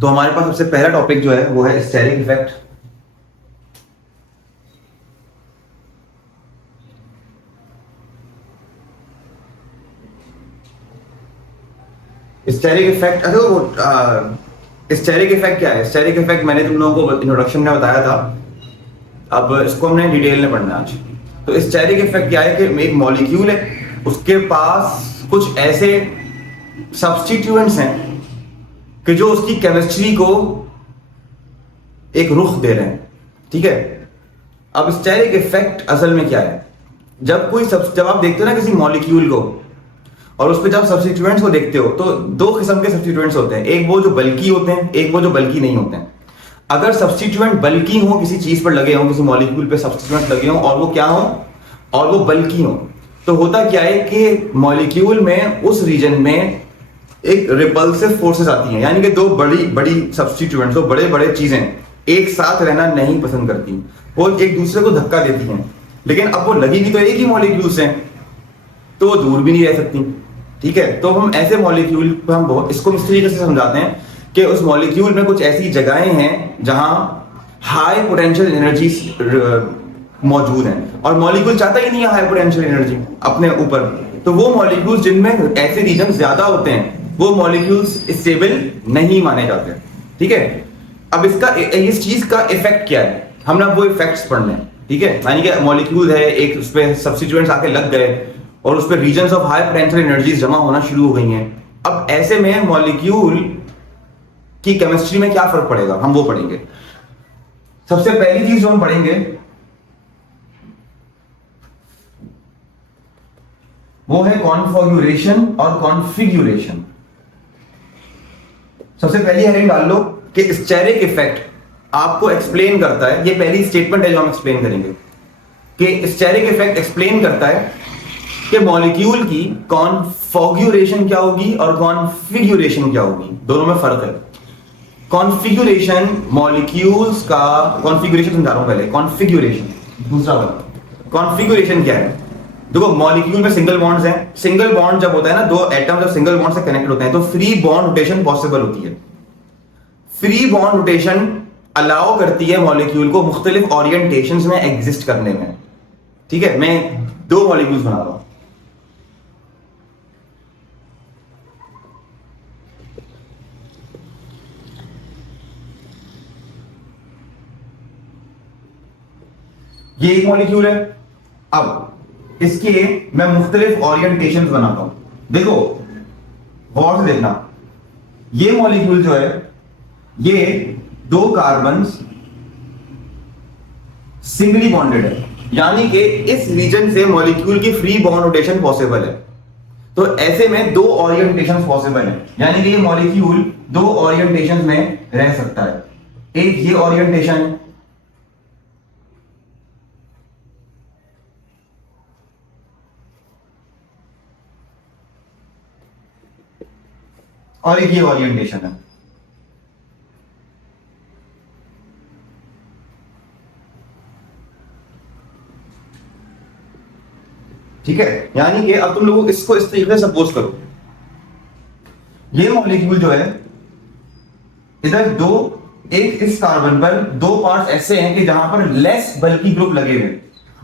तो हमारे पास सबसे पहला टॉपिक जो है वो है steric effect. Steric effect steric effect क्या है? स्टेरिक इफेक्ट मैंने तुम लोगों को इंट्रोडक्शन में बताया था, अब इसको हमने डिटेल में पढ़ना आज। तो स्टेरिक इफेक्ट क्या है कि एक मॉलिक्यूल है, उसके पास कुछ ऐसे सब्स्टिट्यूएंट्स हैं कि जो उसकी केमिस्ट्री को एक रुख दे रहे हैं। ठीक है, अब स्टेरिक इफेक्ट असल में क्या है? जब आप देखते हो ना किसी मॉलिक्यूल को और उस पर जब सब्स्टिट्यूएंट्स को देखते हो तो दो किस्म के सब्स्टिट्यूएंट्स होते हैं, एक वो जो बल्की होते हैं, एक वो जो बल्की नहीं होते हैं। अगर सब्स्टिट्यूएंट बल्की हो, किसी चीज पर लगे हो, किसी मॉलिक्यूल पे सब्स्टिट्यूएंट लगे हो और वो क्या हो, और वो बल्की हो, तो होता क्या है कि मॉलिक्यूल में उस रीजन में एक रिपल्सिव फोर्सेस आती हैं, यानी कि दो बड़ी बड़ी सब्स्टिट्यूएंट्स, दो बड़े बड़े चीजें एक साथ रहना नहीं पसंद करती, वो एक दूसरे को धक्का देती हैं। लेकिन अब वो लगी भी तो एक ही मॉलिक्यूल्स हैं, तो वो दूर भी नहीं रह सकती। ठीक है, तो हम ऐसे मॉलिक्यूल को हम बहुत इसको इस तरीके से समझाते हैं कि उस मॉलिक्यूल में कुछ ऐसी जगहें हैं जहां हाई पोटेंशियल एनर्जी मौजूद हैं और मॉलिक्यूल चाहता ही नहीं है हाई पोटेंशियल एनर्जी अपने ऊपर। तो वो मॉलिक्यूल्स जिनमें ऐसे रीजन ज्यादा होते हैं वो मॉलिक्यूल्स स्टेबल नहीं माने जाते। ठीक है, अब इस चीज का इफेक्ट क्या है, हमने वो इफेक्ट्स पढ़ने हैं। ठीक है, यानी कि मॉलिक्यूल है, एक उस पर सब्स्टिट्यूएंट्स आके लग गए और उस पर regions of high potential energies जमा होना शुरू हो गई हैं। अब ऐसे में मॉलिक्यूल की केमिस्ट्री में क्या फर्क पड़ेगा, हम वो पढ़ेंगे। सबसे पहली चीज जो हम पढ़ेंगे वो है कॉन्फिगरेशन और कॉन्फिग्यूरेशन। सबसे पहली हेडिंग डाल लो कि स्टेरिक इफेक्ट आपको एक्सप्लेन करता है, ये पहली स्टेटमेंट है जो हम एक्सप्लेन करेंगे कि स्टेरिक इफेक्ट एक्सप्लेन करता है कि मॉलिक्यूल की कॉन्फिगरेशन क्या होगी और कॉन्फिग्यूरेशन क्या होगी, दोनों में फर्क है। कॉन्फिगरेशन मॉलिक्यूल्स का कॉन्फिगरेशन समझा रहा हूं पहले, कॉन्फिगरेशन दूसरा वाला। कॉन्फिगरेशन क्या है? देखो मॉलिक्यूल में सिंगल बॉन्ड्स हैं, सिंगल बॉन्ड जब होता है ना, दो एटम जब सिंगल बॉन्ड से कनेक्टेड होते हैं तो फ्री बॉन्ड रोटेशन पॉसिबल होती है। फ्री बॉन्ड रोटेशन अलाउ करती है मॉलिक्यूल को मुख्तलिफ ओरिएंटेशंस में एग्जिस्ट करने में। ठीक है, मैं दो मॉलिक्यूल्स बना रहा हूं, ये एक मॉलिक्यूल है। अब इसके मैं मुख्तलिफ ओरिएंटेशंस बनाता हूं। देखो गौर से देखना, ये मॉलिक्यूल जो है ये दो कार्बन्स सिंगली बॉन्डेड है, यानी कि इस रीजन से मॉलिक्यूल की फ्री बॉन्ड रोटेशन पॉसिबल है। तो ऐसे में दो ओरिएंटेशंस पॉसिबल है, यानी कि ये मॉलिक्यूल दो ओरिएंटेशंस में रह सकता है। एक ये ओरिएंटेशन और एक ये ओरिएंटेशन है। ठीक है, यानी कि अब तुम लोग इसको इस तरीके से सपोज करो, ये मॉलिक्यूल जो है इधर दो, एक इस कार्बन पर दो पार्ट्स ऐसे हैं कि जहां पर लेस बल्की ग्रुप लगे हुए,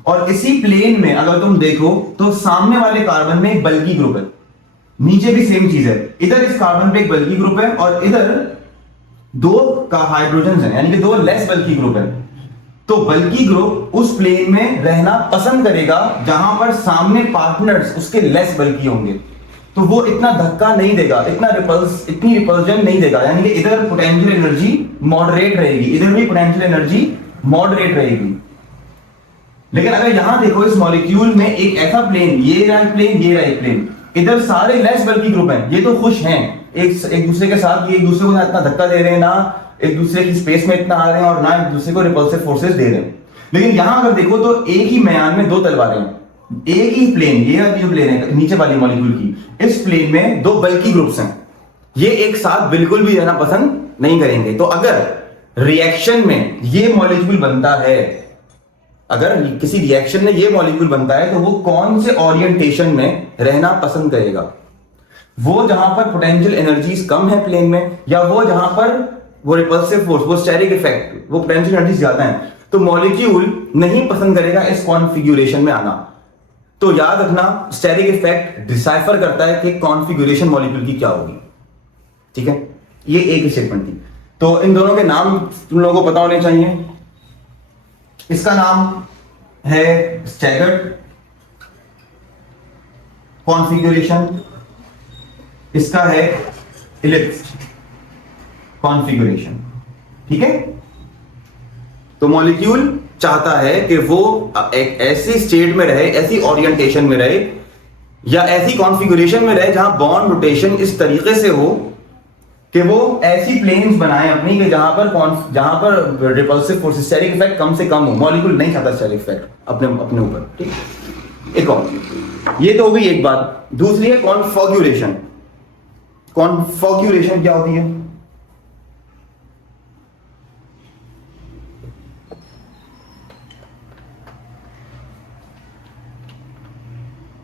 और इसी प्लेन में अगर तुम देखो तो सामने वाले कार्बन में एक बल्की ग्रुप है, नीचे भी सेम चीज है, इधर इस कार्बन पे एक बल्की ग्रुप है और इधर दो का हाइड्रोजन है, यानी कि दो लेस बल्की ग्रुप है। तो बल्की ग्रुप उस प्लेन में रहना पसंद करेगा जहां पर सामने पार्टनर्स उसके लेस बल्की होंगे, तो वो इतना धक्का नहीं देगा, इतनी रिपल्जन नहीं देगा, यानी कि इधर पोटेंशियल एनर्जी मॉडरेट रहेगी, इधर भी पोटेंशियल एनर्जी मॉडरेट रहेगी। लेकिन अगर यहां देखो इस मॉलिक्यूल में एक ऐसा प्लेन, ये रहा प्लेन, ये रहा प्लेन, इधर सारे लेस बल्की ग्रुप हैं, ये तो खुश हैं एक दूसरे के साथ, ये एक दूसरे को ना इतना धक्का दे रहे हैं, ना एक दूसरे की स्पेस में इतना आ रहे हैं और ना एक दूसरे को रिपल्सिव फोर्सेस दे रहे हैं। लेकिन यहां अगर देखो तो एक ही म्यान में दो तलवारें हैं, एक ही प्लेन, ये वाली जो प्लेन है नीचे वाली मॉलिक्यूल की, इस प्लेन में दो बल्की ग्रुप्स हैं, ये एक साथ बिल्कुल भी रहना पसंद नहीं करेंगे। तो अगर रिएक्शन में ये मॉलिक्यूल बनता है, अगर किसी रिएक्शन में ये मॉलिक्यूल बनता है तो वो कौन से ओरिएंटेशन में रहना पसंद करेगा? वो जहां पर पोटेंशियल एनर्जीज कम है प्लेन में, या वो जहां पर वो रिपल्सिव फोर्स, वो स्टेरिक इफेक्ट, वो पोटेंशियल एनर्जी ज्यादा है, तो मॉलिक्यूल नहीं पसंद करेगा इस कॉन्फ़िगरेशन में आना। तो याद रखना, स्टेरिक इफेक्ट डिसाइफर करता है कि कॉन्फ़िगरेशन मॉलिक्यूल की क्या होगी। ठीक है, ये एक स्टेटमेंट थी। तो इन दोनों के नाम तुम लोगों को पता होने चाहिए। इसका नाम है स्टैगर्ड कॉन्फ़िगरेशन, इसका है इलिप्स कॉन्फ़िगरेशन। ठीक है, तो मॉलिक्यूल चाहता है कि वो एक ऐसी स्टेट में रहे, ऐसी ओरिएंटेशन में रहे, या ऐसी कॉन्फ़िगरेशन में रहे जहां बॉन्ड रोटेशन इस तरीके से हो कि वो ऐसी प्लेन्स बनाए अपनी कि जहां पर रिपल्सिव फोर्स, स्टेरिक इफेक्ट कम से कम हो। मॉलिक्यूल नहीं चाहता स्टेरिक इफेक्ट अपने ऊपर। ठीक, एक और, ये तो हो गई एक बात। दूसरी है कॉन्फ़िगरेशन। कॉन्फ़िगरेशन क्या होती है?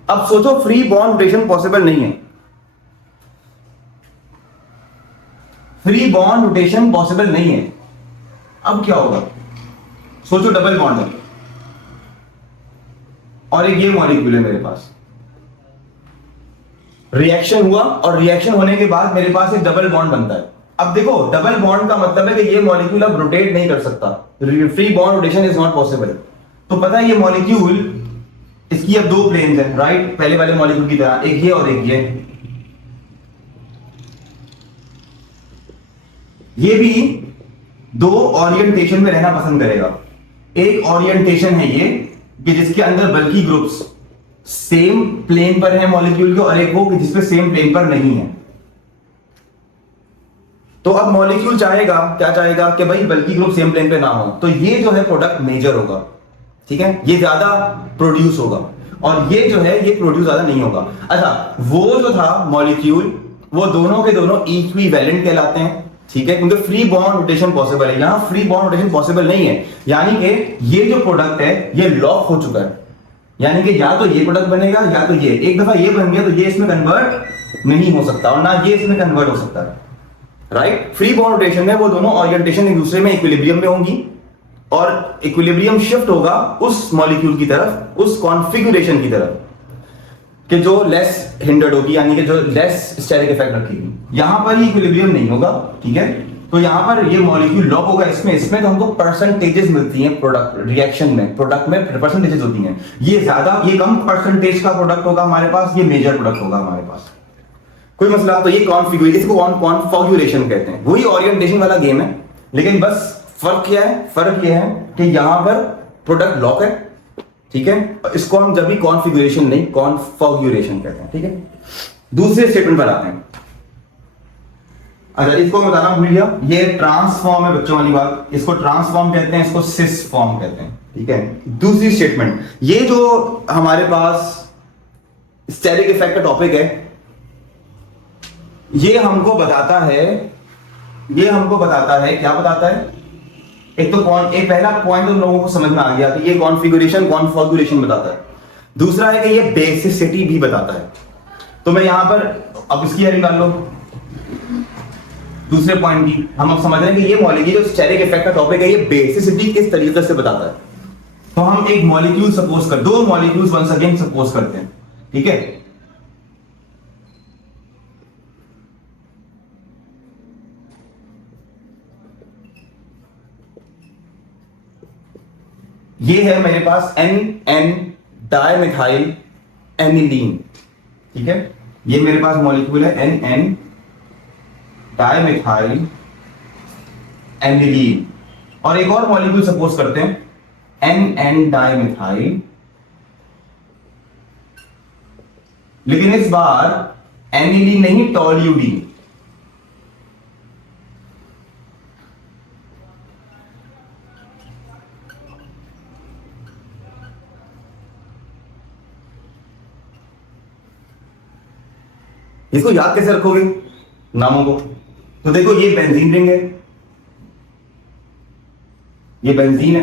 अब सोचो फ्री बॉन्ड रोटेशन पॉसिबल नहीं है, फ्री बॉन्ड रोटेशन पॉसिबल नहीं है। अब क्या होगा? सोचो डबल बॉन्ड है और एक ये मॉलिक्यूल है मेरे पास, रिएक्शन हुआ और रिएक्शन होने के बाद मेरे पास एक डबल बॉन्ड बनता है। अब देखो, डबल बॉन्ड का मतलब है कि ये मॉलिक्यूल अब रोटेट नहीं कर सकता, free bond rotation is not possible. तो पता है ये मॉलिक्यूल, इसकी अब दो प्लेन्स हैं, राइट, पहले वाले मॉलिक्यूल की तरह, एक ये और एक ये भी दो ओरिएंटेशन में रहना पसंद करेगा। एक ओरिएंटेशन है ये कि जिसके अंदर बल्कि ग्रुप्स सेम प्लेन पर है मॉलिक्यूल के, और एक वो कि जिसपे सेम प्लेन पर नहीं है। तो अब मॉलिक्यूल चाहेगा, क्या चाहेगा कि भाई बल्कि ग्रुप सेम प्लेन पे ना हो, तो ये जो है प्रोडक्ट मेजर होगा। ठीक है, ये ज्यादा प्रोड्यूस होगा, और ये जो है ये प्रोड्यूस ज्यादा नहीं होगा। अच्छा, वो जो था मॉलिक्यूल, वो दोनों के दोनों इक्विवेलेंट कहलाते हैं। ठीक है, क्योंकि फ्री बॉन्ड रोटेशन पॉसिबल है, यहां फ्री बॉन्ड रोटेशन पॉसिबल नहीं है, यानी कि ये जो प्रोडक्ट है ये लॉक हो चुका है, यानी कि या तो ये प्रोडक्ट बनेगा या तो ये। एक दफा ये बन गया तो ये इसमें कन्वर्ट नहीं हो सकता, और ना ये इसमें कन्वर्ट हो सकता है, राइट। फ्री बॉन्ड रोटेशन में वो दोनों ओरिएंटेशन एक दूसरे में इक्विलिब्रियम में होंगी, और इक्विलिब्रियम शिफ्ट होगा उस मॉलिक्यूल की तरफ, उस कॉन्फ़िगरेशन की तरफ कि जो लेस हिंडर्ड होगी, यानी कि जो लेस स्टेरिक इफेक्ट रखेगी। यहां पर ही इक्विलिब्रियम नहीं होगा। ठीक है, तो यहां पर ये मॉलिक्यूल लॉक होगा इसमें तो हमको परसेंटेजेस मिलती हैं प्रोडक्ट रिएक्शन में, प्रोडक्ट में परसेंटेजेस होती हैं। ये ज्यादा, ये कम परसेंटेज का प्रोडक्ट होगा हमारे पास, ये मेजर प्रोडक्ट होगा हमारे पास, कोई मसला। तो ये कॉन्फ़िगरेशन, इसको कॉन्फ़िगरेशन कहते हैं। वही ओरिएंटेशन वाला गेम है, लेकिन बस फर्क क्या है? फर्क यह है कि यहां पर प्रोडक्ट लॉक है। ठीक है, इसको हम जब भी कॉन्फ़िगरेशन नहीं, कॉन्फ़िगरेशन कहते हैं। ठीक है, दूसरे स्टेटमेंट पर आते हैं। अच्छा, इसको मैं बताना भूल गया, ये ट्रांसफॉर्म है बच्चों वाली बात, इसको ट्रांसफॉर्म कहते हैं, इसको सिस फॉर्म कहते हैं। ठीक है, दूसरी स्टेटमेंट, ये जो हमारे पास स्टेरिक इफेक्ट का टॉपिक है, ये हमको बताता है, क्या बताता है? एक पहला पॉइंट तो लोगों को समझ में आ गया कि ये कॉन्फ़िगरेशन बताता है। दूसरा है कि ये बेसिसिटी भी बताता है। तो मैं यहां पर अब इसकी हेडिंग डाल लो दूसरे पॉइंट की। हम अब समझ रहे हैं कि ये मॉलिक्यूल जो स्टेरिक इफेक्ट का टॉपिक है, ये बेसिसिटी किस तरीके से बताता है। तो हम एक मॉलिक्यूल दो मॉलिक्यूल्स वंस अगेन सपोज करते हैं। ठीक है, ये है मेरे पास NN डाइमिथाइल एनिलीन। ठीक है, ये मेरे पास मॉलिक्यूल है NN डाइमिथाइल एनिलीन, और एक और मॉलिक्यूल सपोज करते हैं NN डाइमिथाइल, लेकिन इस बार एनिलीन नहीं, टॉल्यूडीन। इसको याद कैसे रखोगे नामों को? तो देखो, ये बेंजीन रिंग है, ये बेंजीन है।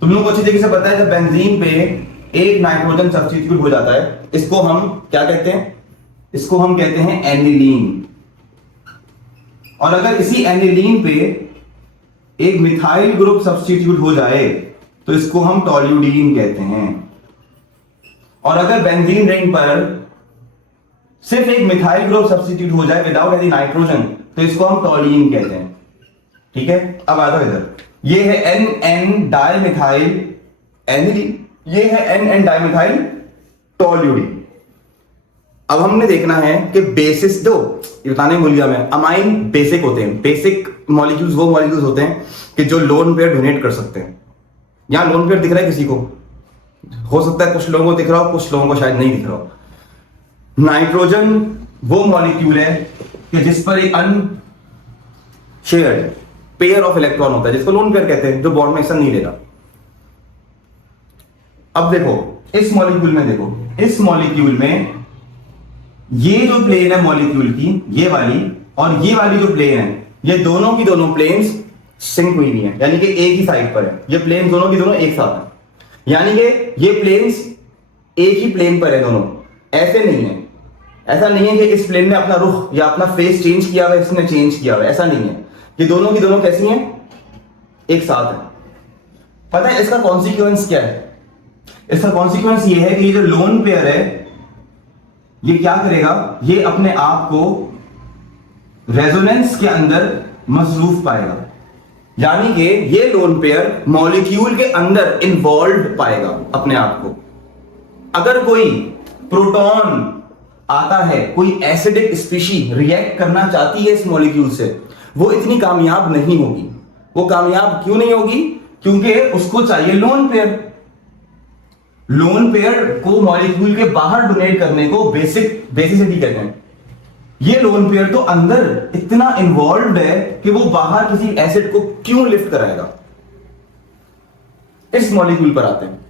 तुम लोगों को अच्छी तरीके से पता है, जब बेंजीन पे एक नाइट्रोजन सब्स्टिट्यूट हो जाता है, इसको हम क्या कहते हैं? इसको हम कहते हैं एनिलीन। और अगर इसी एनिलीन पे एक मिथाइल ग्रुप सब्स्टिट्यूट हो जाए तो इसको हम टोल्यूडीन कहते हैं। और अगर बेंजीन रिंग पर सिर्फ एक मिथाइल ग्रुप सब्स्टिट्यूट हो जाए विदाउट एनी नाइट्रोजन तो इसको हम टोलीन कहते हैं। ठीक है, अब आ जाओ इधर, ये है एन एन डाइमिथाइल एनिलीन, ये है एन एन डाइमिथाइल टोल्यूडीन। अब हमने देखना है कि बेसिस, दो ये बताने भूल गया मैं, अमाइन बेसिक होते हैं। बेसिक मॉलिक्यूल्स वो मॉलिक्यूल्स होते हैं कि जो लोन पेयर डोनेट कर सकते हैं। यहां लोन पेयर दिख रहा है किसी को? हो सकता है कुछ लोगों को दिख रहा हो, कुछ लोगों को शायद नहीं दिख रहा हो। नाइट्रोजन वो मॉलिक्यूल है कि जिस पर एक अनशेयर्ड पेयर ऑफ इलेक्ट्रॉन होता है, जिसको लोन पेयर कहते हैं, जो बॉन्ड में हिस्सा नहीं लेगा। अब देखो इस मॉलिक्यूल में, देखो इस मॉलिक्यूल में ये जो प्लेन है मॉलिक्यूल की, ये वाली और ये वाली जो प्लेन है, ये दोनों की दोनों प्लेन्स सिंक हुई नहीं है, यानी कि एक ही साइड पर है। ये प्लेन दोनों की दोनों एक साथ है, यानी कि ये प्लेन्स एक ही प्लेन पर है दोनों। ऐसे नहीं है, ऐसा नहीं है कि इस प्लेन ने अपना रुख या अपना फेस चेंज किया हुआ, इसने चेंज किया हुआ, ऐसा नहीं है। ये दोनों की दोनों कैसी हैं? एक साथ है। पता है इसका कॉन्सिक्वेंस क्या है? इसका कॉन्सिक्वेंस ये है कि ये जो लोन पेयर है ये क्या करेगा, ये अपने आप को रेजोनेंस के अंदर मसरूफ पाएगा, यानी कि ये लोन पेयर मॉलिक्यूल के अंदर इन्वॉल्व पाएगा अपने आप को। अगर कोई प्रोटॉन आता है, कोई एसिडिक स्पीशी रिएक्ट करना चाहती है इस मॉलिक्यूल से, वो इतनी कामयाब नहीं होगी। वो कामयाब क्यों नहीं होगी? क्योंकि उसको चाहिए लोन पेयर। लोन पेयर को मॉलिक्यूल के बाहर डोनेट करने को बेसिसिटी कहते हैं। ये लोन पेयर तो अंदर इतना इन्वॉल्व है कि वो बाहर किसी एसिड को क्यों लिफ्ट कराएगा। इस मॉलिक्यूल पर आते हैं।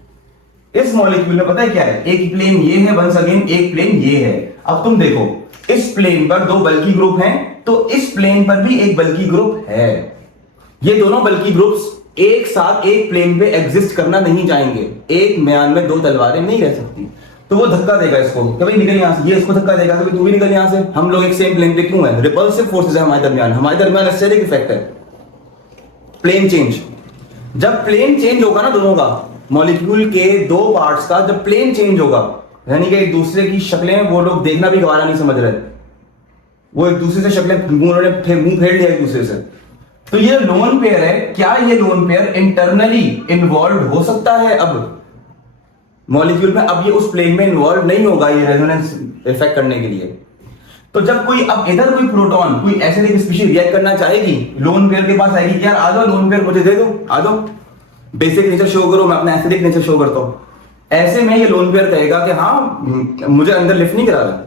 इस मॉलिक्यूल में पता है क्या है? एक प्लेन ये है, वंस अगेन एक प्लेन ये है। अब तुम देखो इस प्लेन पर दो बल्की ग्रुप हैं, तो इस प्लेन पर भी एक बल्की ग्रुप है। ये दोनों बल्की ग्रुप्स एक साथ एक प्लेन पे एग्जिस्ट करना नहीं चाहेंगे। एक म्यान में दो तलवारें नहीं रह सकती, तो वो धक्का देगा इसको, कभी निकल यहां से, ये इसको धक्का देगा, कभी तू भी निकल यहां से। हम लोग एक सेम प्लेन पे क्यों है? रिपल्सिव फोर्सेस है हमारे दरमियान एस्टेरिक इफेक्ट है, प्लेन चेंज। जब प्लेन चेंज होगा ना दोनों का, मॉलिक्यूल के दो पार्ट्स का जब प्लेन चेंज होगा, यानी कि एक दूसरे की शक्लें वो लोग देखना भी गवारा नहीं समझ रहे, वो एक दूसरे से शक्लें मुंह फेर लिया एक दूसरे से, तो ये लोन पेयर है। क्या ये लोन पेयर इंटरनली इन्वॉल्व हो सकता है अब मॉलिक्यूल में? अब ये उस प्लेन में इन्वॉल्व नहीं होगा ये रेजोनेंस इफेक्ट करने के लिए। तो जब कोई अब इधर कोई प्रोटॉन, कोई एसिडिक स्पीशीज रिएक्ट करना चाहेगी, लोन पेयर के पास आएगी कि यार आ जाओ लोन पेयर मुझे दे दो, आ जाओ बेसिक नेचर शो करो, मैं अपना एसिडिक नेचर शो करता हूं। ऐसे में ये लोन पेयर कहेगा कि हाँ मुझे अंदर लिफ्ट नहीं करा रहा,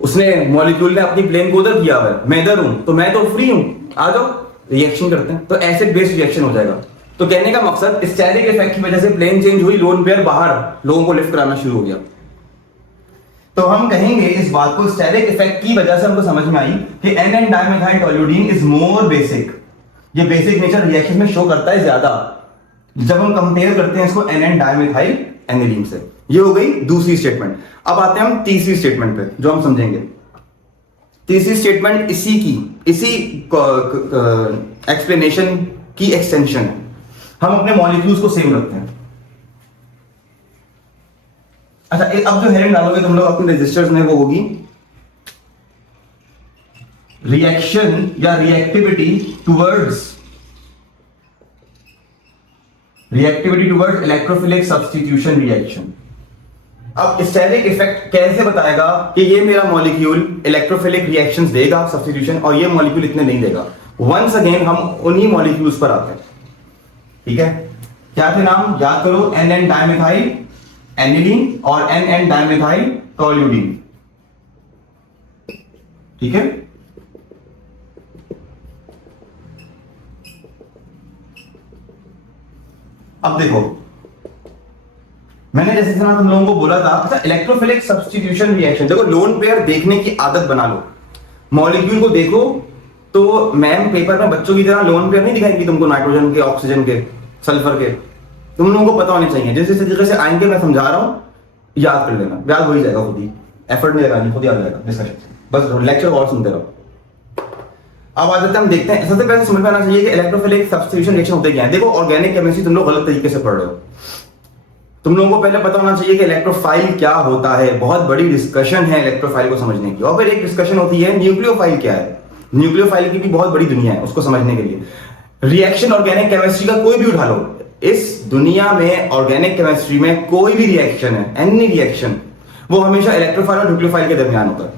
उसने मॉलिक्यूल ने अपनी प्लेन को उधर किया हुआ है, मैं इधर हूं तो मैं तो फ्री हूं, आ जाओ रिएक्शन करते हैं। तो एसिड बेस्ड रिएक्शन हो जाएगा। तो कहने का मकसद स्टेरिक इफेक्ट की वजह से प्लेन चेंज हुई, लोन पेयर बाहर लोगों को लिफ्ट कराना शुरू हो गया। तो हम कहेंगे इस बात को स्टेरिक इफेक्ट की वजह से हमको समझ में आई कि N N dimethyl toluidine is more basic. ये बेसिक नेचर रिएक्शन में शो करता है ज्यादा जब हम कंपेयर करते हैं इसको एन एन डाइमेथाइल एनिलीन से। ये हो गई दूसरी स्टेटमेंट। अब आते हैं हम तीसरी स्टेटमेंट पे जो हम समझेंगे। तीसरी स्टेटमेंट इसी एक्सप्लेनेशन की एक्सटेंशन है। हम अपने मॉलिक्यूल्स को सेम रखते हैं। अच्छा अब जो हेडिंग डालोगे तुम लोग अपने रजिस्टर्स में, वो होगी रिएक्शन या reactivity towards electrophilic substitution reaction. अब स्टेरिक इफेक्ट कैसे बताएगा कि ये मेरा मॉलिक्यूल इलेक्ट्रोफिलिक रिएक्शंस देगा सब्स्टिट्यूशन और ये मॉलिक्यूल इतने नहीं देगा। वंस अगेन हम उन्हीं मॉलिक्यूल्स पर आते हैं। ठीक है, क्या थे नाम याद करो, एन एन डाइमेथाइल एनिलीन और एन एन डाइमेथाइल टोल्यूडीन। ठीक है, अब देखो मैंने जैसे ना तुम लोगों को बोला था, अच्छा इलेक्ट्रोफिलिक सब्स्टिट्यूशन रिएक्शन, देखो लोन पेयर देखने की आदत बना लो। मॉलिक्यूल को देखो तो मैम पेपर में बच्चों की तरह लोन पेयर नहीं दिखाएंगी तुमको, नाइट्रोजन के, ऑक्सीजन के, सल्फर के। तुम लोगों को पता होने चाहिए। जैसे तरीके से आएंगे मैं समझा रहा हूं, याद कर लेना, याद हो ही जाएगा खुद ही, एफर्ट नहीं लगानी, खुद याद जाएगा डिस्कशन। बस लेक्चर और सुनते रहो। अब आ जाते हैं, हम देखते हैं। सबसे पहले समझ में आना चाहिए कि इलेक्ट्रोफिलिक सब्स्टिट्यूशन रिएक्शन होते क्या है। देखो ऑर्गेनिक केमिस्ट्री तुम लोग गलत तरीके से पढ़ रहे हो। तुम लोगों को पहले पता होना चाहिए कि इलेक्ट्रोफाइल क्या होता है। बहुत बड़ी डिस्कशन है इलेक्ट्रोफाइल को समझने की। और फिर एक डिस्कशन होती है न्यूक्लियोफाइल क्या है। न्यूक्लियोफाइल की भी बहुत बड़ी दुनिया है उसको समझने के लिए। रिएक्शन ऑर्गेनिक केमिस्ट्री का कोई भी उठा लो, इस दुनिया में ऑर्गेनिक केमिस्ट्री में कोई भी रिएक्शन है, एनी रिएक्शन, वो हमेशा इलेक्ट्रोफाइल और न्यूक्लियोफाइल के दरमियान होता है।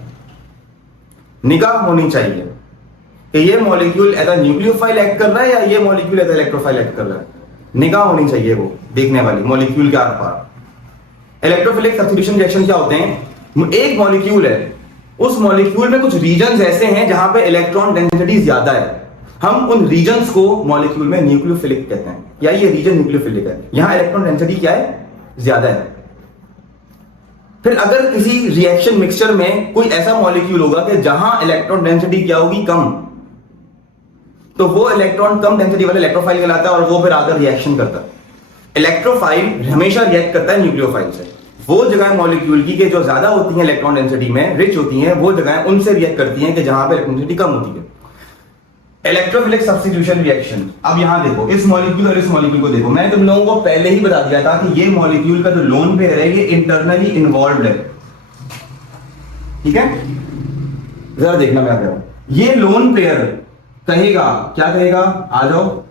निगाह होनी चाहिए कि ये मॉलिक्यूल एज न्यूक्लियोफाइल एक्ट कर रहा है या ये मॉलिक्यूल एज इलेक्ट्रोफाइल एक्ट कर रहा है। निगाह होनी चाहिए वो देखने वाली मॉलिक्यूल के आर पार। इलेक्ट्रोफिलिक सब्स्टिट्यूशन रिएक्शन क्या होते हैं, एक मॉलिक्यूल है, उस मॉलिक्यूल में कुछ रीजन्स ऐसे हैं जहां पे इलेक्ट्रॉन डेंसिटी ज्यादा है, हम उन रीजन्स को मॉलिक्यूल में न्यूक्लियोफिलिक कहते हैं, या ये रीजन न्यूक्लियोफिलिक है, यहां इलेक्ट्रॉन डेंसिटी क्या है, ज्यादा है। फिर अगर किसी रिएक्शन मिक्सचर में कोई ऐसा मॉलिक्यूल होगा कि जहां इलेक्ट्रॉन डेंसिटी क्या होगी, कम, तो वो इलेक्ट्रॉन कम डेंसिटी वाला इलेक्ट्रोफाइल कहलाता है और वो फिर आकर रिएक्शन करता है। इलेक्ट्रोफाइल हमेशा रिएक्ट करता है न्यूक्लियोफाइल से। वो जगह मॉलिक्यूल की जो ज्यादा होती हैं इलेक्ट्रॉन डेंसिटी में, रिच होती हैं, वो जगह उनसे रिएक्ट करती हैं कि जहां पे इलेक्ट्रॉन डेंसिटी कम होती है। Electrophilic substitution reaction. अब यहां देखो, इस मॉलिक्यूल और इस मॉलिक्यूल को देखो। मैंने तुम लोगों को पहले ही बता दिया था कि ये मॉलिक्यूल का जो लोन पेयर है ये इंटरनली इन्वॉल्व है, ठीक है। जरा देखना मैं क्या, ये लोन पेयर कहेगा, क्या कहेगा, आ जाओ,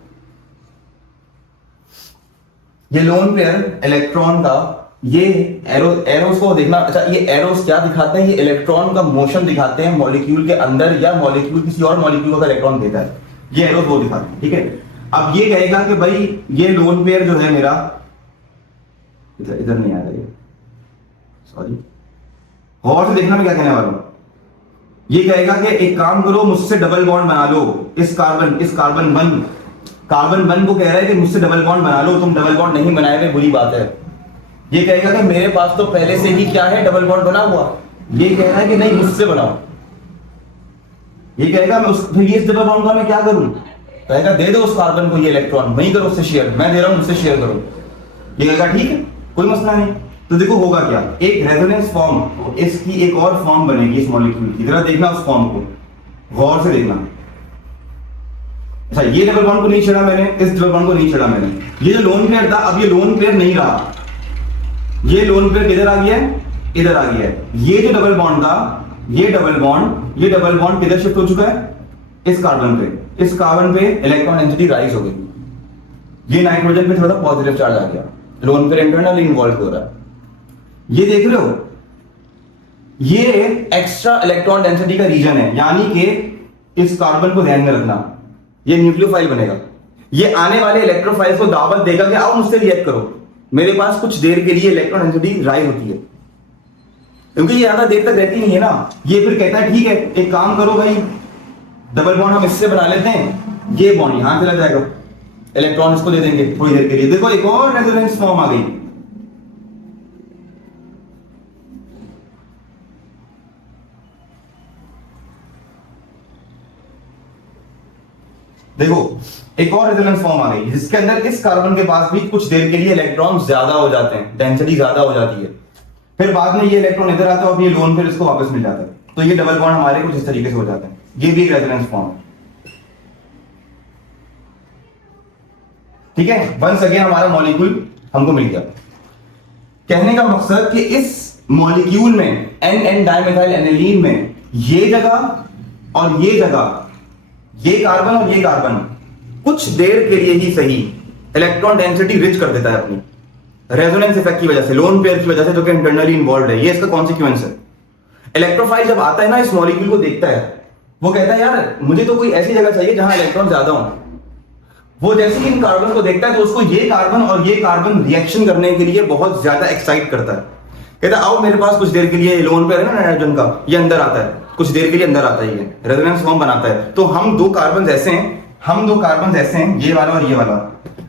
ये लोन पेयर इलेक्ट्रॉन का, ये एरोस को देखना। अच्छा, ये एरोस क्या दिखाते हैं, ये इलेक्ट्रॉन का मोशन दिखाते हैं मॉलिक्यूल के अंदर, या मॉलिक्यूल किसी और मॉलिक्यूल का इलेक्ट्रॉन देता है, ये एरोस वो दिखाते हैं, ठीक है। अब ये कहेगा कि भाई ये लोन पेयर जो है मेरा, इधर नहीं आ रहा है, सॉरी, और से देखना मैं क्या कहने वाला हूं। ये कहेगा कि एक काम करो, मुझसे डबल बॉन्ड बना लो, इस कार्बन वन को कह रहा है कि मुझसे डबल बॉन्ड बना लो, तुम डबल बॉन्ड नहीं बनाए हुए, बुरी बात है। ये कहेगा कि मेरे पास तो पहले से ही क्या है, डबल बॉन्ड बना हुआ। ये कह रहा है कि नहीं, मुझसे बनाओ। ये कहेगा मैं फिर ये इस डबल बॉन्ड का मैं क्या करूं, कहेगा दे दो उस कार्बन को ये इलेक्ट्रॉन, वहीं करो उससे शेयर, मैं दे रहा हूं, मुझसे शेयर करो। ये कहेगा ठीक है, कोई मसला नहीं। तो देखो होगा क्या, एक रेजोनेंस फॉर्म, इसकी एक और फॉर्म बनेगी इस मॉलिक्यूल की। जरा देखना उस फॉर्म को, गौर से देखना। अच्छा, ये डबल बॉन्ड को नहीं छेड़ा मैंने, इस डबल बॉन्ड को नहीं छेड़ा मैंने। ये जो लोन पेयर था, अब ये लोन पेयर नहीं रहा, ये लोन पेयर किधर आ गया है, इधर आ गया है। ये जो डबल बॉन्ड था, ये डबल बॉन्ड किधर शिफ्ट हो चुका है, इस कार्बन पे। इस कार्बन पे इलेक्ट्रॉन डेंसिटी राइज हो गई। ये नाइट्रोजन पे थोड़ा पॉजिटिव चार्ज आ गया, लोन पेयर इंटरनली इन्वॉल्व हो रहा है। ये देख रहे हो, ये एक्स्ट्रा इलेक्ट्रॉन डेंसिटी का रीजन है, यानी कि इस कार्बन को ध्यान में रखना, ये न्यूक्लियोफाइल बनेगा। ये आने वाले इलेक्ट्रोफाइल्स को दावत देगा कि आओ मुझसे रिएक्ट करो, मेरे पास कुछ देर के लिए इलेक्ट्रॉन डेंसिटी राइज होती है, क्योंकि ये ज्यादा देर तक रहती नहीं है ना। ये फिर कहता है ठीक है, एक काम करो भाई, डबल बॉन्ड हम इससे बना लेते हैं, ये बॉन्ड यहां चला जाएगा, इलेक्ट्रॉन इसको दे देंगे थोड़ी देर के लिए। देखो एक और रेजोनेंस फॉर्म आ गई। देखो एक और रेजोनेंस फॉर्म आ गई, जिसके अंदर इस कार्बन के पास भी कुछ देर के लिए इलेक्ट्रॉन ज्यादा हो जाते हैं, डेंसिटी ज्यादा हो जाती है। फिर बाद में ये इलेक्ट्रॉन इधर आता है और ये लोन फिर इसको वापस मिल जाता है। तो ये डबल बॉन्ड हमारे कुछ इस तरीके से हो जाते हैं। ये भी रेजोनेंस फॉर्म, ठीक है। वंस अगेन हमारा मॉलिक्यूल हमको मिल गया। कहने का मकसद कि इस मॉलिक्यूल में एन डाइमेथाइल एनिलीन में ये जगह और ये जगह, ये कार्बन और ये कार्बन कुछ देर के लिए ही सही इलेक्ट्रॉन डेंसिटी रिच कर देता है अपनी रेजोनेंस इफेक्ट की वजह से, लोन पेयर की वजह से, जो कि इंटरनली इन्वॉल्व है। ये इसका कॉन्सिक्वेंस है। इलेक्ट्रोफाइल जब आता है ना, इस मॉलिक्यूल को देखता है, वो कहता है यार मुझे तो कोई ऐसी जगह चाहिए जहां इलेक्ट्रॉन ज्यादा हो। वो जैसे ही इन कार्बन को देखता है तो उसको ये कार्बन और ये कार्बन रिएक्शन करने के लिए बहुत ज्यादा एक्साइट करता है। कहता है आओ मेरे पास कुछ देर के लिए, लोन पेयर है ना नाइट्रोजन का, ये अंदर आता है, कुछ देर के लिए अंदर आता है, ये रेजोनेंस फॉर्म बनाता है। तो हम दो कार्बन ऐसे हैं, ये वाला और ये वाला,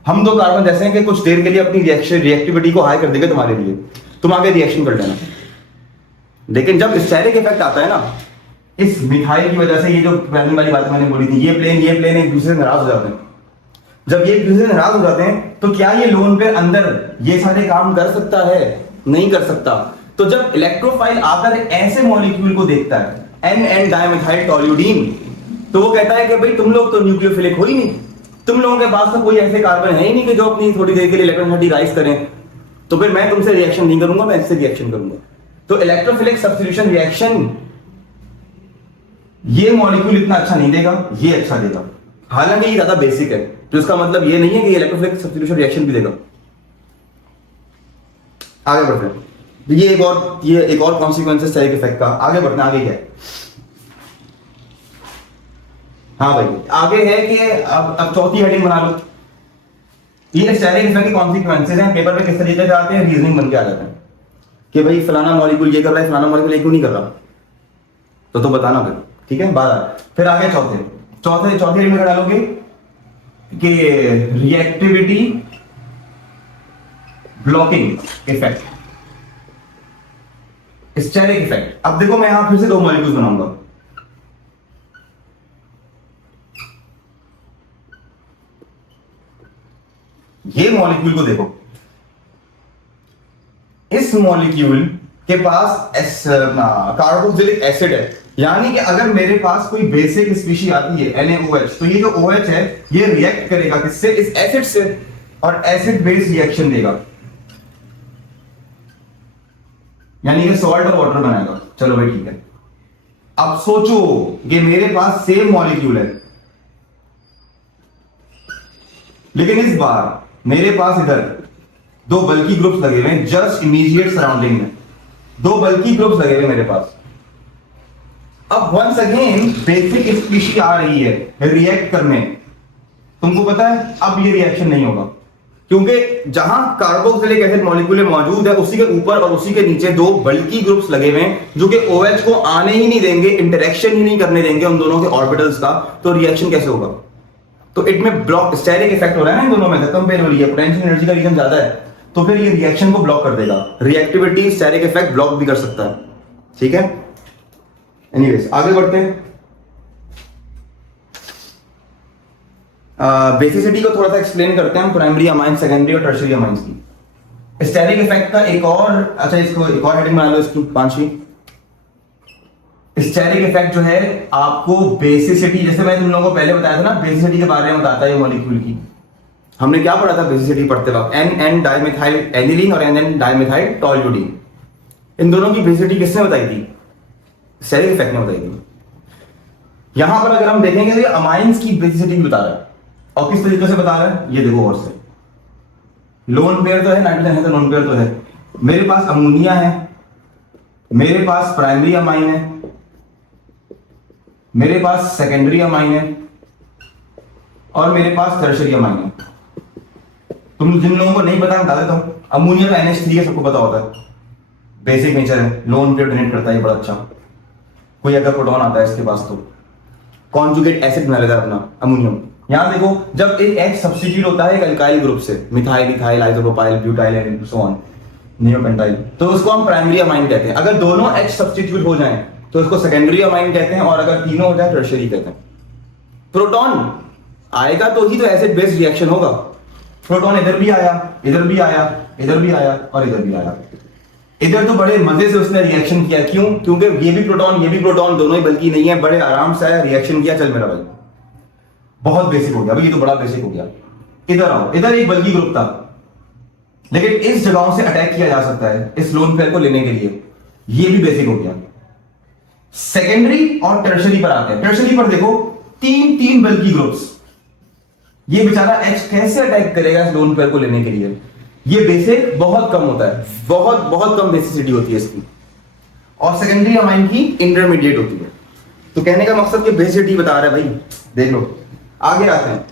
हम दो कार्बन ऐसे हैं कि कुछ देर के लिए अपनी रिएक्टिविटी को हाई कर देंगे तुम्हारे लिए, तुम आगे रिएक्शन कर लेना। लेकिन जब स्टेरिक इफेक्ट आता है ना, इस मिथाइल की वजह से, ये जो पहली वाली बात मैंने बोली थी, ये प्लेन एक दूसरे से नाराज हो जाते हैं। जब ये एक दूसरे से नाराज हो जाते हैं तो क्या ये लोन पेयर अंदर ये सारे काम कर सकता है? नहीं कर सकता। तो जब इलेक्ट्रोफाइल आकर ऐसे मॉलिक्यूल को देखता है, एन डाइमेथाइल टोल्यूडीन, तो वो कहता है कि भाई तुम लोग तो न्यूक्लियोफिलिक हो ही नहीं, तुम लोगों के पास तो कोई ऐसे कार्बन है ही नहीं कि जो अपनी थोड़ी देर के लिए इलेक्ट्रॉनिटी राइज करें, तो फिर मैं तुमसे रिएक्शन नहीं करूंगा, मैं इससे रिएक्शन करूंगा। तो इलेक्ट्रोफिलिक सब्स्टिट्यूशन रिएक्शन ये मॉलिक्यूल इतना अच्छा नहीं देगा, ये अच्छा देगा। हालांकि ये ज्यादा बेसिक है, तो इसका मतलब ये नहीं है कि इलेक्ट्रोफिलिक सब्स्टिट्यूशन रिएक्शन भी देगा। आगे बढ़ते हैं, ये एक और कॉन्सिक्वेंसेस है इफेक्ट का। आगे बढ़ते हैं, आगे क्या है? हाँ भाई, आगे है कि अब चौथी हेडिंग बना लो। ये स्टेरिक इफेक्ट के कॉन्सिक्वेंसेस हैं, पेपर पे किस तरीके से आते हैं, रीजनिंग बन के आ जाते हैं कि भाई फलाना मॉलिक्यूल ये कर रहा है, फलाना मॉलिक्यूल ये क्यों नहीं कर रहा, तो बताना फिर, ठीक है, बात। फिर आगे चौथे हेडिंग में डालोगे कि reactivity blocking effect, steric effect. अब देखो मैं यहां फिर से दो मॉलिक्यूल्स बनाऊंगा। ये मॉलिक्यूल को देखो, इस मॉलिक्यूल के पास कार्बोक्सिलिक एसिड है, यानी कि अगर मेरे पास कोई बेसिक स्पीशी आती है NaOH, तो ये जो OH है ये रिएक्ट करेगा किससे, इस एसिड से, और एसिड बेस रिएक्शन देगा, यानी कि सॉल्ट और वाटर बनाएगा। चलो भाई ठीक है। अब सोचो कि मेरे पास सेम मॉलिक्यूल है, लेकिन इस बार मेरे पास इधर दो बल्की ग्रुप्स लगे हुए हैं, जस्ट इमीडिएट सराउंडिंग में दो बल्की ग्रुप्स लगे हुए मेरे पास। अब वंस अगेन बेसिक स्पीशी आ रही है रिएक्ट करने, तुमको पता है अब ये रिएक्शन नहीं होगा, क्योंकि जहां कार्बोक्सिलिक एसिड मॉलिक्यूल मौजूद है उसी के ऊपर और उसी के नीचे दो बल्की ग्रुप्स लगे हुए हैं जो कि OH को आने ही नहीं देंगे, इंटरेक्शन ही नहीं करने देंगे उन दोनों के ऑर्बिटल्स का। तो रिएक्शन कैसे होगा? तो इट में ब्लॉक स्टेरिक इफेक्ट हो रहा है ना इन दोनों में, कंपेयर हो रही है, पोटेंशियल एनर्जी का रीजन ज्यादा है, तो फिर ये रिएक्शन को ब्लॉक कर देगा। रिएक्टिविटी स्टेरिक इफेक्ट ब्लॉक भी कर सकता है, ठीक है। एनीवेज आगे बढ़ते हैं। बेसिसिटी को थोड़ा सा एक्सप्लेन करते हैं, प्राइमरी अमाइन, सेकेंडरी और टर्शियरी अमाइंस की। स्टेरिक इफेक्ट का एक और, अच्छा इसको एक और हेडिंग बना लो, इसकी पांचवी। स्टेरिक इफेक्ट जो है आपको बेसिसिटी, जैसे मैं तुम लोगों को पहले बताया था ना, बेसिसिटी के बारे में बताता है मॉलिक्यूल की। हमने क्या पढ़ा था बेसिसिटी पढ़ते वक्त? N डाइमेथाइल एनिलीन और N डाइमेथाइल टॉल्यूडीन, इन दोनों की बेसिसिटी किसने बताई थी? स्टेरिक इफेक्ट ने बताई थी। यहां पर अगर हम देखेंगे तो ये अमाइंस की बेसिसिटी बता रहा है, और किस तरीके से बता रहा है ये देखो, और से लोन पेयर तो है, नाइट्रोजन है तो लोन पेयर तो है। मेरे पास अमोनिया है, मेरे पास प्राइमरी अमाइन है, मेरे पास सेकेंडरी अमाइन है, और मेरे पास टर्शियरी अमाइन है। तुम जिन लोगों को नहीं पता बता देता हूं, अमोनिया का NH3 है, सबको पता होता है, बेसिक नेचर है, लोन पेयर डोनेट करता है बड़ा अच्छा। कोई अगर प्रोटॉन आता है इसके पास तो कॉन्जुगेट एसिड बना लेता है अपना अमोनियम। यहां देखो, जब एक H सब्स्टिट्यूट होता है एक अल्काइल ग्रुप से, methyl, ethyl, isopropyl, butyl and so on, neopentyl, तो उसको हम प्राइमरी अमाइन कहते हैं। अगर दोनों H सब्स्टिट्यूट हो जाएं तो उसको सेकेंडरी अमाइन कहते हैं, और अगर तीनों हो जाए टर्शियरी कहते हैं। प्रोटॉन आएगा तो ही तो एसिड बेस रिएक्शन होगा। प्रोटॉन इधर भी आया, इधर भी आया, इधर भी आया और इधर भी आया। इधर तो बड़े मजे से उसने रिएक्शन किया, क्यों? क्योंकि ये भी प्रोटॉन दोनों ही बल्कि नहीं है, बड़े आराम से आया, रिएक्शन किया, चल मेरा भाई बहुत बेसिक हो गया भाई, ये तो बड़ा बेसिक हो गया। इधर आओ, इधर एक बल्की ग्रुप था, लेकिन इस जगहों से अटैक किया जा सकता है इस लोन पेयर को लेने के लिए, ये भी बेसिक हो गया। सेकेंडरी और टर्शियरी पर आते हैं। टर्शियरी पर देखो तीन बल्की ग्रुप्स, ये बेचारा H कैसे अटैक करेगा इस लोन पेयर को लेने के लिए? ये बेसिक बहुत कम होता है, बहुत कम बेसिसिटी होती है इसकी, और सेकेंडरी अमाइन की इंटरमीडिएट होती है। तो कहने का मकसद कि बेसिसिटी बता रहा है भाई, देख लो। आगे आते हैं।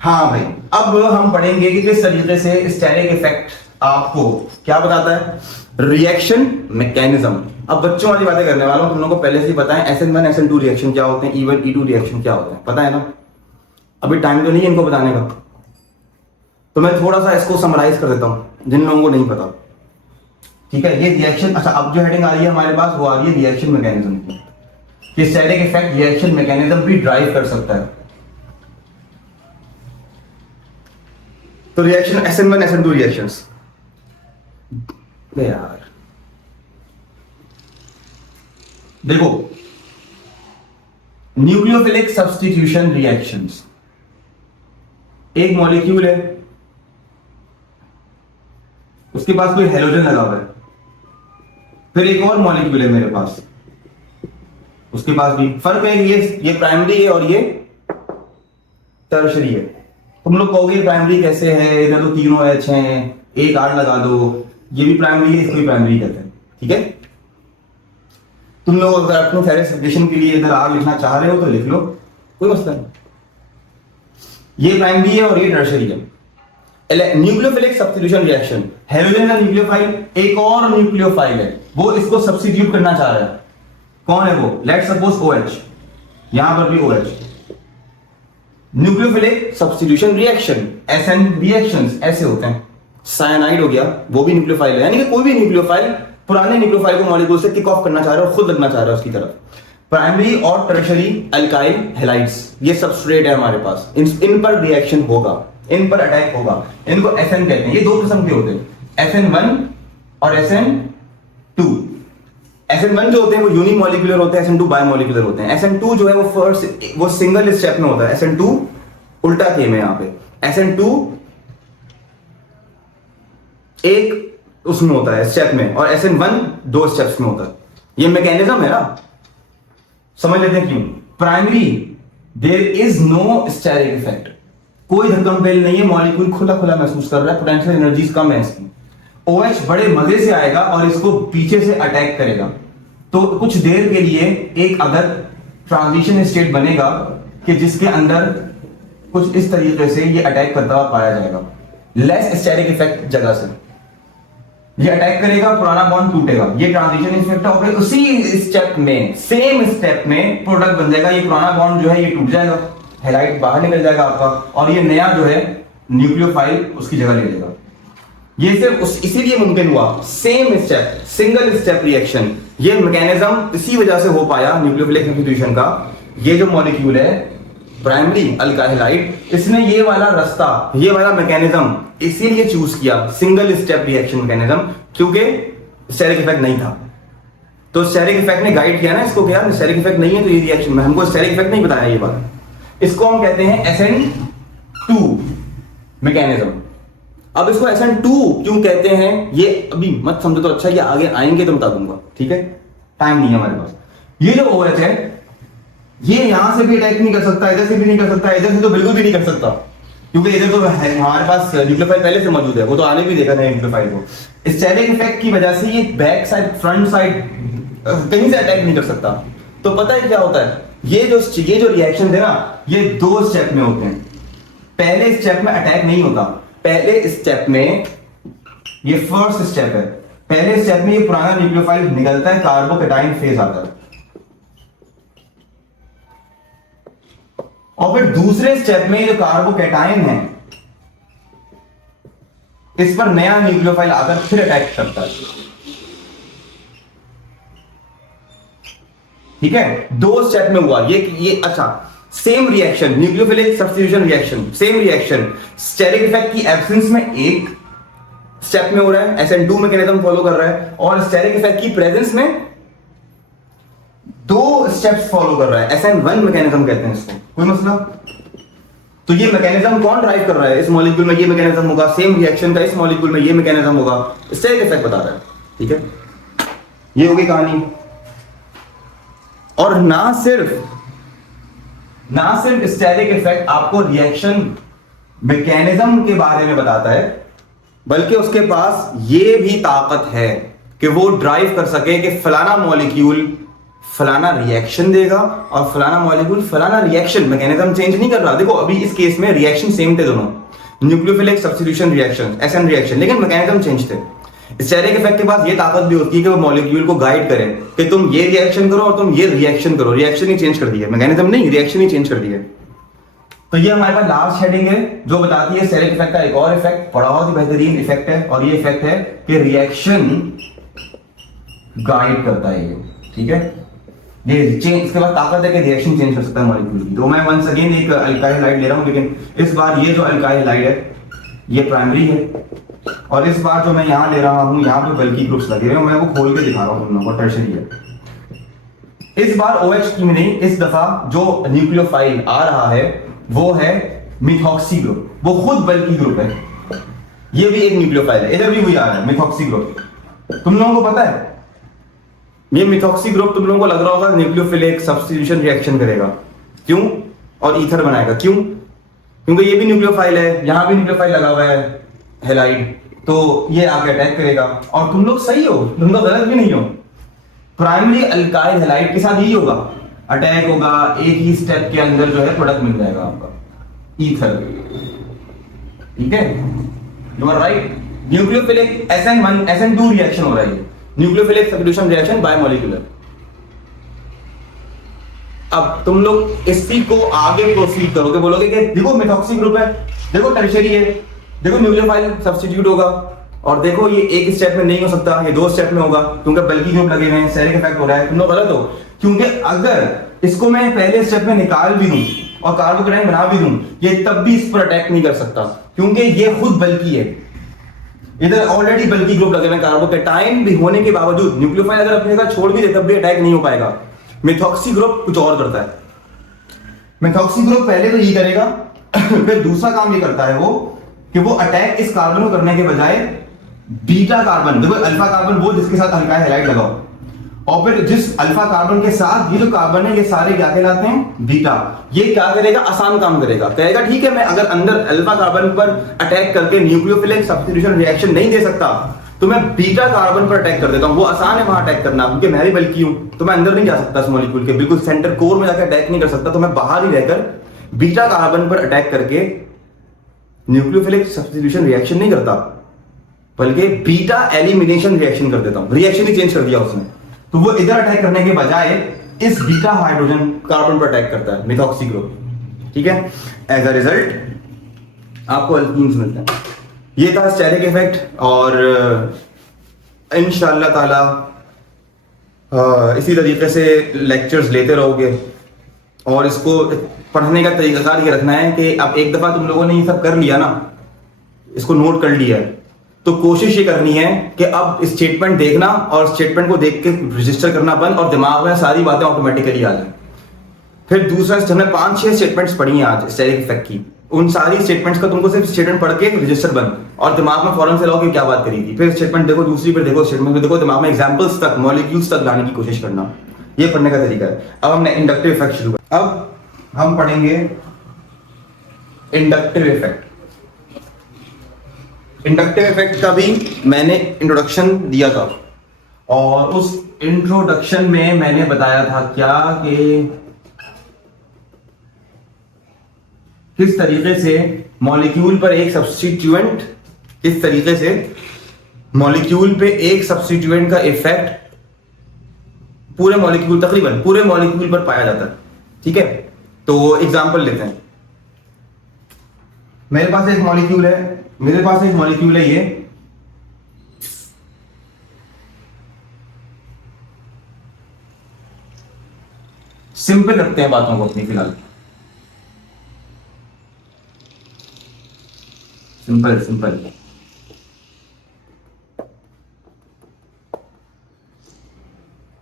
हाँ भाई, अब हम पढ़ेंगे कि किस तरीके से स्टेरिक इफेक्ट आपको क्या बताता है, रिएक्शन मैकेनिज्म। अब बच्चों वाली बातें करने वाला हूं, तुम लोगों को पहले से ही पता है SN1 SN2 रिएक्शन क्या होते हैं, E1 E2 रिएक्शन क्या होते हैं, पता है ना। अभी टाइम तो नहीं है इनको बताने का, तो मैं थोड़ा सा इसको समराइज कर देता हूं जिन लोगों को नहीं पता, ठीक है। ये रिएक्शन, अच्छा अब जो हेडिंग आ रही है हमारे पास वो आ रही है रिएक्शन मैकेनिज्म की, कि स्टेरिक इफेक्ट रिएक्शन मैकेनिज्म भी ड्राइव कर सकता है। तो रिएक्शन SN1 SN2 रिएक्शंस, यार देखो न्यूक्लियोफिलिक सब्स्टिट्यूशन रिएक्शंस। एक मॉलिक्यूल है, उसके पास कोई हेलोजन लगा हुआ है, फिर एक और मॉलिक्यूल है मेरे पास, उसके पास भी। फर्क है ये प्राइमरी है और ये टर्शरी है। तुम लोग कहोगे प्राइमरी कैसे है, इधर तो तीनों एच हैं, एक आर लगा दो, ये भी प्राइमरी है, इसको भी प्राइमरी कहते हैं। ठीक है, तुम लोग अगर अपने क्लैरिफिकेशन के लिए इधर आर लिखना चाह रहे हो तो लिख लो, कोई मसला नहीं। ये प्राइमरी है और ये टर्शरी है। न्यूक्लियोफिलिक सब्स्टिट्यूशन रिएक्शन, हेलोजन का न्यूक्लियोफाइल एक और न्यूक्लियोफाइल है, वो इसको सब्स्टिट्यूट करना चाह रहा है। कौन है वो? लेट्स सपोज OH, यहां पर भी OH। Nucleophilic substitution reaction, SN reactions ऐसे होते हैं। साइनाइड हो गया, वो भी न्यूक्लियोफाइल है, यानी कि कोई भी न्यूक्लियोफाइल पुराने न्यूक्लियोफाइल को मॉलिक्यूल से किक ऑफ करना चाह रहा है और खुद लगना चाह रहा है उसकी तरफ। प्राइमरी और टर्शरी अल्काइल हैलाइड्स, ये सबस्ट्रेट है हमारे पास, इन पर रिएक्शन होगा, इन पर अटैक होगा। इनको SN कहते हैं। ये दो किस्म के होते हैं, SN1 और SN2। SN1 जो होते हैं वो यूनिमॉलिक्यूलर होते हैं, SN2 बायोमॉलिक्यूलर होते हैं। SN2 जो है वो सिंगल स्टेप में होता है। SN2 उल्टा केम है यहाँ पे। SN2 एक उसमें होता है स्टेप में, और SN1 दो स्टेप्स में होता है। ये मैकेनिज्म है ना, समझ लेते हैं क्यों। Primary, there is no steric effect, कोई धक्कम-पेल नहीं है, मॉलिक्यूल खुला खुला महसूस कर रहा है, पोटेंशियल एनर्जीज कम है इसकी। OH बड़े मजे से आएगा और इसको पीछे से अटैक करेगा, तो कुछ देर के लिए एक अगर ट्रांजिशन स्टेट बनेगा कि जिसके अंदर कुछ इस तरीके से ये अटैक करता हुआ पाया जाएगा, लेस स्टेरिक इफेक्ट जगह से ये अटैक करेगा, पुराना बॉन्ड टूटेगा, ये ट्रांजिशन इफेक्ट हो गया। उसी स्टेप में, सेम स्टेप में प्रोडक्ट बन जाएगा, ये पुराना बॉन्ड जो है ये टूट जाएगा, हैलाइड बाहर निकल जाएगा आपका, और ये नया जो है न्यूक्लियोफाइल उसकी जगह ले लेगा। ये सिर्फ इसीलिए मुमकिन हुआ, same step, single step reaction. ये मैकेनिज्म इसी वजह से हो पाया न्यूक्लियोफिलिक सब्स्टिट्यूशन का। ये जो मॉलिक्यूल है प्राइमरी अल्काइल हैलाइड, इसने ये वाला रास्ता, ये वाला मैकेनिज्म इसीलिए चूज किया, सिंगल स्टेप रिएक्शन मैकेनिज्म, क्योंकि स्टेरिक इफेक्ट नहीं था। तो स्टेरिक इफेक्ट ने गाइड किया ना इसको, क्या स्टेरिक इफेक्ट नहीं है तो ये रिएक्शन में, हमको स्टेरिक इफेक्ट नहीं बताया ये बात। इसको हम कहते हैं SN2 मैकेनिज्म। अब इसको SN2 क्यों कहते हैं ये अभी मत समझो तो अच्छा, ये आगे आएंगे तो बता दूंगा, ठीक है, टाइम नहीं है हमारे पास। ये जो OH है ये यहां से भी अटैक नहीं कर सकता, इधर से भी नहीं कर सकता, इधर से तो बिल्कुल भी नहीं कर सकता, क्योंकि इधर तो हमारे पास न्यूक्लियोफाइल पहले से मौजूद है, वो तो आने भी देगा नए न्यूक्लियोफाइल को। स्टेरिक इफेक्ट की वजह से ये बैक साइड, फ्रंट साइड कहीं से अटैक नहीं कर सकता। तो पता है क्या होता है, ये जो रिएक्शन है ना, ये दो स्टेप में होते हैं। पहले स्टेप में अटैक नहीं होता, पहले स्टेप में, ये फर्स्ट स्टेप है, पहले स्टेप में ये पुराना न्यूक्लियोफाइल निकलता है, कार्बोकैटायन फेज आता है, और फिर दूसरे स्टेप में जो कार्बोकैटायन है इस पर नया न्यूक्लियोफाइल आकर फिर अटैक करता है। ठीक है, दो स्टेप में हुआ ये अच्छा, same reaction, nucleophilic substitution reaction, same reaction, steric effect की एब्सेंस में एक स्टेप में हो रहा है, SN2 मैकेनिज्म फॉलो कर रहा है, और स्टेरिक इफेक्ट की प्रेजेंस में दो स्टेप्स फॉलो कर रहा है, SN1 मैकेनिज्म कहते हैं इसको। कोई मसला? तो ये मैकेनिज्म कौन ड्राइव कर रहा है, इस मॉलिक्यूल में ये मैकेनिज्म होगा, सेम रिएक्शन का इस मॉलिक्यूल में ये मैकेनिज्म होगा, स्टेरिक इफेक्ट बता रहा है। ठीक है, ये होगी कहानी। और ना सिर्फ स्टेरिक इफेक्ट आपको रिएक्शन मैकेनिज्म के बारे में बताता है, बल्कि उसके पास ये भी ताकत है कि वो ड्राइव कर सके कि फलाना मॉलिक्यूल फलाना रिएक्शन देगा और फलाना मॉलिक्यूल फलाना रिएक्शन, मैकेनिज्म चेंज नहीं कर रहा। देखो अभी इस केस में रिएक्शन सेम थे दोनों, nucleophilic substitution reaction, SN reaction, लेकिन मैकेनिज्म चेंज थे। स्टेरिक इफेक्ट के पास ये ताकत भी होती है कि वो मॉलिक्यूल को गाइड करे कि तुम ये रिएक्शन करो और तुम ये रिएक्शन करो, रिएक्शन ही चेंज कर दी है, मैकेनिज्म नहीं, रिएक्शन ही चेंज कर दी है। तो ये हमारे पास लास्ट हेडिंग है जो बताती है स्टेरिक इफेक्ट का एक और इफेक्ट, बहुत ही बेहतरीन इफेक्ट है, और ये इफेक्ट है कि रिएक्शन गाइड करता है ये। ठीक है, ये चेंज, इसके बाद ताकत है कि रिएक्शन चेंज कर सकता है मॉलिक्यूल की। तो मैं वंस अगेन एक अल्काइल हैलाइड ले रहा हूं, लेकिन इस बार ये जो अल्काइल हैलाइड है ये प्राइमरी है, और इस बार जो मैं यहां ले रहा हूं, यहां पे बल्कि ग्रुप्स लगे हुए हैं, मैं वो खोल के दिखा रहा हूं तुम लोगों को, टर्शरी है। इस बार OH की में नहीं, इस दफा जो न्यूक्लियोफाइल आ रहा है वो है मिथॉक्सी ग्रुप, वो खुद बल्कि ग्रुप है, ये भी एक न्यूक्लियोफाइल है, इधर भी वही आ रहा है मिथॉक्सी ग्रुप। तुम लोगों को पता है ये मिथॉक्सी ग्रुप तुम लोगों को लग रहा होगा न्यूक्लियोफिलिक सब्स्टिट्यूशन रिएक्शन करेगा, क्यों, और ईथर बनाएगा, क्यों, क्योंकि ये भी न्यूक्लियोफाइल है, यहां भी न्यूक्लियोफाइल लगा हुआ है हैलाइड, तो ये आके अटैक करेगा। और तुम लोग सही हो, तुम लोग गलत भी नहीं हो, प्राइमरी अल्काइल हैलाइड के साथ यही होगा, अटैक होगा, एक ही स्टेप के अंदर जो है प्रोडक्ट मिल जाएगा आपका ईथर, ठीक है, you are right. Nucleophilic SN1 SN2 reaction हो रहा है, न्यूक्लियोफिलिक सब्स्टिट्यूशन रिएक्शन बायोमोलिकुलर। अब तुम लोग इसी को आगे प्रोसीड करोगे, बोलोगे कि देखो मिथॉक्सी ग्रुप है, देखो टर्शियरी है, देखो न्यूक्लियोफाइल सब्स्टिट्यूट होगा, और देखो ये एक स्टेप में नहीं हो सकता, ये 2 स्टेप में होगा क्योंकि बल्कि ग्रुप लगे हुए हैं, स्टेरिक इफेक्ट हो रहा है। तुम लोग गलत हो, क्योंकि अगर इसको मैं पहले स्टेप में निकाल भी दूं और कार्बोकेटाइन बना भी दूं, ये तब भी इस पर अटैक नहीं कर सकता, क्योंकि ये खुद बल्कि है, इधर ऑलरेडी बल्कि ग्रुप लगे हुए कार्बोकेटाइन भी होने के बावजूद न्यूक्लियोफाइल अगर अपनी जगह छोड़ भी दे तब भी अटैक नहीं हो पाएगा। मिथॉक्सी ग्रुप कुछ और करता है, मिथॉक्सी ग्रुप पहले तो ये करेगा फिर दूसरा काम ये करता है वो कि वो अटैक इस कार्बन को करने के बजाय बीटा कार्बन, देखो अल्फा कार्बन वो जिसके साथ अल्काइल हैलाइड लगाओ, और फिर जिस अल्फा कार्बन के साथ ये जो कार्बन है ये सारे क्या कहलाते हैं, बीटा, ये क्या करेगा, आसान काम करेगा, कहेगा ठीक है मैं अगर अंदर अल्फा कार्बन पर अटैक करके न्यूक्लियोफिलिक सब्स्टिट्यूशन रिएक्शन नहीं दे सकता तो मैं बीटा कार्बन पर अटैक कर देता हूं, वो आसान है वहां अटैक करना, क्योंकि मैं भी बल्कि हूं, तो मैं अंदर नहीं जा सकता इस मॉलिक्यूल के बिल्कुल सेंटर कोर में जाकर अटैक नहीं कर सकता, तो मैं बाहर ही रहकर बीटा कार्बन पर अटैक करके न्यूक्लियोफिलिक सब्स्टिट्यूशन रिएक्शन नहीं करता, बल्कि बीटा एलिमिनेशन रिएक्शन कर देता हूं, रिएक्शन ही चेंज कर दिया उसने। तो वो इधर अटैक करने के बजाय इस बीटा हाइड्रोजन कार्बन पर अटैक करता है मिथॉक्सी ग्रुप, ठीक है। एज अ रिजल्ट आपको अल्कीन्स मिलते हैं। ये था स्टेरिक इफेक्ट, और इंशाअल्लाह ताला इसी तरीके से लेक्चर्स लेते रहोगे, और इसको पढ़ने का तरीकाकार ये रखना है कि अब एक दफा तुम लोगों ने ये सब कर लिया ना, इसको नोट कर लिया है, तो कोशिश ये करनी है कि अब स्टेटमेंट देखना और स्टेटमेंट को देख के रजिस्टर करना बंद, और दिमाग में सारी बातें ऑटोमेटिकली आ जाए। फिर दूसरा हमने 5-6 स्टेटमेंट्स पढ़ी हैं आज स्टेरिक इफेक्ट की, उन सारी स्टेटमेंट्स का तुमको सिर्फ स्टेटमेंट पढ़ के रजिस्टर बंद, और दिमाग में फौरन से लाओ कि क्या बात करी थी, फिर स्टेटमेंट देखो, दूसरी फिर देखो, स्टेटमेंट में देखो, दिमाग में एग्जांपल्स तक, मॉलिक्यूल्स तक लाने की कोशिश करना, ये पढ़ने का तरीका है। अब हमने इंडक्टिव इफेक्ट शुरू कर, अब हम पढ़ेंगे इंडक्टिव इफेक्ट। इंडक्टिव इफेक्ट का भी मैंने इंट्रोडक्शन दिया था, और उस इंट्रोडक्शन में मैंने बताया था क्या कि किस तरीके से मॉलिक्यूल पर एक सब्स्टिट्यूएंट, किस तरीके से मॉलिक्यूल पे एक सब्स्टिट्यूएंट का इफेक्ट पूरे मॉलिक्यूल, तकरीबन पूरे मॉलिक्यूल पर पाया जाता है, ठीक है। तो एग्जांपल लेते हैं, मेरे पास एक मॉलिक्यूल है, ये सिंपल रखते हैं बातों को अपनी, फिलहाल सिंपल।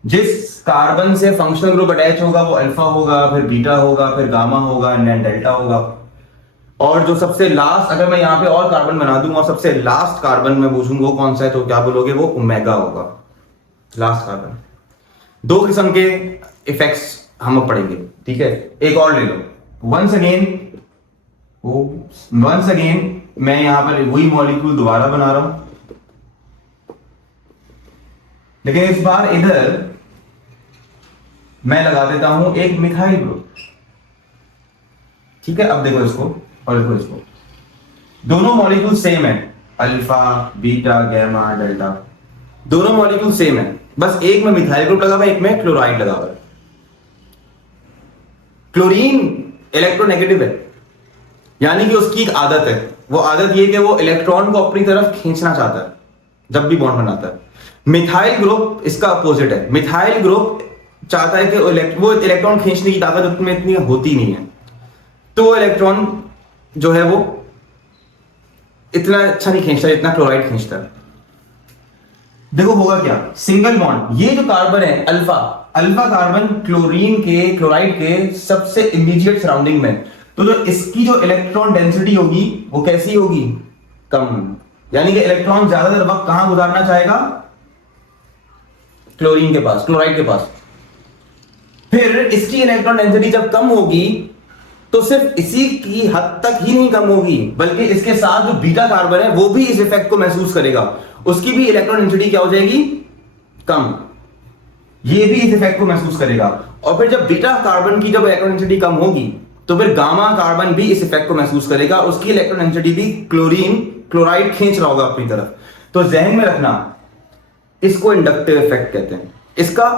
जिस कार्बन से फंक्शनल ग्रुप अटैच होगा वो अल्फा होगा, फिर बीटा होगा, फिर गामा होगा, एंड देन डेल्टा होगा, और जो सबसे लास्ट, अगर मैं यहाँ पे और कार्बन बना दूंगा और सबसे लास्ट कार्बन में पूछूंगा वो कौन सा है, तो क्या बोलोगे, वो ओमेगा होगा, लास्ट कार्बन। 2 किस्म के इफेक्ट्स हम अब पढ़ेंगे, ठीक है। एक और ले लो, वंस अगेन मैं यहां पर वही मॉलिक्यूल दोबारा बना रहा हूं, लेकिन इस बार इधर मैं लगा देता हूं एक मिथाइल ग्रुप, ठीक है। अब देखो इसको और देखो इसको, दोनों मॉलिक्यूल सेम है, अल्फा, बीटा, गामा, डेल्टा, दोनों मॉलिक्यूल सेम है, बस एक में मिथाइल ग्रुप लगा हुआ है, एक में क्लोराइड लगा हुआ है। क्लोरीन इलेक्ट्रोनेगेटिव है, यानी कि उसकी एक आदत है, वो आदत ये कि वो इलेक्ट्रॉन को अपनी तरफ खींचना चाहता है जब भी बॉन्ड बनाता है। मिथाइल ग्रुप इसका अपोजिट है, मिथाइल ग्रुप चाहता है कि वो इलेक्ट्रॉन खींचने की ताकत उसमें इतनी होती नहीं है, तो वो इलेक्ट्रॉन जो है वो इतना अच्छा नहीं खींचता जितना क्लोराइड खींचता है। देखो होगा क्या, सिंगल बॉन्ड, ये जो कार्बन है अल्फा, अल्फा कार्बन क्लोराइड के सबसे इमीडिएट सराउंडिंग में, तो जो इसकी जो इलेक्ट्रॉन डेंसिटी होगी वो कैसी होगी, कम। यानी कि इलेक्ट्रॉन ज्यादातर वक्त कहां गुजारना चाहेगा, क्लोराइड के पास। फिर इसकी इलेक्ट्रॉन डेंसिटी जब कम होगी तो सिर्फ इसी की हद तक ही नहीं कम होगी, बल्कि इसके साथ जो बीटा कार्बन है वो भी इस इफेक्ट को महसूस करेगा, उसकी भी इलेक्ट्रॉन डेंसिटी क्या हो जाएगी, कम। ये भी इस इफेक्ट को महसूस करेगा। और फिर जब बीटा कार्बन की जब इलेक्ट्रॉन डेंसिटी कम होगी तो फिर गामा कार्बन भी इस इफेक्ट को महसूस करेगा, उसकी इलेक्ट्रॉन डेंसिटी भी क्लोराइड खींच रहा होगा अपनी तरफ। तो जहन में रखना, इसको इंडक्टिव इफेक्ट कहते हैं। इसका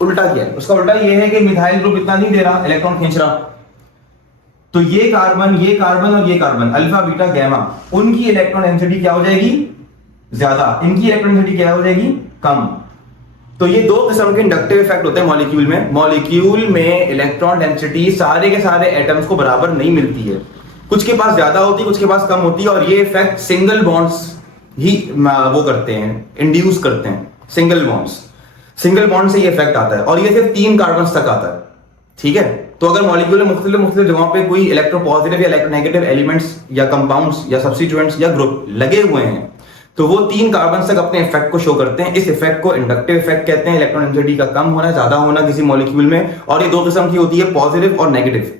उल्टा क्या है, उसका उल्टा ये है कि मिथाइल ग्रुप इतना नहीं दे रहा, इलेक्ट्रॉन खींच रहा, तो ये कार्बन और ये कार्बन अल्फा बीटा गामा, उनकी इलेक्ट्रॉन डेंसिटी क्या हो जाएगी, ज्यादा, इनकी इलेक्ट्रॉन डेंसिटी क्या हो जाएगी, कम। तो ये दो किस्म के इंडक्टिव इफेक्ट होते हैं मॉलिक्यूल में। मॉलिक्यूल में इलेक्ट्रॉन डेंसिटी सारे के सारे एटम्स को बराबर नहीं मिलती है, कुछ के पास ज्यादा होती है, कुछ के पास कम होती है, और ये इफेक्ट सिंगल बॉन्ड्स ही वो करते हैं, इंड्यूस करते हैं। सिंगल बॉन्ड से ये इफेक्ट आता है, और ये सिर्फ 3 कार्बन तक आता है, ठीक है। तो अगर मॉलिक्यूल में मुख्तलिफ जगहों पे कोई इलेक्ट्रोपॉजिटिव या इलेक्ट्रोनेगेटिव एलिमेंट्स या कंपाउंड्स या सब्स्टिट्यूएंट्स या ग्रुप लगे हुए हैं, तो वो 3 कार्बन तक अपने इफेक्ट को शो करते हैं। इस इफेक्ट को इंडक्टिव इफेक्ट कहते हैं, इलेक्ट्रॉन डेंसिटी का कम होना, ज्यादा होना किसी मॉलिक्यूल में। और ये दो किस्म की होती है, पॉजिटिव और नेगेटिव।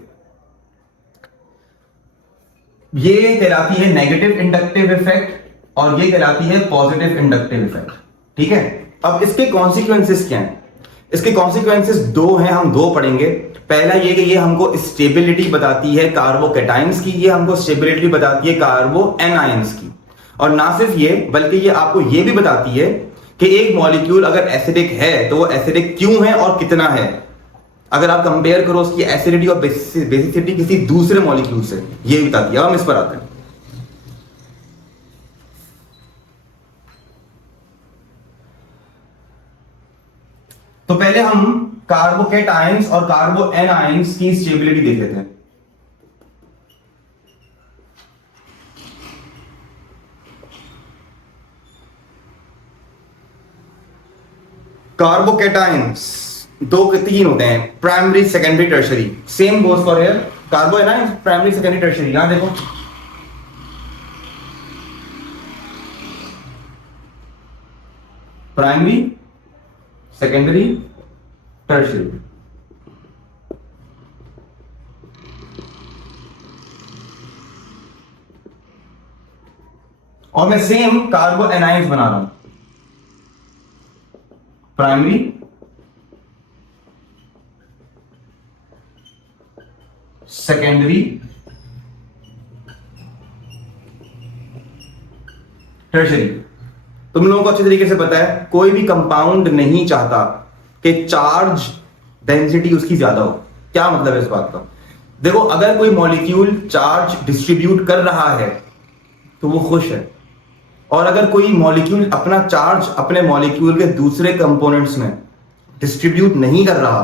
ये कहलाती है नेगेटिव इंडक्टिव इफेक्ट और ये कहलाती है पॉजिटिव इंडक्टिव इफेक्ट, ठीक है। अब इसके कॉन्सिक्वेंसेस क्या हैं? इसके कॉन्सिक्वेंसेस 2 हैं, हम 2 पढ़ेंगे। पहला ये कि ये हमको स्टेबिलिटी बताती है कार्बोकैटायंस की, ये हमको स्टेबिलिटी बताती है कार्बो एनायंस की। और ना सिर्फ ये, बल्कि ये आपको ये भी बताती है कि एक मॉलिक्यूल अगर एसिडिक है तो वो एसिडिक क्यों है और कितना है, अगर आप कंपेयर करो उसकी एसिडिटी और बेसिसिटी किसी दूसरे मॉलिक्यूल से, ये बताती है। हम इस पर आते हैं। तो पहले हम कार्बोकैटायंस और कार्बो एनायंस की स्टेबिलिटी देख लेते हैं। कार्बोकैटायंस 3 होते हैं, primary, secondary, tertiary. Same goes for here, कार्बो anions primary, secondary, tertiary. यहां देखो, प्राइमरी, सेकेंडरी, टर्शरी। और मैं सेम कार्बो एनायंस बना रहा हूं, प्राइमरी, सेकेंडरी, टर्शरी। तुम लोगों को अच्छे तरीके से पता है, कोई भी कंपाउंड नहीं चाहता कि चार्ज डेंसिटी उसकी ज्यादा हो। क्या मतलब है इस बात का? देखो, अगर कोई मॉलिक्यूल चार्ज डिस्ट्रीब्यूट कर रहा है तो वो खुश है, और अगर कोई मॉलिक्यूल अपना चार्ज अपने मॉलिक्यूल के दूसरे कंपोनेंट्स में डिस्ट्रीब्यूट नहीं कर रहा,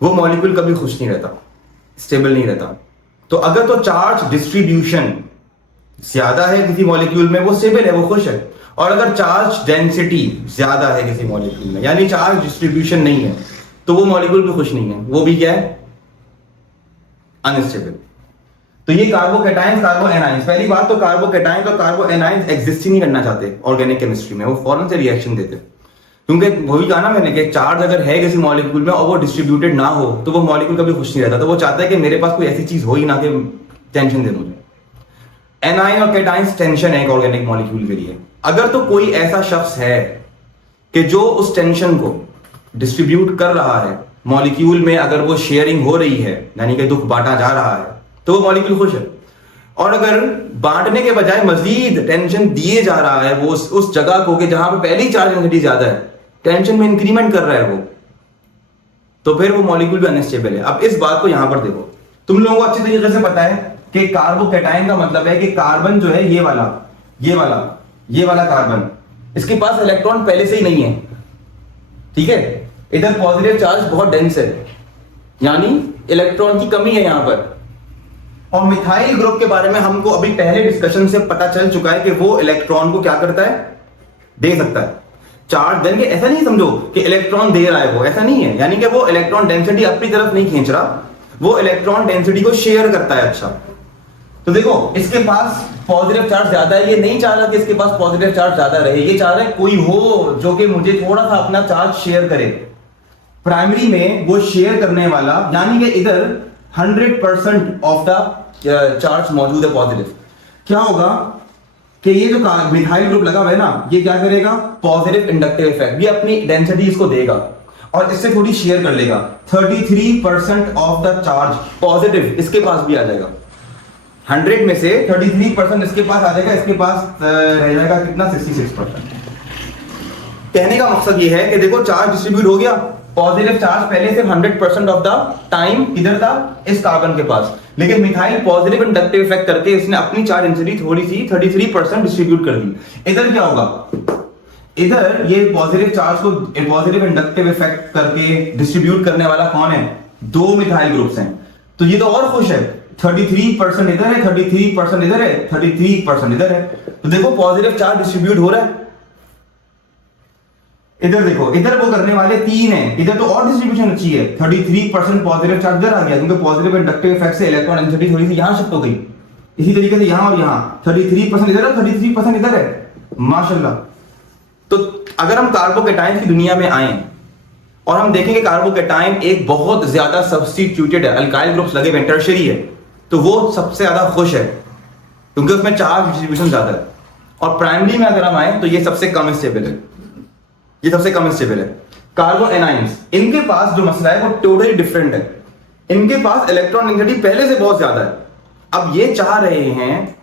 वो मॉलिक्यूल कभी खुश नहीं रहता, स्टेबल नहीं रहता। तो अगर तो चार्ज डिस्ट्रीब्यूशन ज्यादा है किसी मॉलिक्यूल में, वो स्टेबल है, वो खुश है। और अगर चार्ज डेंसिटी ज्यादा है किसी मॉलिक्यूल में, यानी चार्ज डिस्ट्रीब्यूशन नहीं है, तो वो मॉलिक्यूल भी खुश नहीं है, वो भी क्या है, अनस्टेबल। तो ये कार्बोकैटायंस, कार्बो एनायंस। पहली बात तो कार्बोकैटायंस और कार्बो एनायंस एग्जिस्ट ही नहीं करना चाहते ऑर्गेनिक केमिस्ट्री में, वो फौरन से रिएक्शन देते, क्योंकि वही कहा ना मैंने कि चार्ज अगर है किसी मॉलिक्यूल में और वो डिस्ट्रीब्यूटेड ना हो तो वो मॉलिक्यूल कभी खुश नहीं रहता। तो वो चाहता है कि मेरे पास कोई ऐसी चीज हो ही ना कि टेंशन दे मुझे। एनायन और कैटायंस टेंशन है एक ऑर्गेनिक मॉलिक्यूल के लिए। अगर तो कोई ऐसा शख्स है कि जो उस टेंशन को डिस्ट्रीब्यूट कर रहा है मॉलिक्यूल में, अगर वो शेयरिंग हो रही है, यानी कि दुख बांटा जा रहा है, तो वो मॉलिक्यूल खुश है। और अगर बांटने के बजाय मजीद टेंशन दिए जा रहा है वो उस जगह को कि जहां पे पहली चार्ज डेंसिटी ज्यादा है, टेंशन में इंक्रीमेंट कर रहा है वो, तो फिर वो मॉलिक्यूल भी अनस्टेबल है। अब इस बात को यहां पर देखो, तुम लोगों को अच्छी तरीके से पता है कि कार्बोकैटायन का मतलब है कि कार्बन जो है ये वाला कार्बन, इसके पास इलेक्ट्रॉन पहले से ही नहीं है, ठीक है। इधर पॉजिटिव चार्ज बहुत डेंस है, यानी इलेक्ट्रॉन की कमी है यहां पर। और मिथाइल ग्रुप के बारे में हमको अभी पहले डिस्कशन से पता चल चुका है कि वो इलेक्ट्रॉन को क्या करता है, दे सकता है। चार्ज देंगे, ऐसा नहीं समझो कि इलेक्ट्रॉन दे रहा है वो, ऐसा नहीं है, यानी कि वो इलेक्ट्रॉन डेंसिटी अपनी तरफ नहीं खींच रहा, वो इलेक्ट्रॉन डेंसिटी को शेयर करता है। अच्छा, तो देखो इसके पास पॉजिटिव चार्ज ज्यादा है, ये नहीं चाह रहा कि इसके पास पॉजिटिव चार्ज ज्यादा रहे, ये चाह रहा है कोई हो जो कि मुझे थोड़ा सा अपना चार्ज शेयर करे। प्राइमरी में वो शेयर करने वाला, यानी कि इधर 100% ऑफ द चार्ज मौजूद है पॉजिटिव। क्या होगा कि ये जो मिथाइल ग्रुप लगा हुआ है ना, ये क्या करेगा, पॉजिटिव इंडक्टिव इफेक्ट, ये अपनी डेंसिटी इसको देगा और इससे थोड़ी शेयर कर लेगा। 33% ऑफ द चार्ज पॉजिटिव इसके पास भी आ जाएगा। 100 में से 33% इसके पास आ जाएगा, इसके पास रह जाएगा कितना, 66%। कहने का मकसद ये है कि देखो चार्ज डिस्ट्रीब्यूट हो गया, पॉजिटिव चार्ज पहले से 100% ऑफ द टाइम किधर था, इस कार्बन के पास, लेकिन मिथाइल पॉजिटिव इंडक्टिव इफेक्ट करके इसने अपनी चार्ज डेंसिटी थोड़ी सी 33% डिस्ट्रीब्यूट कर दी। इधर क्या होगा, इधर ये पॉजिटिव चार्ज को पॉजिटिव इंडक्टिव इफेक्ट करके डिस्ट्रीब्यूट करने वाला कौन है, दो मिथाइल ग्रुप्स हैं, तो ये तो और खुश है। 33% इधर है, 33% इधर है, 33% इधर है, तो देखो पॉजिटिव चार्ज डिस्ट्रीब्यूट हो रहा है। इधर देखो, इधर वो करने वाले 3 है, इधर तो और डिस्ट्रीब्यूशन अच्छी है, 33% पॉजिटिव चार्ज इधर आ गया, क्योंकि पॉजिटिव इंडक्टिव इफेक्ट से इलेक्ट्रॉन डेंसिटी थोड़ी सी यहां शिफ्ट हो गई। इसी तरीके से यहां और यहां 33% इधर है, 33% इधर है, माशाल्लाह। तो अगर हम कार्बोकैटायन की दुनिया में आए और हम देखेंगे कार्बोकैटायन एक बहुत ज्यादा सब्स्टिट्यूटेड है, अल्काइल ग्रुप्स लगे हुए टर्शियरी है, तो वो सबसे ज्यादा खुश है क्योंकि उसमें चार्ज डिस्ट्रीब्यूशन ज्यादा है। और प्राइमरी में अगर हम आए तो ये सबसे कम स्टेबल है, ये सबसे कम स्टेबल है। कार्बो एनाइंस, इनके पास जो मसला है वो टोटली डिफरेंट है, इनके पास इलेक्ट्रॉन डेंसिटी पहले से बहुत ज्यादा है। अब ये चाह रहे हैं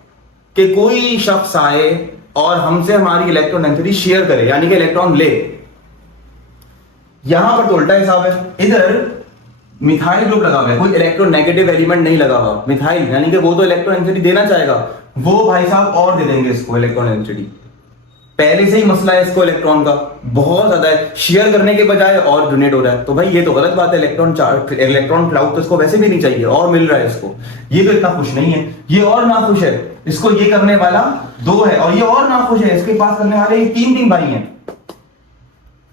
कि कोई शख्स आए और हमसे हमारी इलेक्ट्रॉन डेंसिटी शेयर करे, यानी कि इलेक्ट्रॉन ले। यहां पर तो उल्टा हिसाब है, इधर मिथाइल ग्रुप लगा हुआ है, कोई इलेक्ट्रोनेगेटिव एलिमेंट नहीं लगा हुआ, मिथाइल, यानी कि वो तो इलेक्ट्रॉन डेंसिटी देना चाहेगा, वो भाई साहब और दे देंगे इसको इलेक्ट्रॉन डेंसिटी। पहले से ही मसला है इसको इलेक्ट्रॉन का बहुत ज्यादा है, शेयर करने के बजाय और डोनेट हो रहा है, तो भाई ये तो गलत बात है। इलेक्ट्रॉन चार्ज, इलेक्ट्रॉन क्लाउड तो इसको वैसे भी नहीं चाहिए और मिल रहा है इसको, ये तो इतना खुश नहीं है, ये और ना खुश है, इसको ये करने वाला 2 है और ये और ना खुश है, इसके पास करने वाले ये 3 भाई हैं।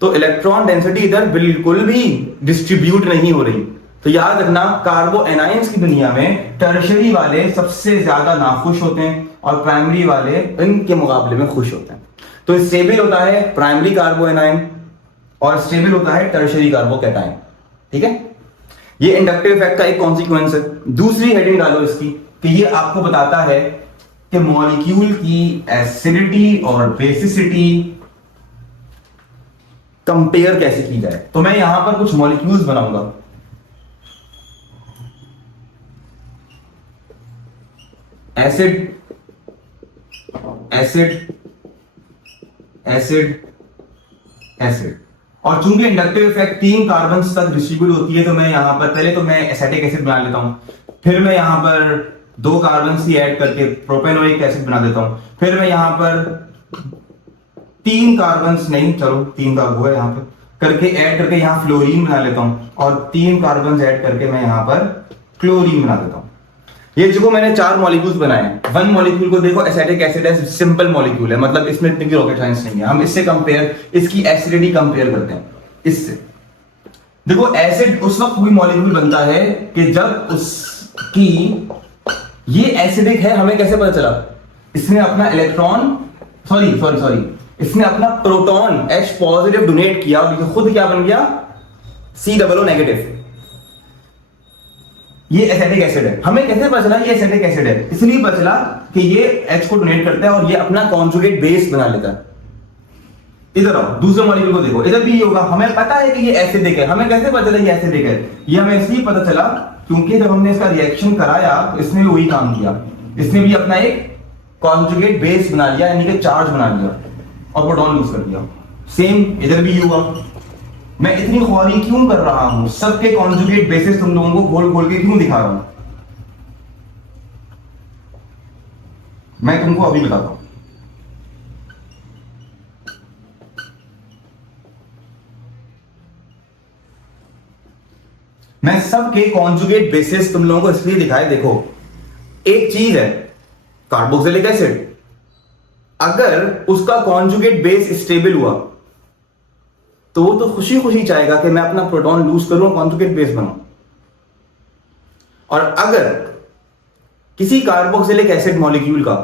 तो इलेक्ट्रॉन डेंसिटी इधर बिल्कुल भी डिस्ट्रीब्यूट नहीं हो रही। तो याद रखना, कार्बो एनाइंस की दुनिया में टर्शियरी वाले सबसे ज्यादा नाखुश होते हैं और प्राइमरी वाले इनके मुकाबले में खुश होते हैं। तो स्टेबल होता है प्राइमरी कार्बो एनाइन और स्टेबल होता है टर्शियरी कार्बोकैटायन, ठीक है। ये इंडक्टिव इफेक्ट का एक कॉन्सिक्वेंस है। दूसरी हेडिंग डालो इसकी कि ये आपको बताता है कि मॉलिक्यूल की एसिडिटी और बेसिसिटी कंपेयर कैसे की जाए। तो मैं यहां पर कुछ मॉलिक्यूल्स बनाऊंगा, एसिड एसिड एसिड एसिड, और चूंकि इंडक्टिव इफेक्ट 3 कार्बन तक डिस्ट्रीब्यूट होती है, तो मैं यहां पर पहले तो मैं एसिटिक एसिड बना लेता हूं, फिर मैं यहां पर 2 कार्बन ही ऐड करके प्रोपेनोइक एसिड बना देता हूं, फिर मैं यहां पर 3 कार्बन नहीं, चलो 3 का वो है यहां पर करके ऐड करके यहां फ्लोरीन बना लेता हूं और 3 कार्बन ऐड करके मैं यहां पर क्लोरीन बना देता हूं। ये जो मैंने 4 मॉलिक्यूल्स बनाए हैं, 1 मॉलिक्यूल को देखो एसिटिक एसिड है, सिंपल मॉलिक्यूल है, मतलब इसमें इतनी रॉकेट साइंस नहीं है। हम इससे कंपेयर, इसकी एसिडिटी कंपेयर करते हैं इससे। देखो एसिड उस वक्त कोई मॉलिक्यूल बनता है कि जब उसकी ये एसिडिक है, हमें कैसे पता चला, इसने अपना इलेक्ट्रॉन सॉरी इसने अपना प्रोटॉन H पॉजिटिव डोनेट किया और ये खुद क्या बन गया, COO नेगेटिव। ये एसिटिक एसिड है। हमें कैसे पता चला ये एसिटिक एसिड है, इसलिए पता चला कि ये H को डोनेट करता है और ये अपना कॉन्जुगेट बेस बना लेता है। इधर आओ, दूसरे मॉलिक्यूल को देखो, इधर भी ये होगा, हमें पता है कि ये एसिडिक है। हमें कैसे पता चला ये एसिडिक है, ये हमें इसलिए पता चला क्योंकि जब हमने इसका रिएक्शन कराया तो इसने भी वही काम किया, इसने भी अपना एक कॉन्जुगेट बेस बना लिया, यानी कि चार्ज बना लिया और प्रोटॉन यूज कर दिया। सेम इधर भी हुआ। मैं इतनी ख्वारी क्यों कर रहा हूं, सबके कॉन्जुगेट बेसिस तुम लोगों को खोल खोल के क्यों दिखा रहा हूं, मैं तुमको अभी बताता हूं। मैं सबके कॉन्जुगेट बेसिस तुम लोगों को इसलिए दिखाए, देखो एक चीज है कार्बोक्सिलिक एसिड, अगर उसका कॉन्जुगेट बेस स्टेबल हुआ तो वो तो खुशी खुशी चाहेगा कि मैं अपना प्रोटॉन लूज करूं, कॉन्जुगेट बेस बनाऊं। और अगर किसी कार्बोक्सिलिक एसिड मॉलिक्यूल का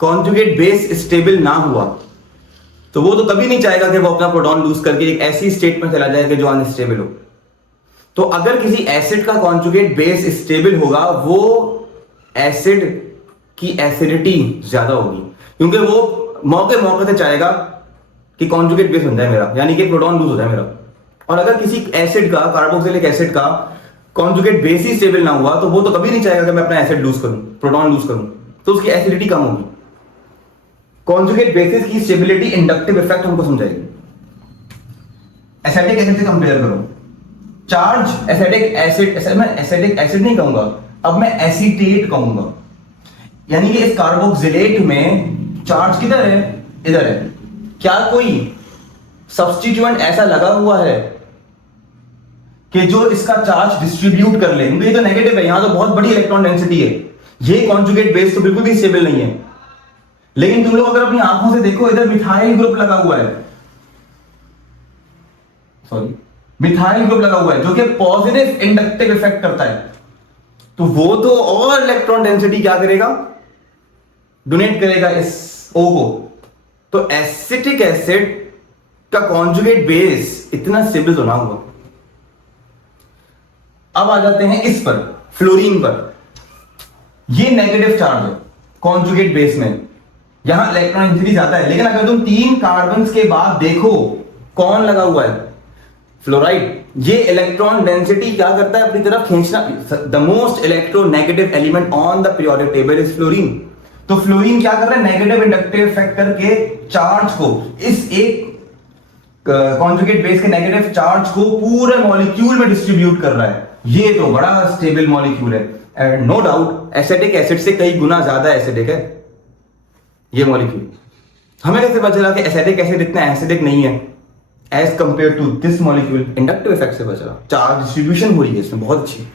कॉन्जुगेट बेस स्टेबल ना हुआ तो वो तो कभी नहीं चाहेगा कि वो अपना प्रोटॉन लूज करके एक ऐसी स्टेट में चला जाए कि जो अनस्टेबल हो। तो अगर किसी एसिड का कॉन्जुगेट बेस स्टेबल होगा, वो एसिड की एसिडिटी ज्यादा होगी, क्योंकि वो मौके मौके से चाहेगा कि कॉन्जुगेट बेस बन जाए मेरा, यानी कि प्रोटॉन लूज हो जाए मेरा। और अगर किसी एसिड का, कार्बोक्सिलिक एसिड का कॉन्जुगेट बेस ही स्टेबल ना हुआ तो वो तो कभी नहीं चाहेगा कि मैं अपना एसिड लूज करूं, प्रोटॉन लूज करूं, तो उसकी एसिडिटी कम होगी। कॉन्जुगेट बेसिस की स्टेबिलिटी इंडक्टिव इफेक्ट हमको समझाएगी। एसिडिक एसिड से कंपेयर करो, चार्ज एसिडिक एसिड, मैं एसिडिक एसिड नहीं कहूंगा, अब मैं एसीटेट कहूंगा, यानी कि इस कार्बोक्सिलेट में चार्ज किधर है, इधर है। क्या कोई सब्स्टिट्यूएंट ऐसा लगा हुआ है कि जो इसका चार्ज डिस्ट्रीब्यूट कर ले, क्योंकि ये तो नेगेटिव है, यहां तो बहुत बड़ी इलेक्ट्रॉन डेंसिटी है, ये कॉन्जुगेट बेस तो बिल्कुल भी स्टेबल नहीं है। लेकिन तुम लोग अगर अपनी आंखों से देखो, इधर मिथाइल ग्रुप लगा हुआ है, सॉरी मिथाइल ग्रुप लगा हुआ है, जो कि पॉजिटिव इंडक्टिव इफेक्ट करता है, तो वो तो और इलेक्ट्रॉन डेंसिटी क्या करेगा, डोनेट करेगा इस O को। तो एसिटिक एसिड का कॉन्जुगेट बेस इतना स्टेबल तो ना हुआ। अब आ जाते हैं इस पर, फ्लोरीन पर। ये नेगेटिव चार्ज है कॉन्जुगेट बेस में, यहां इलेक्ट्रॉन डेंसिटी ज्यादा है, लेकिन अगर तुम 3 कार्बन के बाद देखो कौन लगा हुआ है, फ्लोराइड। ये इलेक्ट्रॉन डेंसिटी क्या करता है, अपनी तरफ खींचना। The most electronegative element on the periodic table is fluorine. तो फ्लोरीन क्या कर रहा है, नेगेटिव इंडक्टिव इफेक्ट करके चार्ज को, इस एक कॉन्जुगेट बेस के नेगेटिव चार्ज को पूरे मॉलिक्यूल में डिस्ट्रीब्यूट कर रहा है। ये तो बड़ा स्टेबल मॉलिक्यूल है, नो डाउट एसिटिक एसिड से कई गुना ज्यादा एसिडिक है ये मॉलिक्यूल। हमें कैसे पता चला कि एसिटिक एसिड इतना एसिडिक नहीं है as compare to this molecule? Inductive effect से पता चला, चार्ज डिस्ट्रीब्यूशन हो रही है इसमें बहुत अच्छी।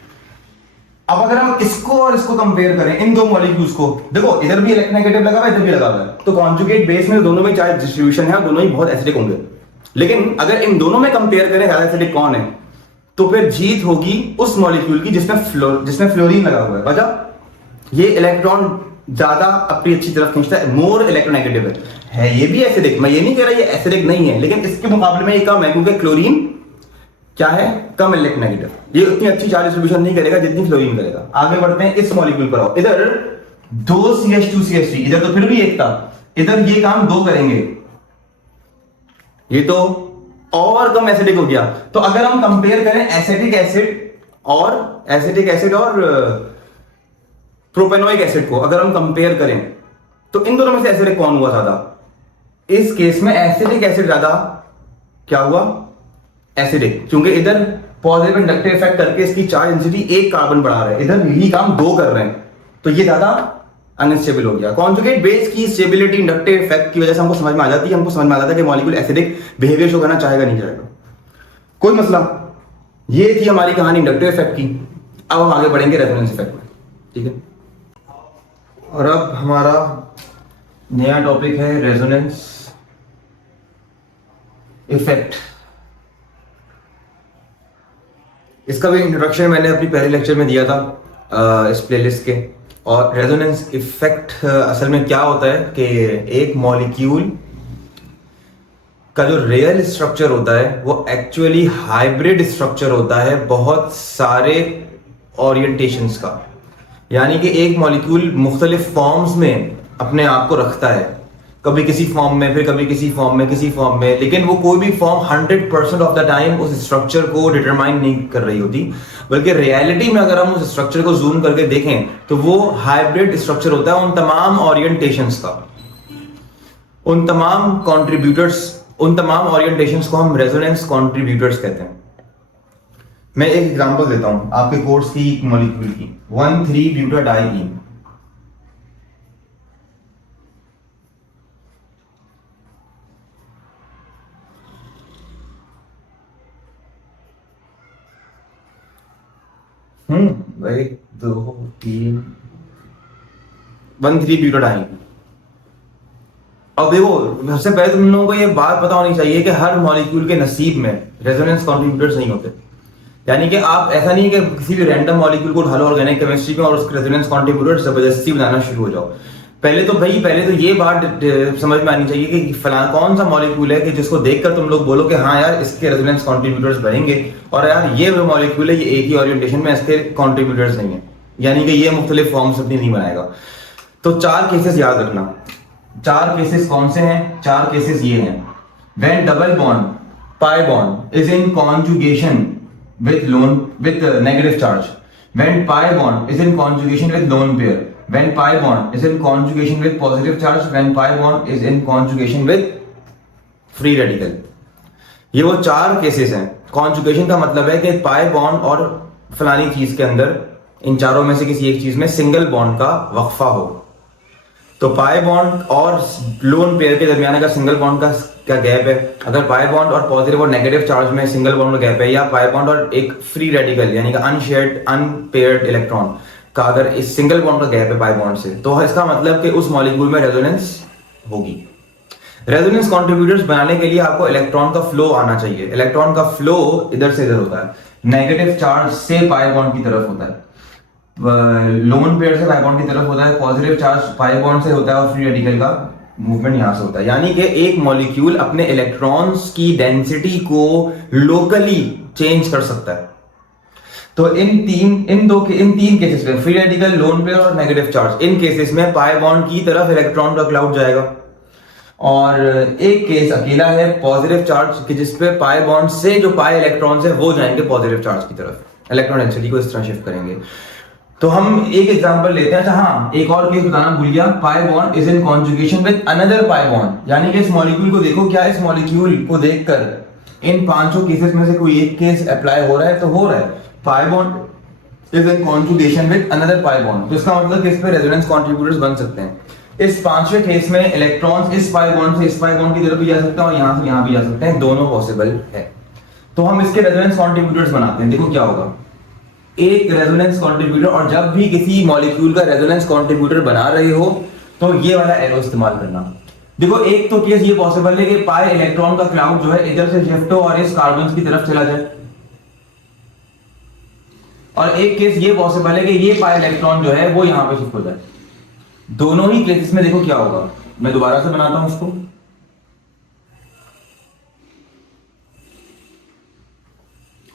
अब अगर हम इसको और इसको कंपेयर करें, इन दो मॉलिक्यूल्स को, देखो इधर भी इलेक्ट्रोनेगेटिव लगा हुआ है, इधर भी लगा हुआ है, तो कॉन्जुगेट बेस में दोनों में चार्ज डिस्ट्रीब्यूशन है और दोनों ही बहुत एसिडिक होंगे। लेकिन अगर इन दोनों में कंपेयर करें ज्यादा एसिडिक कौन है, तो फिर जीत होगी उस मॉलिक्यूल की जिसमें फ्लोरीन लगा हुआ है। वजह ये इलेक्ट्रॉन ज्यादा अपनी अच्छी तरफ खींचता है, मोर इलेक्ट्रोनेगेटिव है। ये भी एसिडिक, मैं ये नहीं कह रहा ये एसिडिक नहीं है, लेकिन इसके मुकाबले में ये कम है, क्योंकि क्लोरीन क्या है, कम इलेक्ट्रोनेगेटिव, ये उतनी अच्छी चार्ज डिस्ट्रीब्यूशन नहीं करेगा जितनी फ्लोरीन करेगा। आगे बढ़ते हैं, इस मॉलिक्यूल पर आओ। इधर 2 CH2CH3, इधर तो फिर भी एक था, इधर ये काम 2 करेंगे, ये तो और कम एसिडिक हो गया। तो अगर हम कंपेयर करें एसिटिक एसिड और प्रोपेनोइक एसिड को अगर हम कंपेयर करें, तो इन दोनों में से एसिडिक कौन हुआ ज्यादा? इस केस में एसिटिक एसिड ज्यादा क्या हुआ, एसिडिक, क्योंकि इधर पॉजिटिव इंडक्टिव इफेक्ट करके इसकी चार्ज डेंसिटी 1 कार्बन बढ़ा रहे हैं, इधर यही काम 2 कर रहे हैं, तो ये ज्यादा अनस्टेबल हो गया। कॉन्जुगेट बेस की स्टेबिलिटी इंडक्टिव इफेक्ट की वजह से हमको समझ में आ जाती है, हमको समझ में आ जाता है कि मॉलिक्यूल एसिडिक बिहेवियर शो करना चाहेगा नहीं चाहेगा, कोई मसला। ये थी हमारी कहानी इंडक्टिव इफेक्ट की। अब हम आगे बढ़ेंगे रेजोनेंस इफेक्ट में, ठीक है। और अब हमारा नया टॉपिक है रेजोनेंस इफेक्ट। इसका भी इंट्रोडक्शन मैंने अपनी पहले लेक्चर में दिया था इस प्लेलिस्ट के। और रेजोनेंस इफेक्ट असल में क्या होता है कि एक मॉलिक्यूल का जो रियल स्ट्रक्चर होता है वो एक्चुअली हाइब्रिड स्ट्रक्चर होता है बहुत सारे ओरिएंटेशंस का, यानी कि एक मॉलिक्यूल मुख्तलिफ फॉर्म्स में अपने आप को रखता है, कभी किसी फॉर्म में, फिर कभी किसी फॉर्म में, लेकिन वो कोई भी फॉर्म 100% ऑफ द टाइम उस स्ट्रक्चर को डिटरमाइन नहीं कर रही होती, बल्कि रियलिटी में अगर हम उस स्ट्रक्चर को जूम करके देखें तो वो हाइब्रिड स्ट्रक्चर होता है उन तमाम ओरिएंटेशंस का, उन तमाम कॉन्ट्रीब्यूटर्स, उन तमाम ओरिएंटेशंस को हम रेजोनेंस कॉन्ट्रीब्यूटर्स कहते हैं। मैं एक एग्जांपल देता हूं आपके कोर्स की मॉलिक्यूल की, 1,3-ब्यूटाडाइईन। भाई 2, 3, 1,3-ब्यूटाडाइईन। अब देखो, सबसे पहले तुम लोगों को ये बात पता होनी चाहिए कि हर मॉलिक्यूल के नसीब में रेजोनेंस कॉन्ट्रीब्यूटर्स नहीं होते। यानी कि आप ऐसा नहीं कि किसी भी रैंडम मॉलिक्यूल को ढालो ऑर्गेनिक केमिस्ट्री में और उसके रेजोनेंस कॉन्ट्रीब्यूटर्स जबरदस्ती बनाना शुरू हो जाओ। पहले तो ये बात समझ में आनी चाहिए कि फलाना कौन सा मॉलिक्यूल है कि जिसको देखकर तुम लोग बोलो कि हाँ यार इसके रेजोनेंस कॉन्ट्रीब्यूटर्स बनेंगे, और यार ये वो मॉलिक्यूल है, ये एक ही ओरिएंटेशन में, इसके कॉन्ट्रीब्यूटर्स नहीं है, यानी कि ये मुख्तलिफ फॉर्म्स अपनी नहीं बनाएगा। तो 4 केसेस याद रखना। 4 केसेस कौन से हैं? 4 केसेस ये हैं। When double bond pi bond is in conjugation with negative charge, when pi bond is in conjugation with lone pair, when pi bond is in conjugation with positive charge, when pi bond is in conjugation with free radical। ये वो 4 cases हैं। Conjugation का मतलब है कि pi bond और फलानी चीज के अंदर, इन चारों में से किसी एक चीज में सिंगल बॉन्ड का वक्फा हो। तो पाई बॉन्ड और लोन पेयर के दरमियान अगर सिंगल बॉन्ड का क्या गैप है, अगर पाई बॉन्ड और पॉजिटिव और नेगेटिव चार्ज में सिंगल बॉन्ड का गैप है, या पाई बॉन्ड और एक फ्री रेडिकल यानी कि अनशेयर्ड अनपेयर्ड इलेक्ट्रॉन का अगर इस सिंगल बॉन्ड का गैप है पाई बॉन्ड से, तो इसका मतलब कि उस मॉलिक्यूल में रेजोनेंस होगी। रेजोनेंस कॉन्ट्रीब्यूटर्स बनाने के लिए आपको इलेक्ट्रॉन का फ्लो आना चाहिए। इलेक्ट्रॉन का फ्लो इधर से इधर होता है, नेगेटिव चार्ज से पाई बॉन्ड की तरफ होता है, लोन पेयर से पाई बॉन्ड की तरफ होता है, पॉजिटिव चार्ज पाई बॉन्ड से होता है, और फ्री रेडिकल का मूवमेंट यहां से होता है। यानी कि एक मॉलिक्यूल अपने इलेक्ट्रॉन्स की डेंसिटी को लोकली चेंज कर सकता है। तो इन तीन केसेस में, फ्री रेडिकल, लोन पेयर और नेगेटिव चार्ज, इन केसेस में पाई बॉन्ड की तरफ इलेक्ट्रॉन का क्लाउड जाएगा, और एक केस अकेला है पॉजिटिव चार्ज कि जिसपे पाई बॉन्ड से जो पाई इलेक्ट्रॉन्स है वो जाएंगे पॉजिटिव चार्ज की तरफ, इलेक्ट्रॉन डेंसिटी को इस तरह शिफ्ट करेंगे। तो हम एक एग्जांपल लेते हैं। अच्छा हाँ, एक और केस बताना भूल गया। Pi bond is in conjugation with another pi bond, यानी कि इस मॉलिक्यूल को देखो, क्या इस मॉलिक्यूल को देखकर इन 5 केसेस में से कोई एक केस अप्लाई हो रहा है? तो हो रहा है। Pi bond is in conjugation with another pi bond, तो इसका मतलब कि इस पे रेजोनेंस कॉन्ट्रीब्यूटर्स बन सकते हैं। इस 5वें केस में इलेक्ट्रॉन्स इस पाई बॉन्ड से इस पाई बॉन्ड की तरफ भी जा सकते हैं और यहां से यहां भी जा सकते हैं, दोनों पॉसिबल है। तो हम इसके रेजोनेंस कॉन्ट्रीब्यूटर्स बनाते हैं। देखो क्या होगा, एक रेजोनेंस कॉन्ट्रीब्यूटर, और जब भी किसी मॉलिक्यूल का रेजोनेंस कॉन्ट्रीब्यूटर बना रहे हो तो ये वाला एरो इस्तेमाल करना। देखो एक तो केस ये पॉसिबल है कि पाई इलेक्ट्रॉन का क्लाउड जो है इधर से शिफ्ट हो और इस कार्बन की तरफ चला जाए, और एक केस ये पॉसिबल है कि ये पाई इलेक्ट्रॉन जो है वो यहां पे शिफ्ट हो जाए। दोनों ही केसेस में देखो क्या होगा, मैं दोबारा से बनाता हूं इसको।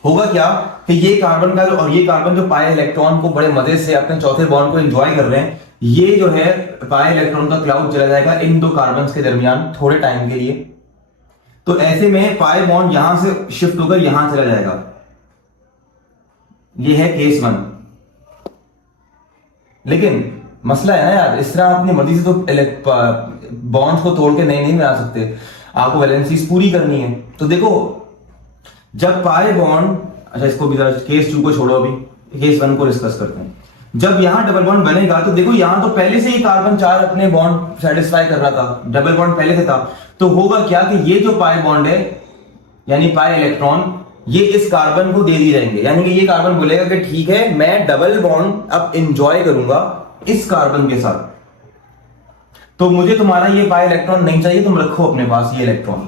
होगा क्या कि ये कार्बन का और ये कार्बन जो पाई इलेक्ट्रॉन को बड़े मजे से अपने चौथे बॉन्ड को एंजॉय कर रहे हैं, ये जो है पाई इलेक्ट्रॉन का क्लाउड चला जाएगा इन 2 कार्बन के दरमियान थोड़े टाइम के लिए। तो ऐसे में पाई बॉन्ड यहां से शिफ्ट होकर यहां चला जाएगा। ये है केस 1। लेकिन मसला है ना यार, इस तरह अपनी मर्जी से तो बॉन्ड्स को तोड़ के नहीं बना सकते, आपको वैलेंसीज पूरी करनी है। तो देखो जब पाई बॉन्ड, अच्छा इसको भी केस 2 को छोड़ो, अभी केस 1 को डिस्कस करते हैं। जब यहां डबल बॉन्ड बनेगा तो देखो यहां तो पहले से ही कार्बन 4 अपने बॉन्ड सेटिस्फाई कर रहा था, डबल बॉन्ड पहले से था। तो होगा क्या कि ये जो पाई बॉन्ड है यानी पाई इलेक्ट्रॉन, ये इस कार्बन को दे दिए जाएंगे, यानी कि ये कार्बन बोलेगा कि ठीक है मैं डबल बॉन्ड अब एंजॉय करूंगा इस कार्बन के साथ, तो मुझे तुम्हारा ये पाई इलेक्ट्रॉन नहीं चाहिए, तुम रखो अपने पास ये इलेक्ट्रॉन।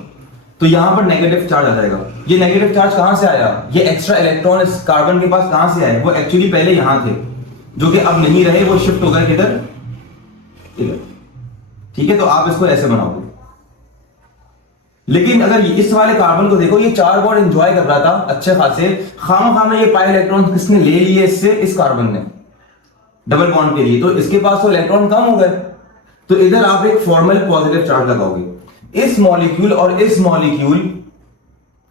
तो यहां पर नेगेटिव चार्ज आ जाएगा। ये नेगेटिव चार्ज कहां से आया? ये एक्स्ट्रा इलेक्ट्रॉन इस कार्बन के पास कहां से आए? वो एक्चुअली पहले यहां थे, जो कि अब नहीं रहे, वो शिफ्ट हो गए किधर? इधर। ठीक है, तो आप इसको ऐसे बनाओगे। लेकिन अगर इस वाले कार्बन को देखो, ये 4 बॉन्ड एंजॉय कर रहा था अच्छे खासे, खामा में ये पाई इलेक्ट्रॉन किसने ले लिए इससे? इस कार्बन ने, डबल बॉन्ड के लिए। तो इसके पास तो इलेक्ट्रॉन कम हो गए, तो इधर आप एक फॉर्मल पॉजिटिव चार्ज लगाओगे। इस मॉलिक्यूल और इस मॉलिक्यूल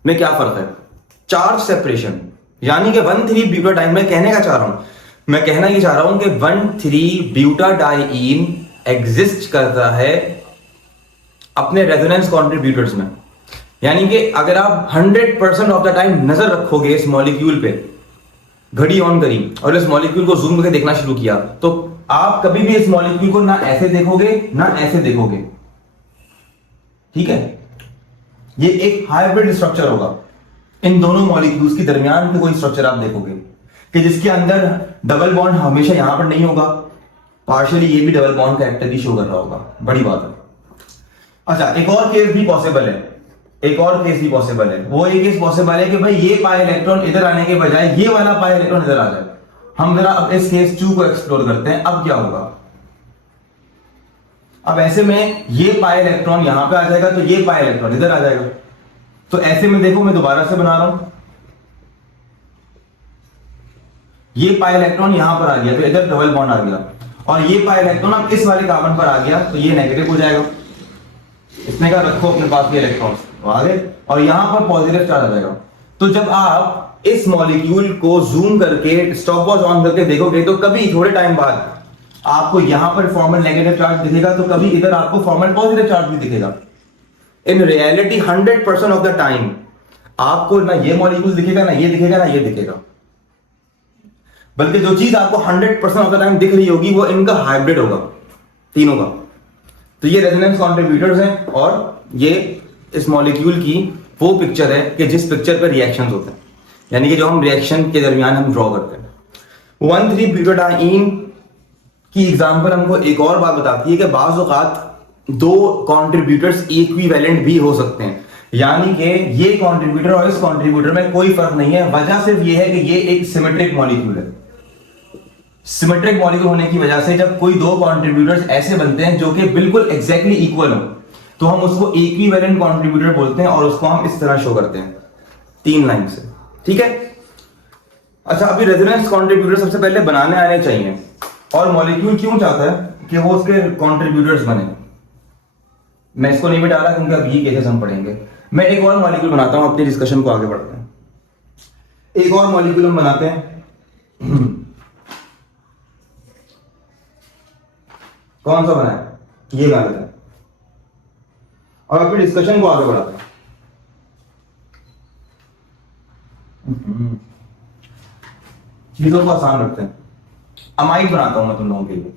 में क्या फर्क है? चार्ज सेपरेशन, यानी कि 1,3-ब्यूटाडाइन। मैं कहने का चाह रहा हूं, मैं कहना ये चाह रहा हूं कि 1,3-ब्यूटाडाइन एग्जिस्ट करता है अपने रेजोनेंस कॉन्ट्रीब्यूटर्स में। यानी कि अगर आप 100% ऑफ द टाइम नजर रखोगे इस मॉलिक्यूल पे, घड़ी ऑन करी और इस मॉलिक्यूल को जूम करके देखना शुरू किया, तो आप कभी भी इस मॉलिक्यूल को ना ऐसे देखोगे ना ऐसे देखोगे। ठीक है, ये एक हाइब्रिड स्ट्रक्चर होगा। इन दोनों मॉलिक्यूल्स के दरमियान में कोई स्ट्रक्चर आप देखोगे कि जिसके अंदर डबल बॉन्ड हमेशा यहां पर नहीं होगा, पार्शियली ये भी डबल बॉन्ड का एक्टिविटी शो कर रहा होगा। बड़ी बात है। अच्छा, एक और केस भी पॉसिबल है, एक और केस भी पॉसिबल है। वो ये केस पॉसिबल है कि भाई ये पाई इलेक्ट्रॉन इधर आने के बजाय ये वाला पाई इलेक्ट्रॉन इधर आ जाए। हम जरा अब इस केस 2 को एक्सप्लोर करते हैं। अब क्या होगा, अब ऐसे में ये पाई इलेक्ट्रॉन यहां पे आ जाएगा तो ये पाई इलेक्ट्रॉन इधर आ जाएगा। तो ऐसे में देखो मैं दोबारा से बना रहा हूं, ये पाई इलेक्ट्रॉन यहां पर आ गया तो इधर डबल बॉन्ड आ गया, और ये पाई इलेक्ट्रॉन अब इस वाले कार्बन पर आ गया तो ये नेगेटिव हो जाएगा। इसने कहा रखो अपने पास ये इलेक्ट्रॉन्स आ गए, और यहां पर पॉजिटिव चार्ज आ जाएगा। तो जब आप इस मॉलिक्यूल को जूम करके स्टॉप वॉच ऑन करके देखोगे तो कभी थोड़े टाइम बाद आपको यहां पर फॉर्मल नेगेटिव चार्ज दिखेगा, तो कभी इधर आपको फॉर्मल पॉजिटिव चार्ज भी दिखेगा। In reality 100% of the time आपको ना ये मॉलिक्यूल दिखेगा, ना ये दिखेगा, ना ये दिखेगा, बल्कि जो चीज आपको 100% ऑफ द टाइम दिख रही होगी वो इनका हाइब्रिड होगा, तीनों का। तो ये रेजोनेंस कॉन्ट्रीब्यूटर्स हैं, और ये इस मॉलिक्यूल की वो पिक्चर है कि जिस पिक्चर पर रिएक्शंस होते हैं, यानी कि जो हम रिएक्शन के दरमियान हम ड्रॉ करते हैं। 1,3-ब्यूटाडाइन की एग्जांपल हमको एक और बात बताती है कि बाज़ औक़ात दो कॉन्ट्रीब्यूटर्स इक्विवेलेंट भी हो सकते हैं, यानी कि ये कॉन्ट्रीब्यूटर और इस कॉन्ट्रीब्यूटर में कोई फर्क नहीं है। वजह सिर्फ ये है कि ये एक सिमेट्रिक मॉलिक्यूल है। सिमेट्रिक मॉलिक्यूल होने की वजह से जब कोई दो कॉन्ट्रीब्यूटर्स ऐसे बनते हैं जो कि बिल्कुल एग्जैक्टली इक्वल हो, तो हम उसको इक्विवेलेंट कॉन्ट्रीब्यूटर बोलते हैं, और उसको हम इस तरह शो करते हैं 3 लाइन से। ठीक है। अच्छा, अभी रेजोनेंस कॉन्ट्रीब्यूटर सबसे पहले बनाने आने चाहिए, और मॉलिक्यूल क्यों चाहता है कि वो उसके कॉन्ट्रीब्यूटर्स बने। मैं इसको नहीं बिठा रहा क्योंकि अब ये केसेस हम पढ़ेंगे। मैं एक और मॉलिक्यूल बनाता हूं, अपनी डिस्कशन को आगे बढ़ते हैं। एक और मॉलिक्यूल हम बनाते हैं, कौन सा बनाए, ये बना लेते हैं, और अपनी डिस्कशन को आगे बढ़ाते हैं। चीजों को आसान रखते हैं। अमाइड बनाता हूं मैं तुम लोगों के लिए।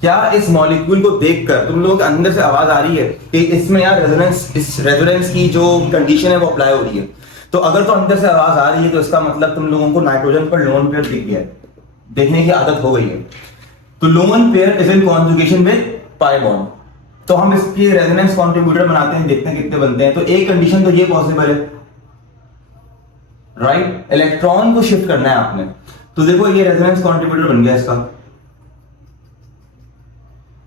क्या इस मॉलिक्यूल को देखकर तुम लोगों के अंदर से आवाज आ रही है कि इसमें यार रेजोनेंस, इस रेजोनेंस की जो कंडीशन है वो अप्लाई हो रही है? तो अगर तो अंदर से आवाज आ रही है तो इसका मतलब तुम लोगों को नाइट्रोजन पर लोन पेयर दिख गया है, देखने की आदत हो गई है। तो loan pair is in conjugation with pi bond, तो हम इसके रेजोनेंस कॉन्ट्रीब्यूटर बनाते हैं, देखते हैं कितने बनते हैं। तो एक कंडीशन तो ये पॉसिबल है, राइट, इलेक्ट्रॉन को शिफ्ट करना है आपने। तो देखो ये रेजोनेंस कॉन्ट्रीब्यूटर बन गया इसका,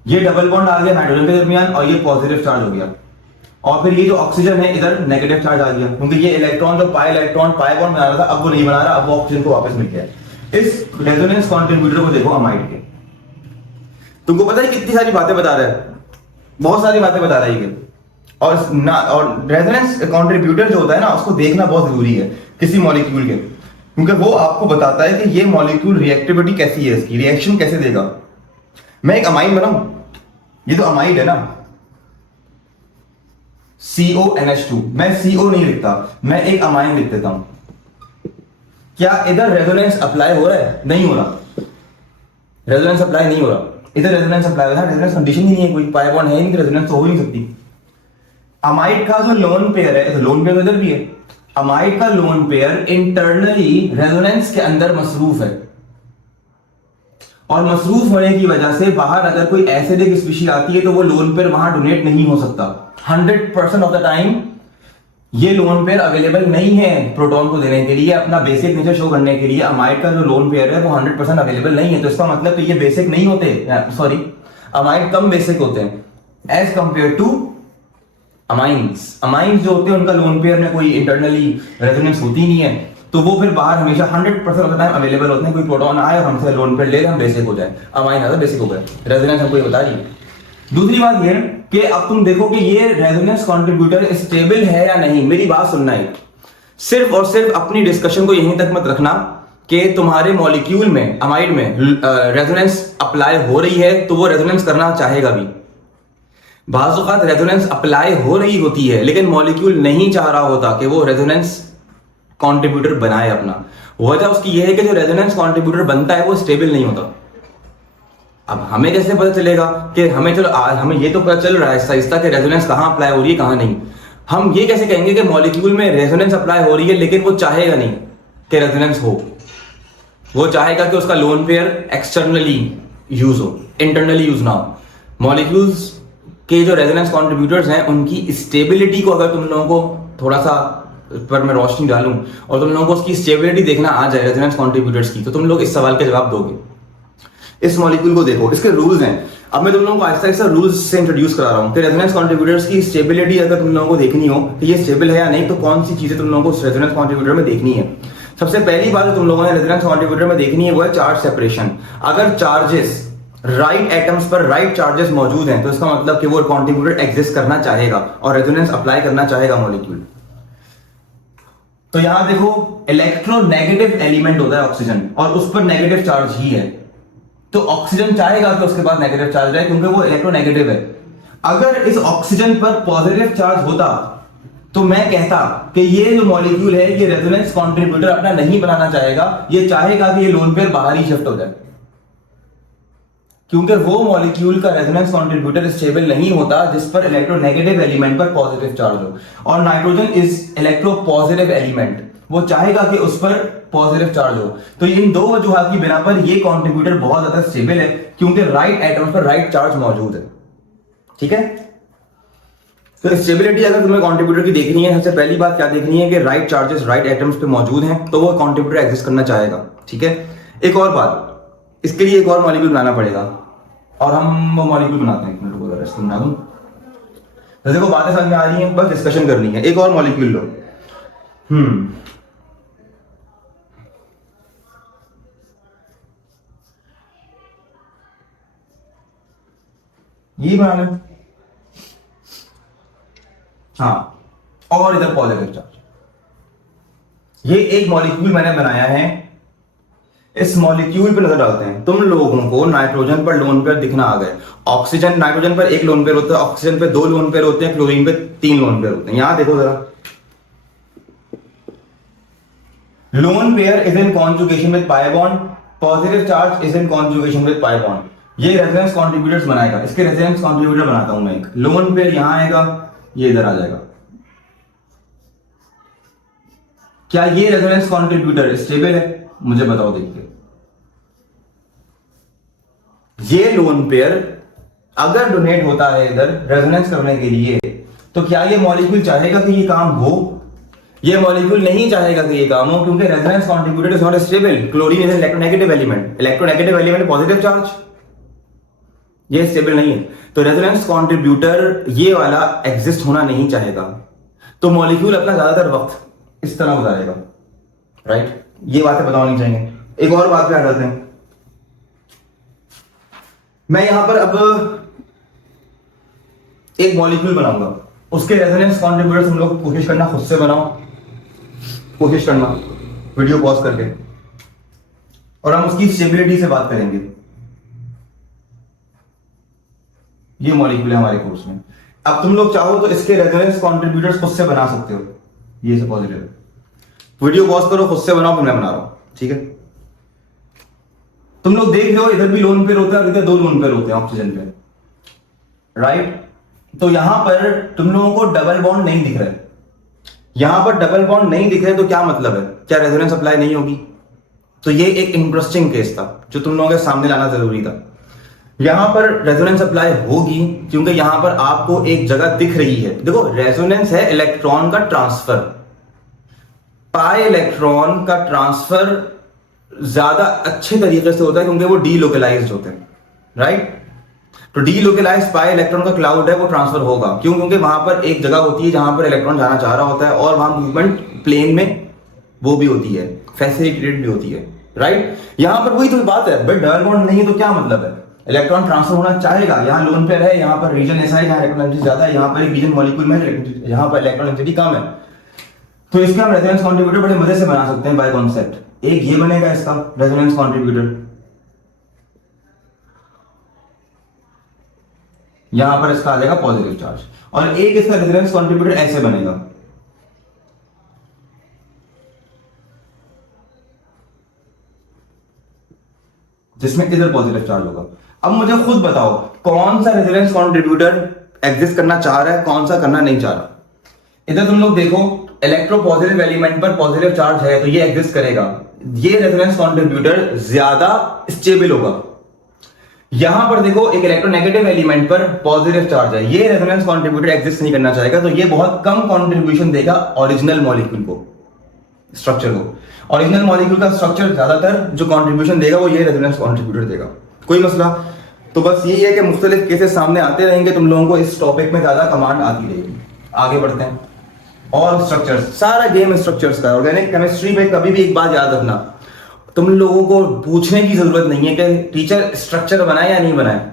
ये डबल बॉन्ड आ गया नाइट्रोजन के दरमियान, और ये पॉजिटिव चार्ज हो गया, और फिर ये जो ऑक्सीजन है इधर नेगेटिव चार्ज आ गया, क्योंकि ये इलेक्ट्रॉन जो पाई बॉन्ड बना रहा था अब वो नहीं बना रहा, अब वो ऑक्सीजन को वापस मिल गया। इस रेजोनेंस कॉन्ट्रीब्यूटर को देखो अमाइड के, तुमको पता है कितनी सारी बातें बता रहा है, बहुत सारी बातें बता रहा है ये। और रेजोनेंस कॉन्ट्रीब्यूटर जो होता है ना, उसको देखना बहुत जरूरी है किसी मॉलिक्यूल के, क्योंकि वो आपको बताता है कि ये मॉलिक्यूल रिएक्टिविटी कैसी है, इसकी रिएक्शन कैसे देगा। मैं एक अमाइन बनाऊं, ये तो अमाइड है ना, CONH2, मैं CO नहीं लिखता, मैं एक अमाइन लिख देता हूं। क्या इधर रेजोनेंस अप्लाई हो रहा है? नहीं हो रहा, रेजोनेंस अप्लाई नहीं हो रहा। इधर रेजोनेंस अप्लाई हो रहा है, रेजोनेंस कंडीशन ही नहीं है, कोई पाई बॉन्ड है नहीं, रेजोनेंस तो हो ही नहीं सकती। अमाइड का जो लोन पेयर है, तो लोन पेयर इधर भी है, अमाइड का लोन पेयर इंटरनली रेजोनेंस के अंदर मसरूफ है, और मसरूफ होने की वजह से बाहर अगर कोई एसिडिक स्पीशीज आती है तो वो लोन पेयर वहां डोनेट नहीं हो सकता। 100% ऑफ द टाइम ये लोन पेयर अवेलेबल नहीं है प्रोटॉन को देने के लिए, अपना बेसिक नेचर शो करने के लिए। अमाइड का जो लोन पेयर है वो 100% अवेलेबल नहीं है, तो इसका मतलब तो ये बेसिक नहीं होते, सॉरी अमाइड कम बेसिक होते हैं as compare to amines. Amines जो होते हैं उनका लोन पेयर में कोई इंटरनली रेजोनेंस होती नहीं है, तो वो फिर बाहर हमेशा 100% ऑफ द टाइम अवेलेबल होते हैं। कोई प्रोटॉन आए और हमसे लोन पेयर ले ले, हम बेसिक हो जाए, अमाइन आधा बेसिक हो गए, रेजोनेंस हमको ये बता रही है। दूसरी बात ये कि अब तुम देखो कि ये रेजोनेंस कॉन्ट्रीब्यूटर स्टेबल है या नहीं। मेरी बात सुनना है, सिर्फ और सिर्फ अपनी डिस्कशन को यहीं तक मत रखना कि तुम्हारे मॉलिक्यूल में, अमाइड में रेजोनेंस अप्लाई हो रही है तो वो रेजोनेंस करना चाहेगा भी। बाज़ औक़ात रेजोनेंस अप्लाई हो रही होती है लेकिन मॉलिक्यूल नहीं चाह रहा होता कि वो रेजोनेंस कॉन्ट्रीब्यूटर बनाए अपना। वजह उसकी यह है कि जो रेजोनेंस कॉन्ट्रीब्यूटर बनता है वो स्टेबल नहीं होता। अब हमें कैसे पता चलेगा कि हमें, चलो हमें ये तो पता चल रहा है आहिस्ता कि रेजोनेंस कहाँ अप्लाई हो रही है कहाँ नहीं। हम ये कैसे कहेंगे कि मॉलिक्यूल में रेजोनेंस अप्लाई हो रही है लेकिन वो चाहेगा नहीं कि रेजोनेंस हो, वो चाहेगा कि उसका लोन पेयर एक्सटर्नली यूज हो, इंटरनली यूज ना हो। मॉलिक्यूल्स के जो रेजोनेंस कॉन्ट्रीब्यूटर्स हैं उनकी स्टेबिलिटी को अगर तुम लोगों को थोड़ा सा पर मैं रोशनी डालूं और तुम लोगों को उसकी स्टेबिलिटी देखना आ जाए रेजोनेंस कॉन्ट्रीब्यूटर्स की, तो तुम लोग इस सवाल के जवाब दोगे। इस मॉलिक्यूल को देखो, इसके रूल्स हैं। अब मैं तुम लोगों को आहिस्ता आहिस्ता रूल्स से इंट्रोड्यूस करा रहा हूं कि रेजोनेंस कॉन्ट्रीब्यूटर्स की स्टेबिलिटी अगर तुम लोगों को देखनी हो कि ये स्टेबल है या नहीं, तो कौन सी चीजें तुम लोगों को रेजोनेंस कॉन्ट्रीब्यूटर में देखनी है। सबसे पहली बात जो तुम लोगों ने रेजोनेंस कॉन्ट्रीब्यूटर में देखनी है वो है चार्ज सेपरेशन। अगर चार्जेस राइट एटम्स पर राइट चार्जेस मौजूद हैं तो इसका मतलब कि वो कॉन्ट्रीब्यूटर एग्जिस्ट करना चाहेगा और रेजोनेंस अप्लाई करना चाहेगा मॉलिक्यूल। तो यहां देखो, इलेक्ट्रोनेगेटिव एलिमेंट होता है ऑक्सीजन और उस पर नेगेटिव चार्ज ही है, तो ऑक्सीजन चाहेगा कि उसके पास नेगेटिव चार्ज रहे क्योंकि वो इलेक्ट्रोनेगेटिव है। अगर इस ऑक्सीजन पर पॉजिटिव चार्ज होता तो मैं कहता कि ये जो मॉलिक्यूल है ये रेजोनेंस कॉन्ट्रीब्यूटर अपना नहीं बनाना चाहेगा, ये चाहेगा कि ये लोन पेयर बाहर ही शिफ्ट हो जाए, क्योंकि वो मॉलिक्यूल का रेजोनेंस कॉन्ट्रीब्यूटर स्टेबल नहीं होता जिस पर इलेक्ट्रोनेगेटिव एलिमेंट पर पॉजिटिव चार्ज हो। और नाइट्रोजन इज इलेक्ट्रोपॉजिटिव एलिमेंट, वो चाहेगा कि उस पर पॉजिटिव चार्ज हो। तो इन दो वजूहात की बिना पर ये कॉन्ट्रीब्यूटर बहुत ज्यादा स्टेबल है क्योंकि राइट एटम पर राइट चार्ज मौजूद है। ठीक है, तो स्टेबिलिटी अगर तुम्हें कॉन्ट्रीब्यूटर की देखनी है, सबसे पहली बात क्या देखनी है कि राइट चार्जेस राइट एटम्स पे मौजूद हैं तो वो कॉन्ट्रीब्यूटर एग्जिस्ट करना चाहेगा। ठीक है, एक और बात, इसके लिए एक और मॉलिक्यूल बनाना पड़ेगा और हम वो मॉलिक्यूल बनाते हैं। एक मिनट को रेस्ट बना दूं, तो देखो बातें समझ में आ रही हैं, बस डिस्कशन करनी है। एक और मॉलिक्यूल लो, ये बना लें। हाँ, और इधर पॉजिटिव चार्ज। ये एक मॉलिक्यूल मैंने बनाया है, इस मॉलिक्यूल पे नजर डालते हैं। तुम लोगों को नाइट्रोजन पर लोन पेयर दिखना आ गए। ऑक्सीजन, नाइट्रोजन पर एक लोन पेयर होता है, ऑक्सीजन पे 2 लोन पेयर होते हैं, क्लोरीन पे 3 लोन पेयर होते हैं। यहां देखो जरा, loan pair is in conjugation with pi bond, positive charge is in conjugation with pi bond. ये रेजोनेंस कॉन्ट्रीब्यूटर्स बनाएगा। इसके रेजोनेंस कॉन्ट्रीब्यूटर बनाता हूं मैं एक। लोन पेयर यहां आएगा, ये इधर आ जाएगा। क्या ये रेजोनेंस कॉन्ट्रीब्यूटर स्टेबल है? मुझे बताओ देख के। ये लोन पेयर अगर डोनेट होता है इधर रेजोनेंस करने के लिए, तो क्या ये मॉलिक्यूल चाहेगा कि ये काम हो? ये मॉलिक्यूल नहीं चाहेगा कि ये काम हो क्योंकि resonance contributor is not stable. Chlorine is electronegative element, electronegative element positive charge, ये स्टेबल नहीं है। तो रेजोनेंस कॉन्ट्रीब्यूटर ये वाला एग्जिस्ट होना नहीं चाहेगा, तो मॉलिक्यूल अपना ज्यादातर वक्त इस तरह गुजारेगा। राइट, ये बातें बतानी चाहिए। एक और बात पे आ जाते हैं। मैं यहां पर अब एक मॉलिक्यूल बनाऊंगा, उसके रेजोनेंस कॉन्ट्रीब्यूटर्स हम लोग कोशिश करना खुद से बनाओ, कोशिश करना वीडियो पॉज करके, और हम उसकी स्टेबिलिटी से बात करेंगे। ये मॉलिक्यूल है हमारे कोर्स में। अब तुम लोग चाहो तो इसके रेजोनेंस कॉन्ट्रीब्यूटर्स खुद से बना सकते हो। ये से पॉजिटिव है, वीडियो पॉज करो, खुद से बनाओ, फिर मैं बना रहा हूं। ठीक है, तुम लोग देख रहे हो इधर भी लोन पेयर होता है और इधर 2 लोन पेयर होते हैं ऑक्सीजन पे। राइट, तो यहां पर तुम लोगों को डबल बॉन्ड नहीं दिख रहा है। यहां पर डबल बॉन्ड नहीं दिख रहे तो क्या मतलब है? क्या रेजोनेंस अप्लाई नहीं होगी? तो ये एक इंटरेस्टिंग केस था जो तुम लोगों के सामने लाना जरूरी था। यहां पर रेजोनेंस अप्लाई होगी क्योंकि यहां पर आपको एक जगह दिख रही है। देखो, रेजोनेंस है इलेक्ट्रॉन का ट्रांसफर। पाई इलेक्ट्रॉन का ट्रांसफर ज्यादा अच्छे तरीके से होता है क्योंकि वो डीलोकलाइज्ड होते हैं। राइट, तो डीलोकलाइज्ड पाई इलेक्ट्रॉन का क्लाउड है, वो ट्रांसफर होगा। क्यों? क्योंकि वहां पर एक जगह होती है जहां पर इलेक्ट्रॉन जाना चाह रहा होता है और वहां मूवमेंट प्लेन में वो भी होती है, फैसिलिटेटेड भी होती है। राइट, यहां पर वही तो बात है भाई, डबल बॉन्ड नहीं है तो क्या मतलब है? इलेक्ट्रॉन ट्रांसफर होना चाहेगा। यहाँ लोन पेयर है, यहाँ पर रीजन ऐसा है जहाँ इलेक्ट्रॉन डेंसिटी ज्यादा है, यहाँ पर एक रीजन मॉलिक्यूल में यहाँ पर इलेक्ट्रॉन डेंसिटी कम है। तो इसका हम रेजोनेंस कॉन्ट्रीब्यूटर बड़े मजे से बना सकते हैं बाय कॉन्सेप्ट। एक ये बनेगा इसका रेजोनेंस कॉन्ट्रीब्यूटर, यहां पर इसका आ जाएगा पॉजिटिव चार्ज, और एक इसका रेजोनेंस कॉन्ट्रीब्यूटर ऐसे बनेगा। जिसमें इधर पॉजिटिव चार्ज होगा। अब मुझे खुद बताओ कौन सा रेजोनेंस कॉन्ट्रीब्यूटर एग्जिस्ट करना चाह रहा है, कौन सा करना नहीं चाह रहा। इधर तुम लोग देखो, इलेक्ट्रोपॉजिटिव एलिमेंट पर पॉजिटिव चार्ज है तो ये एग्जिस्ट करेगा। ये रेजोनेंस कॉन्ट्रीब्यूटर ज्यादा स्टेबल होगा। यहां पर देखो एक इलेक्ट्रोनेगेटिव एलिमेंट पर पॉजिटिव चार्ज है, ये रेजोनेंस कंट्रीब्यूटर एग्जिस्ट नहीं करना चाहेगा, तो ये बहुत कम कंट्रीब्यूशन देगा ओरिजिनल मॉलिक्यूल को, स्ट्रक्चर को। ओरिजिनल मॉलिक्यूल का स्ट्रक्चर ज्यादातर जो कंट्रीब्यूशन देगा वो ये रेजोनेंस कंट्रीब्यूटर देगा। कोई मसला? तो बस यही है कि मुख्तलिफ केसेस सामने आते रहेंगे, तुम लोगों को इस टॉपिक में ज्यादा कमांड आती रहेगी। आगे बढ़ते हैं। और स्ट्रक्चर्स, सारा गेम स्ट्रक्चर्स का। ऑर्गेनिक केमिस्ट्री में कभी भी एक बात याद रखना, तुम लोगों को पूछने की जरूरत नहीं है कि टीचर स्ट्रक्चर बनाए या नहीं बनाए।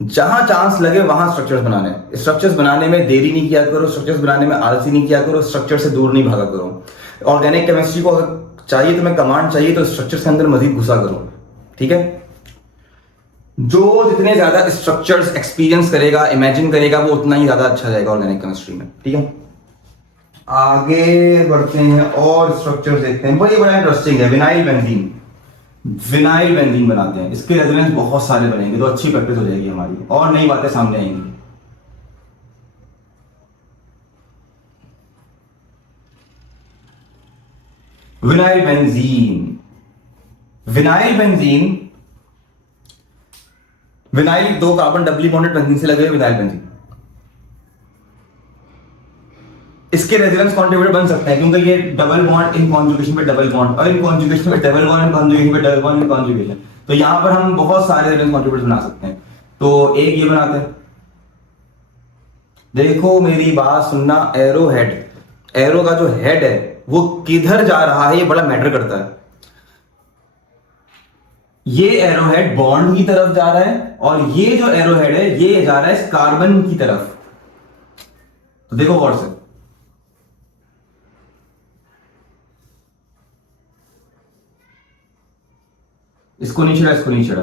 जहां चांस लगे वहां स्ट्रक्चर्स बनाने, स्ट्रक्चर्स बनाने में देरी नहीं किया करो, स्ट्रक्चर्स बनाने में आलसी नहीं किया करो, स्ट्रक्चर से दूर नहीं भागा करो। ऑर्गेनिक केमिस्ट्री को अगर चाहिए तुम्हें कमांड चाहिए तो स्ट्रक्चर्स के अंदर मजीद घुसा करो, ठीक है। जो जितने ज्यादा स्ट्रक्चर्स एक्सपीरियंस करेगा, इमेजिन करेगा, वो उतना ही ज्यादा अच्छा जाएगा ऑर्गेनिक केमिस्ट्री में, ठीक है। आगे बढ़ते हैं और स्ट्रक्चर देखते हैं। बड़ा इंटरेस्टिंग है। विनाइल बेंजीन, विनाइल बेंजीन बनाते हैं, इसके रेजोनेंस बहुत सारे बनेंगे, तो अच्छी प्रैक्टिस हो जाएगी हमारी और नई बातें सामने आएंगी। Vinyl benzene, vinyl benzene, vinyl 2 carbon doubly bonded benzene से लगे हुए विनाइल बेंजीन, इसके रेजोनेंस कंट्रीब्यूटर बन सकते हैं क्योंकि ये डबल बॉन्ड इन कॉन्जुगेशन पे डबल बॉन्ड, और इन कॉन्जुगेशन पे डबल बॉन्ड, इन कॉन्जुगेशन पे डबल बॉन्ड, इन कॉन्जुगेशन। तो यहां पर हम बहुत सारे रेजोनेंस कंट्रीब्यूटर बना सकते हैं। तो एक ये बनाते हैं, देखो मेरी बात सुनना, एरो हेड, एरो का जो हेड है वो किधर जा रहा है ये बड़ा मैटर करता है। ये एरो हेड बॉन्ड की तरफ जा रहा है और ये जो एरो हेड है ये जा रहा है कार्बन की तरफ। तो देखो गौर से, इसको नहीं छेड़ा, इसको नहीं छेड़ा,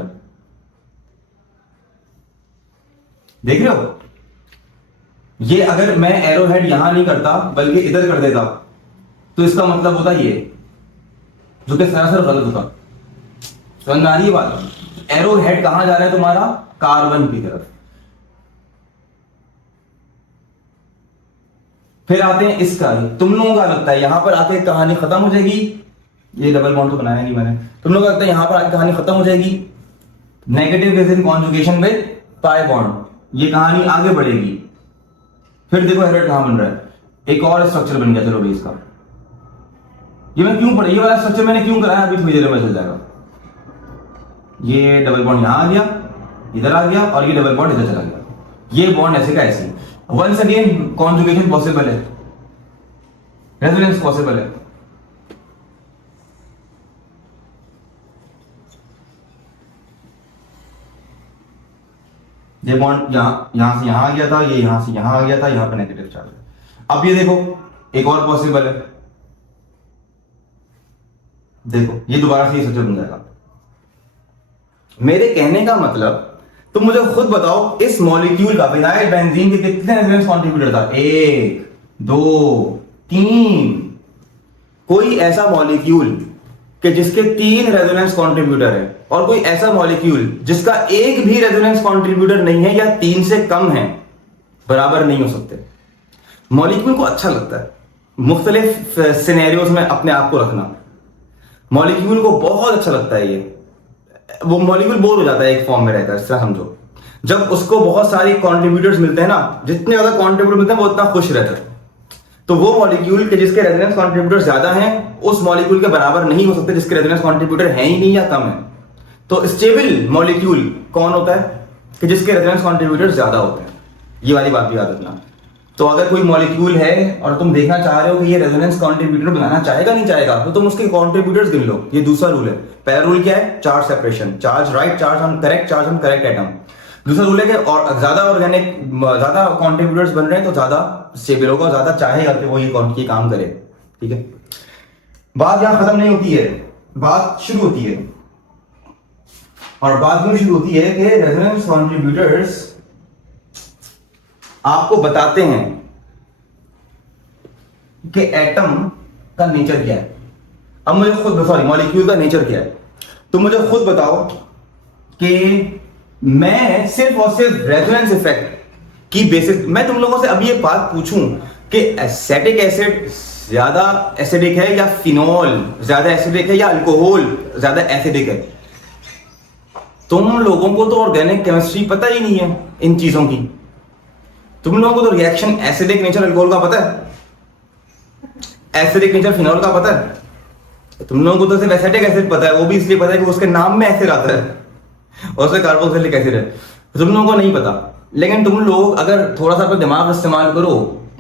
देख रहे हो। ये अगर मैं एरो हेड यहां नहीं करता बल्कि इधर कर देता तो इसका मतलब होता ये, जो कि सरासर गलत होता। समझ आ रही है बात? एरो हेड कहां जा रहा है तुम्हारा? कार्बन की तरफ। फिर आते हैं इसका, तुम लोगों का लगता है यहां पर आके कहानी खत्म हो जाएगी। ये डबल बॉन्ड तो बनाया नहीं मैंने। तुम लोग लगता है यहां पर आके कहानी खत्म हो जाएगी, negative is in conjugation with pi bond, ये कहानी आगे बढ़ेगी। फिर देखो हेड कहां बन रहा है, एक और स्ट्रक्चर बन गया। चलो भाई इसका, ये मैं क्यों पढ़ा, ये वाला स्ट्रक्चर मैंने क्यों कराया, अभी थोड़ी देर में चल जाएगा। ये डबल बॉन्ड यहां आ गया, इधर आ गया, और ये डबल बॉन्ड इधर चला गया। ये बॉन्ड ऐसे का ऐसे। वंस अगेन कॉन्जुगेशन पॉसिबल है, रेजोनेंस पॉसिबल है। ये बॉन्ड यहां से यहां आ गया था, ये यहां से यहां आ गया था, यहां पे नेगेटिव चार्ज है। अब ये देखो एक और पॉसिबल है, देखो ये दोबारा से ये स्ट्रक्चर बन जाएगा। मेरे कहने का मतलब, तुम मुझे खुद बताओ इस मॉलिक्यूल का, विनाइल बेंजीन के कितने रेजोनेंस कंट्रीब्यूटर था? 1 2 3। कोई ऐसा मॉलिक्यूल कि जिसके 3 रेजोनेंस कंट्रीब्यूटर है, और कोई ऐसा मॉलिक्यूल जिसका एक भी रेजोनेंस कंट्रीब्यूटर नहीं है या 3 से कम है, बराबर नहीं हो सकते। मॉलिक्यूल को अच्छा लगता है मुख्तलिफ सिनेरियोज में अपने आप को रखना, मॉलिक्यूल को बहुत अच्छा लगता है ये। वो मॉलिक्यूल बोर हो जाता है एक फॉर्म में रहकर, इस तरह समझो। जब उसको बहुत सारी कंट्रीब्यूटर्स मिलते हैं ना, जितने ज्यादा कंट्रीब्यूटर मिलते हैं वो उतना खुश रहता है। तो वो मॉलिक्यूल के जिसके रेजोनेंस कंट्रीब्यूटर ज्यादा हैं, उस मॉलिक्यूल के बराबर नहीं हो सकते जिसके रेजोनेंस कंट्रीब्यूटर है ही नहीं या कम है। तो स्टेबल मॉलिक्यूल कौन होता है? कि जिसके रेजोनेंस कंट्रीब्यूटर ज्यादा होते हैं। ये वाली बात भी याद रखना। तो अगर कोई मॉलिक्यूल है और तुम देखना चाह रहे हो कि ये रेजोनेंस कंट्रीब्यूटर बनाना चाहेगा नहीं चाहेगा, तो तुम उसके कंट्रीब्यूटर्स गिन लो। ये दूसरा रूल है। पहला रूल क्या है? Charge separation, charge right, charge on correct atom. दूसरा रूल है कि और ज्यादा ऑर्गेनिक, ज्यादा कंट्रीब्यूटर्स बन रहे हैं तो ज्यादा स्टेबल होगा, ज्यादा चाहेगा कि वो ये काम करे। ठीक है, बात यहां खत्म नहीं होती है, बात शुरू होती है। और बात यूं शुरू होती है कि रेजोनेंस कंट्रीब्यूटर्स आपको बताते हैं कि एटम का नेचर क्या है। अब मुझे खुद, सॉरी, मॉलिक्यूल का नेचर क्या है। तो मुझे खुद बताओ कि मैं सिर्फ और सिर्फ रेजोनेंस इफेक्ट की बेसिस, मैं तुम लोगों से अभी ये बात पूछूं कि एसिटिक एसिड ज्यादा एसिडिक है या फिनॉल ज्यादा एसिडिक है या अल्कोहल ज्यादा एसिडिक है, तुम लोगों को तो ऑर्गेनिक केमिस्ट्री पता ही नहीं है इन चीजों की। तुम लोगों को तो रिएक्शन एसिडिक नेचर अल्कोहल का पता है, एसिडिक नेचर फिनॉल का पता है। तुम लोगों को तो सिर्फ एसिटिक एसिड पता है, वो भी इसलिए पता है कि उसके नाम में एसिड आता है और उसमें कार्बोक्सिलिक एसिड है। तुम लोगों को नहीं पता। लेकिन तुम लोग अगर थोड़ा सा अपना दिमाग इस्तेमाल करो,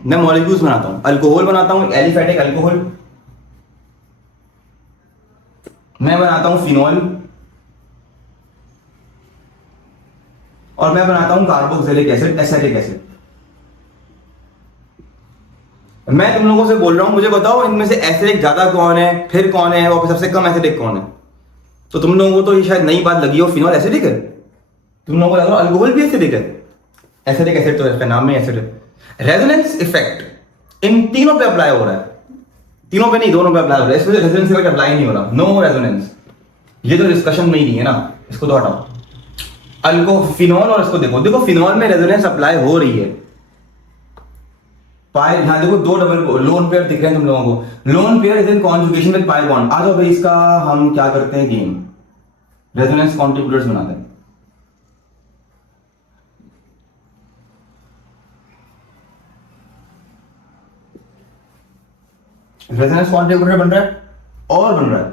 मैं मॉलिक्यूल्स बनाता हूँ, अल्कोहल बनाता हूँ, एलिफेटिक अल्कोहल, मैं बनाता हूं फिनॉल, और मैं बनाता हूं कार्बोक्सिलिक एसिड, एसिटिक एसिड। मैं तुम लोगों से बोल रहा हूं, मुझे बताओ इनमें से एसिडिक ज्यादा कौन है, फिर कौन है, और सबसे कम एसिडिक कौन है। तो तुम लोगों को तो ये शायद नई बात लगी हो, फिनॉल एसिडिक है। तुम लोगों को लग रहा है अल्कोहल भी एसिडिक है। एसिडिक एसिड तो इसका नाम में एसिड है। रेजोनेंस इफेक्ट इन तीनों पे अप्लाई हो रहा है, तीनों पे नहीं, दोनों पे अप्लाई हो रहा है। इसमें रेजोनेंस इफेक्ट अप्लाई नहीं हो रहा, नो रेजोनेंस। ये तो डिस्कशन में ही नहीं है ना, इसको तो हटाओ। अल्को फिनॉल और इसको देखो, देखो फिनॉल में रेजोनेंस अप्लाई हो रही है। पाई, यहां देखो दो डबल लोन पेयर दिख रहे हैं तुम लोगों को। Lone pair is in conjugation with pi bond. आ जाओ भाई, इसका हम क्या करते हैं गेम, रेजोनेंस कॉन्ट्रीब्यूटर्स बनाते हैं। रेजोनेंस कॉन्ट्रीब्यूटर बन रहा है और बन रहा है,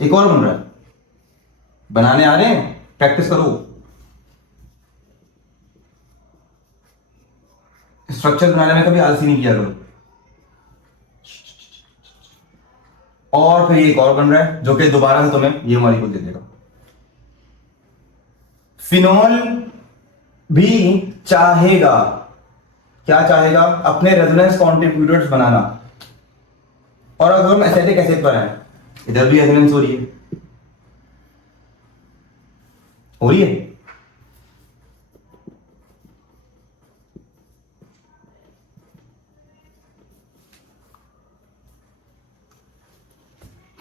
एक और बन रहा है। बनाने आ रहे हैं, प्रैक्टिस करो। स्ट्रक्चर बनाने में कभी आलसी नहीं किया करो। और फिर एक और बन रहा है जो कि दोबारा से तुम्हें ये मॉलिक्यूल दे देगा। फिनॉल भी चाहेगा, क्या चाहेगा, अपने रेजोनेंस कॉन्ट्रीब्यूटर्स बनाना। और अगर हम एसिटिक एसिड पर हैं, इधर भी रेजोनेंस हो रही है, हो रही है।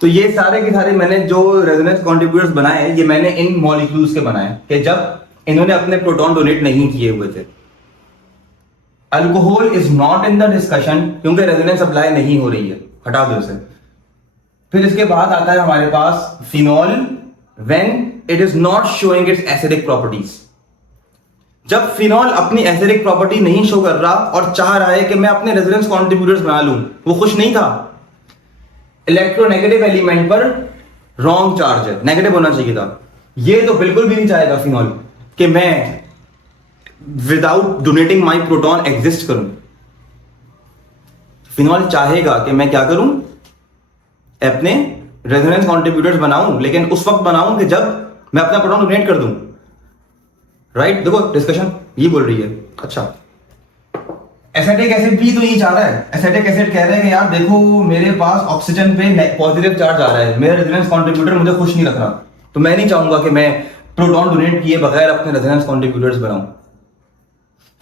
तो ये सारे के सारे मैंने जो रेजोनेंस कॉन्ट्रीब्यूटर्स बनाए, ये मैंने इन मॉलिक्यूल्स के बनाए कि जब इन्होंने अपने प्रोटॉन डोनेट नहीं किए हुए थे। Alcohol is not in the discussion क्योंकि रेजोनेंस अप्लाई नहीं हो रही है, हटा दो इसे। फिर इसके बाद आता है हमारे पास phenol, when it is not showing its acidic properties. जब फिनॉल अपनी एसिडिक प्रॉपर्टी नहीं शो कर रहा और चाह रहा है कि मैं अपने रेजोनेंस कॉन्ट्रीब्यूटर्स बना लूं, वो खुश नहीं था। इलेक्ट्रोनेगेटिव एलिमेंट पर रॉन्ग चार्ज है, नेगेटिव होना चाहिए था। ये तो बिल्कुल भी नहीं चाहेगा फिनॉल कि मैं विदाउट डोनेटिंग माई प्रोटॉन एग्जिस्ट करूं। फिनॉल चाहेगा कि मैं क्या करूं, अपने रेजोनेंस कॉन्ट्रीब्यूटर्स बनाऊं, लेकिन उस वक्त बनाऊं कि जब मैं अपना प्रोटॉन डोनेट कर दूं। राइट, देखो डिस्कशन ये बोल रही है। अच्छा, एसिटिक एसिड भी तो यही चाह रहा है। एसिटिक एसिड कह रहे हैं कि यार देखो मेरे पास ऑक्सीजन पे पॉजिटिव चार्ज आ रहा है, मेरा रेजोनेंस कॉन्ट्रीब्यूटर मुझे खुश नहीं रख रहा, तो मैं नहीं चाहूंगा कि मैं प्रोटॉन डोनेट किए बगैर अपने रेजोनेंस कॉन्ट्रीब्यूटर्स बनाऊं।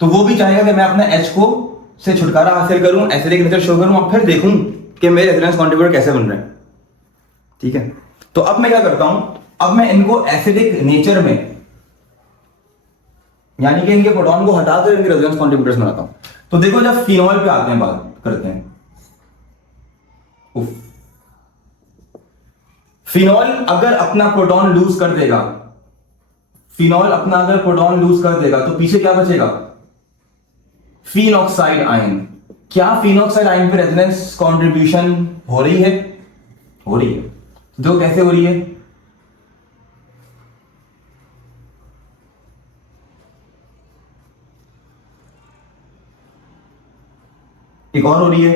तो वो भी चाहेगा कि मैं अपना H को से छुटकारा हासिल करूं, एसिडिक नेचर शो करूं, और फिर देखूं कि मेरे रेजोनेंस कॉन्ट्रीब्यूटर कैसे बन रहे हैं। ठीक है, तो अब मैं क्या करता हूं, अब मैं इनको एसिडिक नेचर में, यानी कि इनके प्रोटॉन को हटाकर इनके रेजोनेंस कॉन्ट्रीब्यूटर्स बनाता हूं। तो देखो जब फिनॉल पे आते हैं, बात करते हैं। फिनॉल अगर अपना प्रोटॉन लूज कर देगा, फिनॉल अपना अगर प्रोटॉन लूज कर देगा तो पीछे क्या बचेगा, फिनॉक्साइड आयन। क्या फिनॉक्साइड आयन पे रेजोनेंस कंट्रीब्यूशन हो रही है? हो रही है। जो कैसे हो रही है, एक और हो रही है,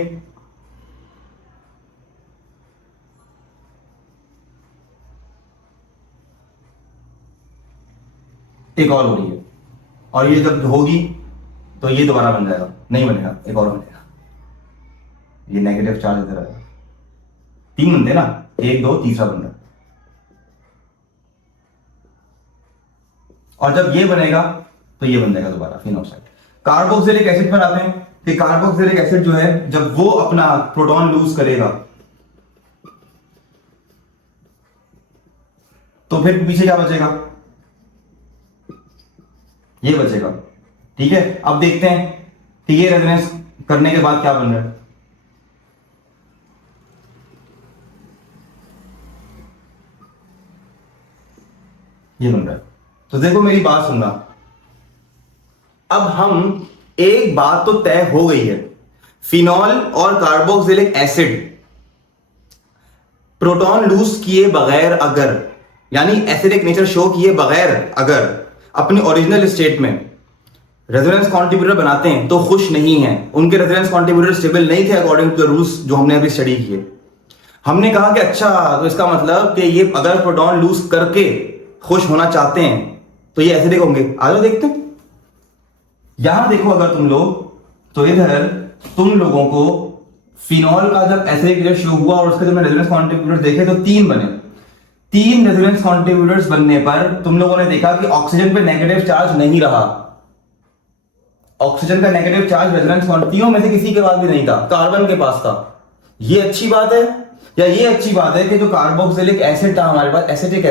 एक और हो रही है, और ये जब होगी तो ये दोबारा बन जाएगा, नहीं बनेगा, एक और बनेगा। ये नेगेटिव चार्ज इधर आएगा। तीन बनते ना, एक दो तीसरा बन रहा है। और जब ये बनेगा तो ये बन जाएगा दोबारा फिनॉक्साइड। कार्बोक्सिलिक एसिड पर आते हैं कि कार्बोक्सिलिक एसिड जो है जब वो अपना प्रोटॉन लूज करेगा तो फिर पीछे क्या बचेगा, ये बचेगा। ठीक है, अब देखते हैं कि ये रेजोनेंस करने के बाद क्या बन रहा है? ये बन रहा है। तो देखो मेरी बात सुनना, अब हम एक बात तो तय हो गई है, फिनॉल और कार्बोक्सिलिक एसिड प्रोटॉन लूज किए बगैर अगर, यानी एसिडिक नेचर शो किए बगैर अगर अपनी ओरिजिनल स्टेट में रेजोनेंस कॉन्ट्रीब्यूटर बनाते हैं तो खुश नहीं है। उनके रेजोनेंस कॉन्ट्रीब्यूटर स्टेबल नहीं थे अकॉर्डिंग टू द रूल्स जो हमने अभी स्टडी किए। हमने कहा कि अच्छा, तो इसका मतलब कि ये अगर प्रोटॉन लूज करके खुश होना चाहते हैं तो ये एसिडिक होंगे। आ जाओ देखते हैं। यहां देखो अगर तुम लोग, तो इधर तुम लोगों को फिनॉल का जब एसिडिक नेचर शो हुआ और उसके जब रेजोनेंस कॉन्ट्रीब्यूटर्स देखे तो 3 बने। 3 रेजोनेंस कॉन्ट्रीब्यूटर्स बनने पर तुम लोगों ने देखा कि ऑक्सीजन पे नेगेटिव चार्ज नहीं रहा। ऑक्सीजन का नेगेटिव चार्ज रेजोनेंस कॉन्ट्रीब्यूटर्स में से किसी के पास भी नहीं था, कार्बन के पास था। ये अच्छी बात है या ये अच्छी बात है कि जो कार्बोक्सिलिक एसिड था हमारे पास, एसिटिक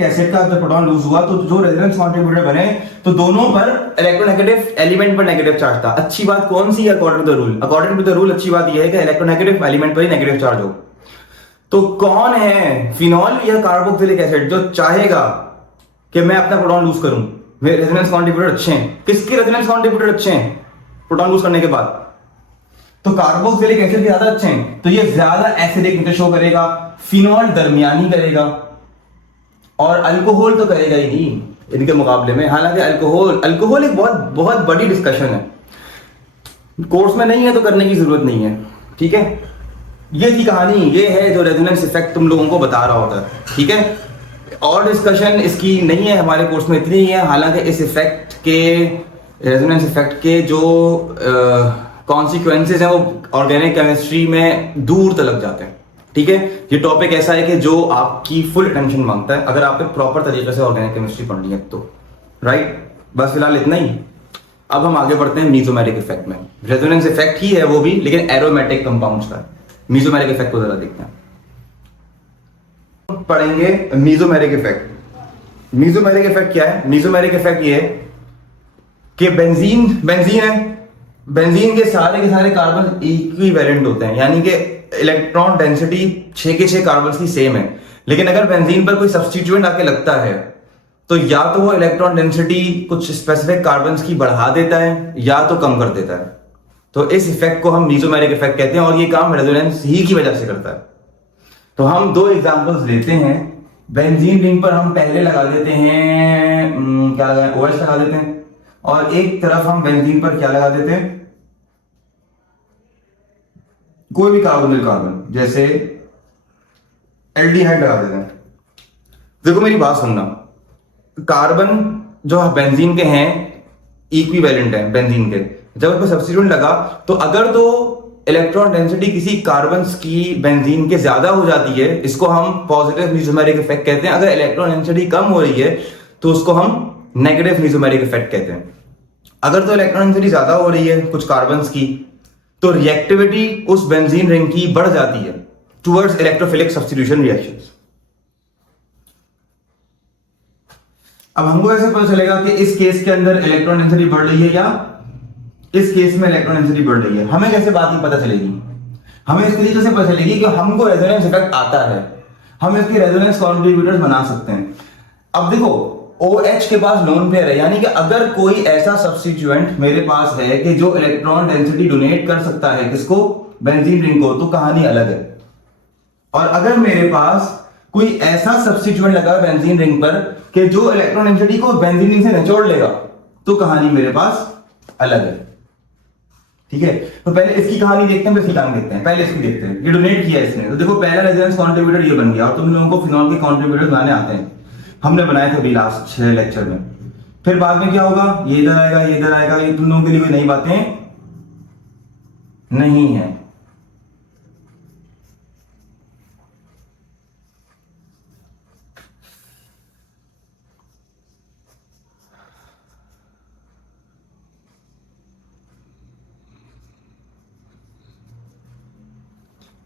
एसिड का जब प्रोटॉन लूज हुआ तो जो रेजोनेंस कॉन्ट्रीब्यूटर बने तो दोनों पर इलेक्ट्रोनेगेटिव एलिमेंट पर नेगेटिव चार्ज था। अच्छी बात कौन सी है according to the rule? According to the rule अच्छी बात यह है कि इलेक्ट्रोनेगेटिव एलिमेंट पर ही नेगेटिव चार्ज हो। तो कौन है, फिनॉल या कार्बोक्सिलिक एसिड, जो चाहेगा कि मैं अपना प्रोटॉन लूज करूं? मेरे रेजोनेंस कॉन्ट्रीब्यूटर अच्छे हैं। किसके रेजोनेंस कॉन्ट्रीब्यूटर अच्छे हैं प्रोटॉन लूज करने के बाद? तो कार्बोक्सिलिक एसिड के ज्यादा अच्छे हैं, तो ये ज्यादा एसिडिक नेचर शो करेगा। फिनॉल दरमियानी करेगा और अल्कोहल तो करेगा ही नहीं इनके मुकाबले में। हालांकि अल्कोहल एक बहुत बहुत बड़ी डिस्कशन है, कोर्स में नहीं है तो करने की जरूरत नहीं है, ठीक है। ये थी कहानी, ये है जो रेजोनेंस इफेक्ट तुम लोगों को बता रहा होता है, ठीक है। और डिस्कशन इसकी नहीं है हमारे कोर्स में, इतनी ही है। हालांकि इस इफेक्ट के, रेजोनेंस इफेक्ट के जो कॉन्सिक्वेंसेज हैं वो ऑर्गेनिक केमिस्ट्री में दूर तक जाते हैं, ठीक है। ये टॉपिक ऐसा है कि जो आपकी फुल अटेंशन मांगता है अगर आपने प्रॉपर तरीके से ऑर्गेनिक केमिस्ट्री पढ़ ली है तो, राइट। बस फिलहाल इतना ही। अब हम आगे बढ़ते हैं मीजोमेरिक इफेक्ट में। रेजोनेंस इफेक्ट ही है वो भी, लेकिन एरोमेटिक कंपाउंड्स का। मीजोमेरिक इफेक्ट को जरा देखते हैं। पढ़ेंगे मीजोमेरिक इफेक्ट। मीजोमेरिक इफेक्ट क्या है? मीजोमेरिक इफेक्ट ये है कि बेंजीन है, बेंजीन के सारे कार्बन इक्विवेलेंट होते हैं, यानी कि इलेक्ट्रॉन डेंसिटी 6 के 6 कार्बन की सेम है। लेकिन अगर बेंजीन पर कोई सब्स्टिट्यूएंट आके लगता है तो या तो वो इलेक्ट्रॉन डेंसिटी कुछ स्पेसिफिक कार्बन की बढ़ा देता है या तो कम कर देता है। तो इस इफेक्ट को हम मीजोमेरिक इफेक्ट कहते हैं और ये काम रेजोनेंस ही की वजह से करता है। तो हम 2 एग्जांपल्स लेते हैं। बेंजीन रिंग पर हम पहले लगा देते हैं, क्या लगाएं, OH लगा देते हैं, और एक तरफ हम बेंजीन पर क्या लगा देते हैं, कोई भी कार्बोनिल कार्बन, जैसे एल्डिहाइड लगा देते हैं। देखो मेरी बात सुनना, कार्बन जो बेंजीन के हैं इक्विवेलेंट है बेंजीन के। जब उसको सब्स्टिट्यूएंट लगा तो अगर तो इलेक्ट्रॉन डेंसिटी किसी कार्बन की बेंजीन के ज्यादा हो जाती है, इसको हम पॉजिटिव मीजोमेरिक इफेक्ट कहते हैं। अगर इलेक्ट्रॉन डेंसिटी कम हो रही है तो उसको हम नेगेटिव मीजोमेरिक इफेक्ट कहते हैं। अगर तो इलेक्ट्रॉन डेंसिटी ज्यादा हो रही है कुछ कार्बन्स की तो रिएक्टिविटी उस बेंजीन रिंग की बढ़ जाती है टुवर्ड्स इलेक्ट्रोफिलिक सब्स्टिट्यूशन रिएक्शंस। अब हमको ऐसे पता चलेगा कि इस केस के अंदर इलेक्ट्रॉन डेंसिटी बढ़ रही है या इस केस में इलेक्ट्रॉन डेंसिटी बढ़ रही है। हमें कैसे बात की पता चलेगी? हमें इस तरीके से पता चलेगी कि हमको रेजोनेंस इफेक्ट आता है, हम इसके रेजोनेंस कॉन्ट्रीब्यूटर्स बना सकते हैं। अब देखो OH के पास लोन पेयर है, यानी कि अगर कोई ऐसा सब्स्टिट्यूएंट मेरे पास है कि जो इलेक्ट्रॉन डेंसिटी डोनेट कर सकता है किसको, बेंजीन रिंग को, तो कहानी अलग है। और अगर मेरे पास कोई ऐसा सब्स्टिट्यूएंट लगा बेंजीन रिंग पर कि जो इलेक्ट्रॉन डेंसिटी को बेंजीन रिंग से निचोड़ लेगा तो कहानी मेरे पास अलग है, ठीक है। तो पहले इसकी कहानी देखते हैं, फिर इसकी कहानी देखते हैं। पहले इसकी देखते हैं, ये डोनेट किया इसने, तो देखो पहला रेजोनेंस कॉन्ट्रीब्यूटर ये बन गया। और तुम लोगों को फिनॉल के कॉन्ट्रीब्यूटर बनाने आते हैं, हमने बनाए थे अभी लास्ट 6 लेक्चर में। फिर बाद में क्या होगा, ये इधर आएगा, ये इधर आएगा। ये तुम लोगों के लिए कोई नई बातें नहीं है।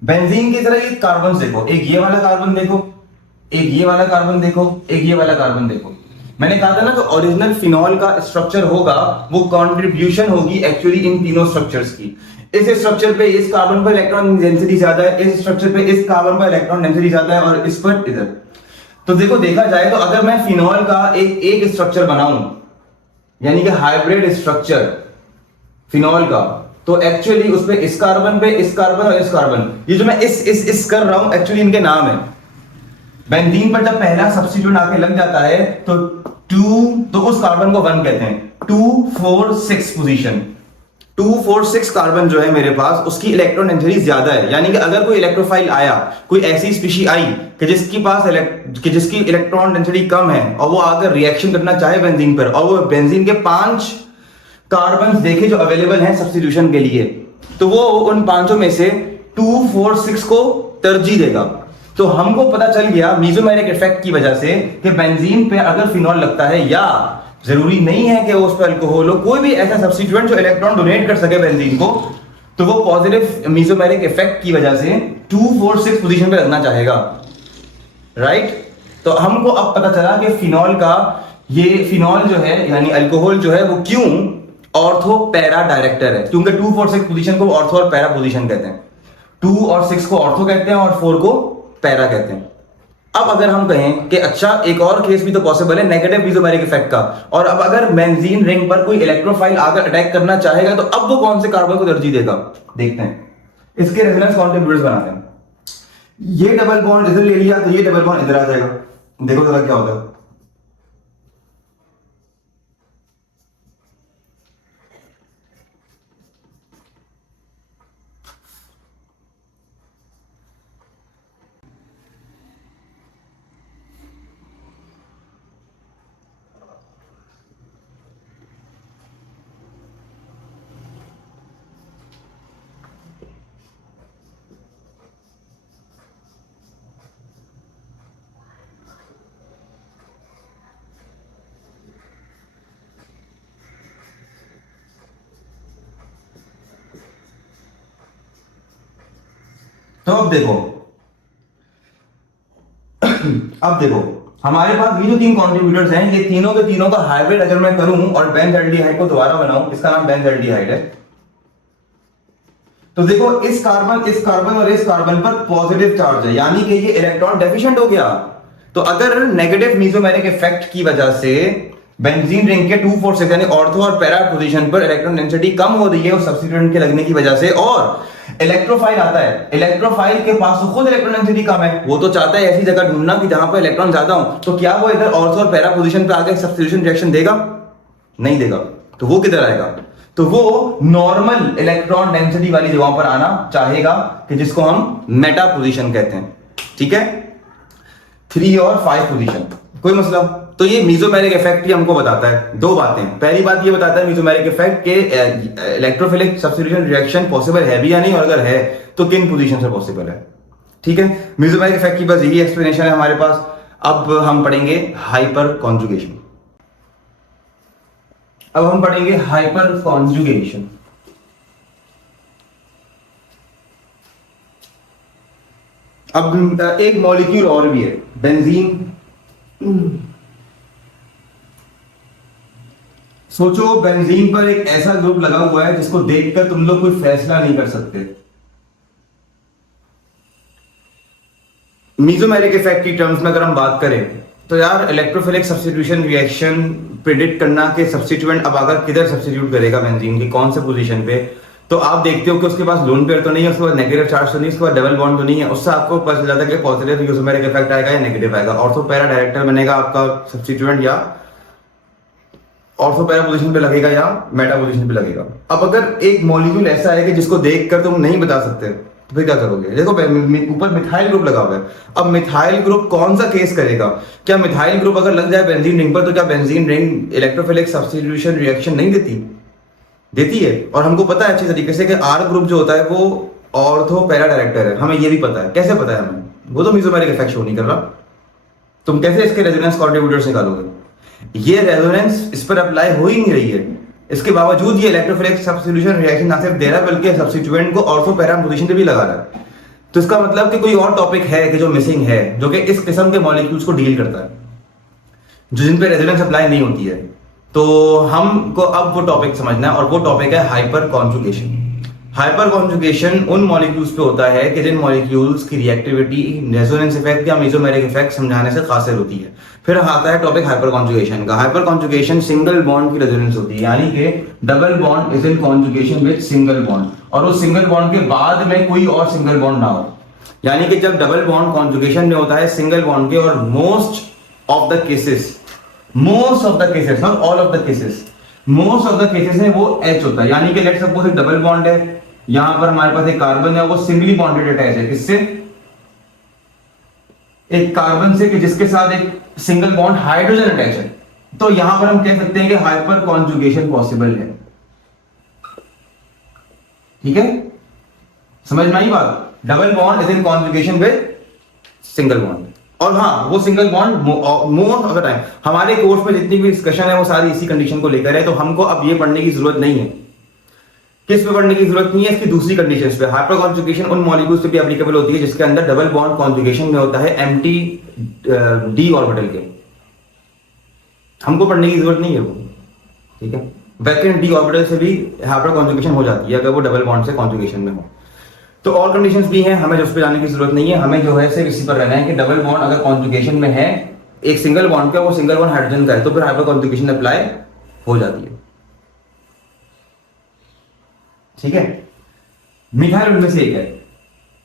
बेंजीन की तरह ये कार्बन देखो, एक ये वाला कार्बन देखो, एक ये वाला कार्बन देखो, एक ये वाला कार्बन देखो। मैंने कहा था ना कि ओरिजिनल फिनॉल का स्ट्रक्चर होगा, वो कंट्रीब्यूशन होगी एक्चुअली इन तीनों स्ट्रक्चर्स की। इस स्ट्रक्चर पे इस कार्बन पर इलेक्ट्रॉन डेंसिटी ज्यादा है, इस स्ट्रक्चर पे इस कार्बन पर इलेक्ट्रॉन डेंसिटी ज्यादा है, और इस पर इधर। तो देखो देखा जाए तो अगर मैं फिनॉल का एक स्ट्रक्चर बनाऊं, यानी कि हाइब्रिड स्ट्रक्चर फिनॉल का, तो एक्चुअली उसपे इस कार्बन पे इस कार्बन और इस कार्बन, ये जो मैं इस कर रहा हूं एक्चुअली इनके नाम है। बेंजीन पर जब पहला सब्स्टिट्यूट आके लग जाता है तो 2, तो उस कार्बन को 1 कहते हैं। 2 4 6 पोजीशन, 2 4 6 कार्बन जो है मेरे पास, उसकी इलेक्ट्रॉन डेंसिटी ज्यादा है। यानी कि अगर कोई इलेक्ट्रोफाइल आया, कोई ऐसी स्पीशी आई कि जिसकी इलेक्ट्रॉन डेंसिटी कम है, और वो आकर रिएक्शन करना चाहे बेंजीन पर, और वो बेंजीन के 5 कार्बन देखे जो अवेलेबल हैं सब्स्टिट्यूशन के लिए, तो वो उन 5 में से 2 4 6 को तरजीह देगा। तो हमको पता चल गया मीसोमेरिक इफेक्ट की वजह से कि बेंजीन पे अगर फिनॉल लगता है, या जरूरी नहीं है कि उस पर अल्कोहल हो, कोई भी ऐसा सब्स्टिट्यूएंट जो इलेक्ट्रॉन डोनेट कर सके बेंजीन को, तो वो पॉजिटिव मीसोमेरिक इफेक्ट की वजह से 2 4 6 पोजीशन पे लगना चाहेगा, राइट। तो हमको अब पता चला कि फिनॉल का ये फिनॉल जो है यानी अल्कोहल जो है वो क्यों ऑर्थो पैरा डायरेक्टर है, क्योंकि 2 4 6 पोजीशन को ऑर्थो और पैरा पोजीशन कहते हैं। 2 और 6 को ऑर्थो कहते हैं और 4 को पैरा कहते हैं। अब अगर हम कहें कि अच्छा एक और केस भी तो पॉसिबल है नेगेटिव मीसोमेरिक इफेक्ट का, और अब अगर बेंजीन रिंग पर कोई इलेक्ट्रोफाइल आकर अटैक करना चाहेगा, तो अब वो कौन से कार्बन को तरजीह देगा, देखते हैं। इसके रेजोनेंस कॉन्ट्रीब्यूटर्स बनाते हैं। ये डबल बॉन्ड इधर ले लिया तो ये डबल बॉन्ड इधर आ जाएगा, देखो जरा क्या होता है। तो अब देखो हमारे पास ये जो 3 कंट्रीब्यूटर्स हैं, ये तीनों के तीनों का हाइब्रिड अगर मैं करूं और बेंजल्डिहाइड को दोबारा बनाऊं, इसका नाम बेंजल्डिहाइड है, तो देखो इस कार्बन और इस कार्बन पर पॉजिटिव चार्ज है, यानी कि ये इलेक्ट्रॉन डेफिशिएंट हो गया। तो अगर नेगेटिव मीसोमेरिक इफेक्ट की वजह से बेंजीन रिंग के 2 4 6 यानी ऑर्थो और पैरा पोजीशन पर इलेक्ट्रॉन डेंसिटी कम हो रही है उस सब्स्टिट्यूएंट के लगने की वजह से, और इलेक्ट्रोफाइल आता है, इलेक्ट्रोफाइल के पास तो खुद इलेक्ट्रॉन डेंसिटी कम है, वो तो चाहता है ऐसी जगह ढूंढना कि जहां पर इलेक्ट्रॉन ज्यादा हो, तो क्या वो इधर ऑर्थो और पैरा पोजीशन पे आके सब्स्टिट्यूशन रिएक्शन देगा? नहीं देगा। तो वो किधर आएगा? तो वो नॉर्मल इलेक्ट्रॉन डेंसिटी वाली जगहों पर आना चाहेगा, कि जिसको हम मेटा पोजीशन कहते हैं, ठीक है, 3 और 5 पोजीशन, कोई मसला। तो ये मीसोमेरिक इफेक्ट ही हमको बताता है 2 बातें। पहली बात ये बताता है मीसोमेरिक इफेक्ट के इलेक्ट्रोफिलिक सब्स्टिट्यूशन रिएक्शन पॉसिबल है भी या नहीं, और अगर है तो किन पोजीशन से पॉसिबल है, ठीक है। मीसोमेरिक इफेक्ट की बस यही एक्सप्लेनेशन है हमारे पास। अब हम पढ़ेंगे हाइपर कॉन्जुगेशन। अब हम पढ़ेंगे हाइपर कॉन्जुगेशन। अब एक मॉलिक्यूल और भी है, बेंजीन। सोचो बेंजीन पर एक ऐसा ग्रुप लगा हुआ है जिसको देखकर तुम लोग कोई फैसला नहीं कर सकते। मीसोमेरिक इफेक्ट की टर्म्स में अगर हम बात करें तो यार इलेक्ट्रोफिलिक सब्स्टिट्यूशन रिएक्शन प्रिडिक्ट करना कि सब्स्टिट्यूएंट अब अगर किधर सब्स्टिट्यूट करेगा बेंजीन की कौन से पोजीशन पे, तो आप देखते हो कि उसके पास लोन पेयर तो नहीं है, उसके पास नेगेटिव चार्ज तो नहीं, उसके पास डबल बॉन्ड तो नहीं है, उससे आपको पता चल जाता है कि पॉजिटिव मीसोमेरिक इफेक्ट आएगा या नेगेटिव आएगा। ऑर्थो पैरा डायरेक्टर बनेगा आपका सब्स्टिट्यूएंट, या ऑर्थो पैरा पोजीशन पे लगेगा या मेटा पोजीशन पे लगेगा। अब अगर एक मॉलिक्यूल ऐसा है कि जिसको देखकर तुम नहीं बता सकते, तो फिर क्या करोगे? देखो ऊपर मिथाइल ग्रुप लगा हुआ है। अब मिथाइल ग्रुप कौन सा केस करेगा? क्या मिथाइल ग्रुप अगर लग जाए बेंजीन रिंग पर, तो क्या benzene ring electrophilic substitution reaction नहीं देती है। और हमको पता है अच्छी तरीके से कि आर ग्रुप जो होता है वो ऑर्थो पैरा डायरेक्टर है, हमें ये भी पता है। कैसे पता है हमें? वो तो मीसोमेरिक इफेक्ट शो नहीं कर रहा। तुम कैसे इसके रेजोनेंस कॉन्ट्रीब्यूटर्स निकालोगे? ये रेजोनेंस इस पर अप्लाई हो ही नहीं रही है, इसके बावजूद ये इलेक्ट्रोफिलिक सब्स्टिट्यूशन रिएक्शन ना सिर्फ दे रहा है बल्कि सब्स्टिट्यूएंट को ऑर्थो पैरा पोजीशन पे भी लगा रहा है। तो इसका मतलब कि कोई और टॉपिक है कि जो मिसिंग है, जो कि इस किस्म के मॉलिक्यूल्स को डील करता है। जो जिन पे रेजोनेंस अप्लाई नहीं होती है। तो हमको अब वो टॉपिक समझना है और वो टॉपिक है हाइपर कॉन्जुगेशन। हाइपर कॉन्जुगेशन उन मॉलिक्यूल्स पे होता है कि जिन मॉलिक्यूल्स की रिएक्टिविटी रेजोनेंस इफेक्ट या मेसोमेरिक इफेक्ट समझाने से कासिर होती है। फिर आता है टॉपिक हाइपर कॉन्जुगेशन का। हाइपर कॉन्जुगेशन सिंगल बॉन्ड की रेजोनेंस होती है, यानी कि double bond is in conjugation with single bond, और उस सिंगल बॉन्ड के बाद में कोई और सिंगल बॉन्ड ना हो। यानी कि जब डबल बॉन्ड कॉन्जुगेशन में होता है सिंगल बॉन्ड के, और most of the cases not all of the cases, most of the cases में वो H होता है। यानी कि लेट्स सपोज एक डबल बॉन्ड है, यहां पर हमारे पास एक कार्बन है, वो सिंगली बॉन्डेड अटैच है। किससे? एक कार्बन से, कि जिसके साथ एक सिंगल बॉन्ड हाइड्रोजन अटैच है। तो यहां पर हम कह सकते हैं कि हाइपर कॉन्जुगेशन पॉसिबल है। ठीक है, समझ में आई बात? Double bond is in conjugation with single bond. और हाँ, वो single bond most of the time हमारे कोर्स में जितनी भी डिस्कशन है वो सारी इसी कंडीशन को लेकर है। तो हमको अब ये पढ़ने की जरूरत नहीं है। किस पे पढ़ने की जरूरत नहीं है? इसकी दूसरी कंडीशंस पे। हाइपर कॉन्जुगेशन उन मॉलिक्यूल्स पे भी एप्लीकेबल होती है जिसके अंदर डबल बॉन्ड कॉन्जुगेशन में होता है एम्प्टी डी ऑर्बिटल के। हमको पढ़ने की जरूरत नहीं है वो। ठीक है, वैकेंट डी ऑर्बिटल से भी हाइपर कॉन्जुगेशन हो जाती है अगर वो डबल बॉन्ड से कॉन्जुगेशन में हो। तो और कंडीशंस भी हैं, हमें उस पर जाने की जरूरत नहीं है। हमें जो है सिर्फ इसी पर रहना है कि डबल बॉन्ड अगर कॉन्जुगेशन में है एक सिंगल बॉन्ड का, वो सिंगल बॉन्ड हाइड्रोजन का है, तो फिर हाइपर कॉन्जुगेशन अप्लाई हो जाती है। ठीक है, मिथाइल उनमें से एक है।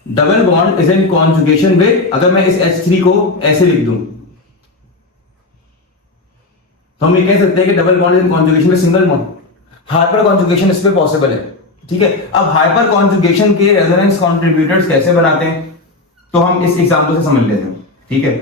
Double bond is in conjugation with, अगर मैं इस H3 को ऐसे लिख दूं तो हम ये कह सकते हैं कि double bond is in conjugation with single bond. Hyper conjugation इस पे पॉसिबल है। ठीक है, अब हाइपर कॉन्जुगेशन के रेजोनेंस कंट्रीब्यूटर्स कैसे बनाते हैं तो हम इस एग्जांपल से समझ लेते हैं। ठीक है,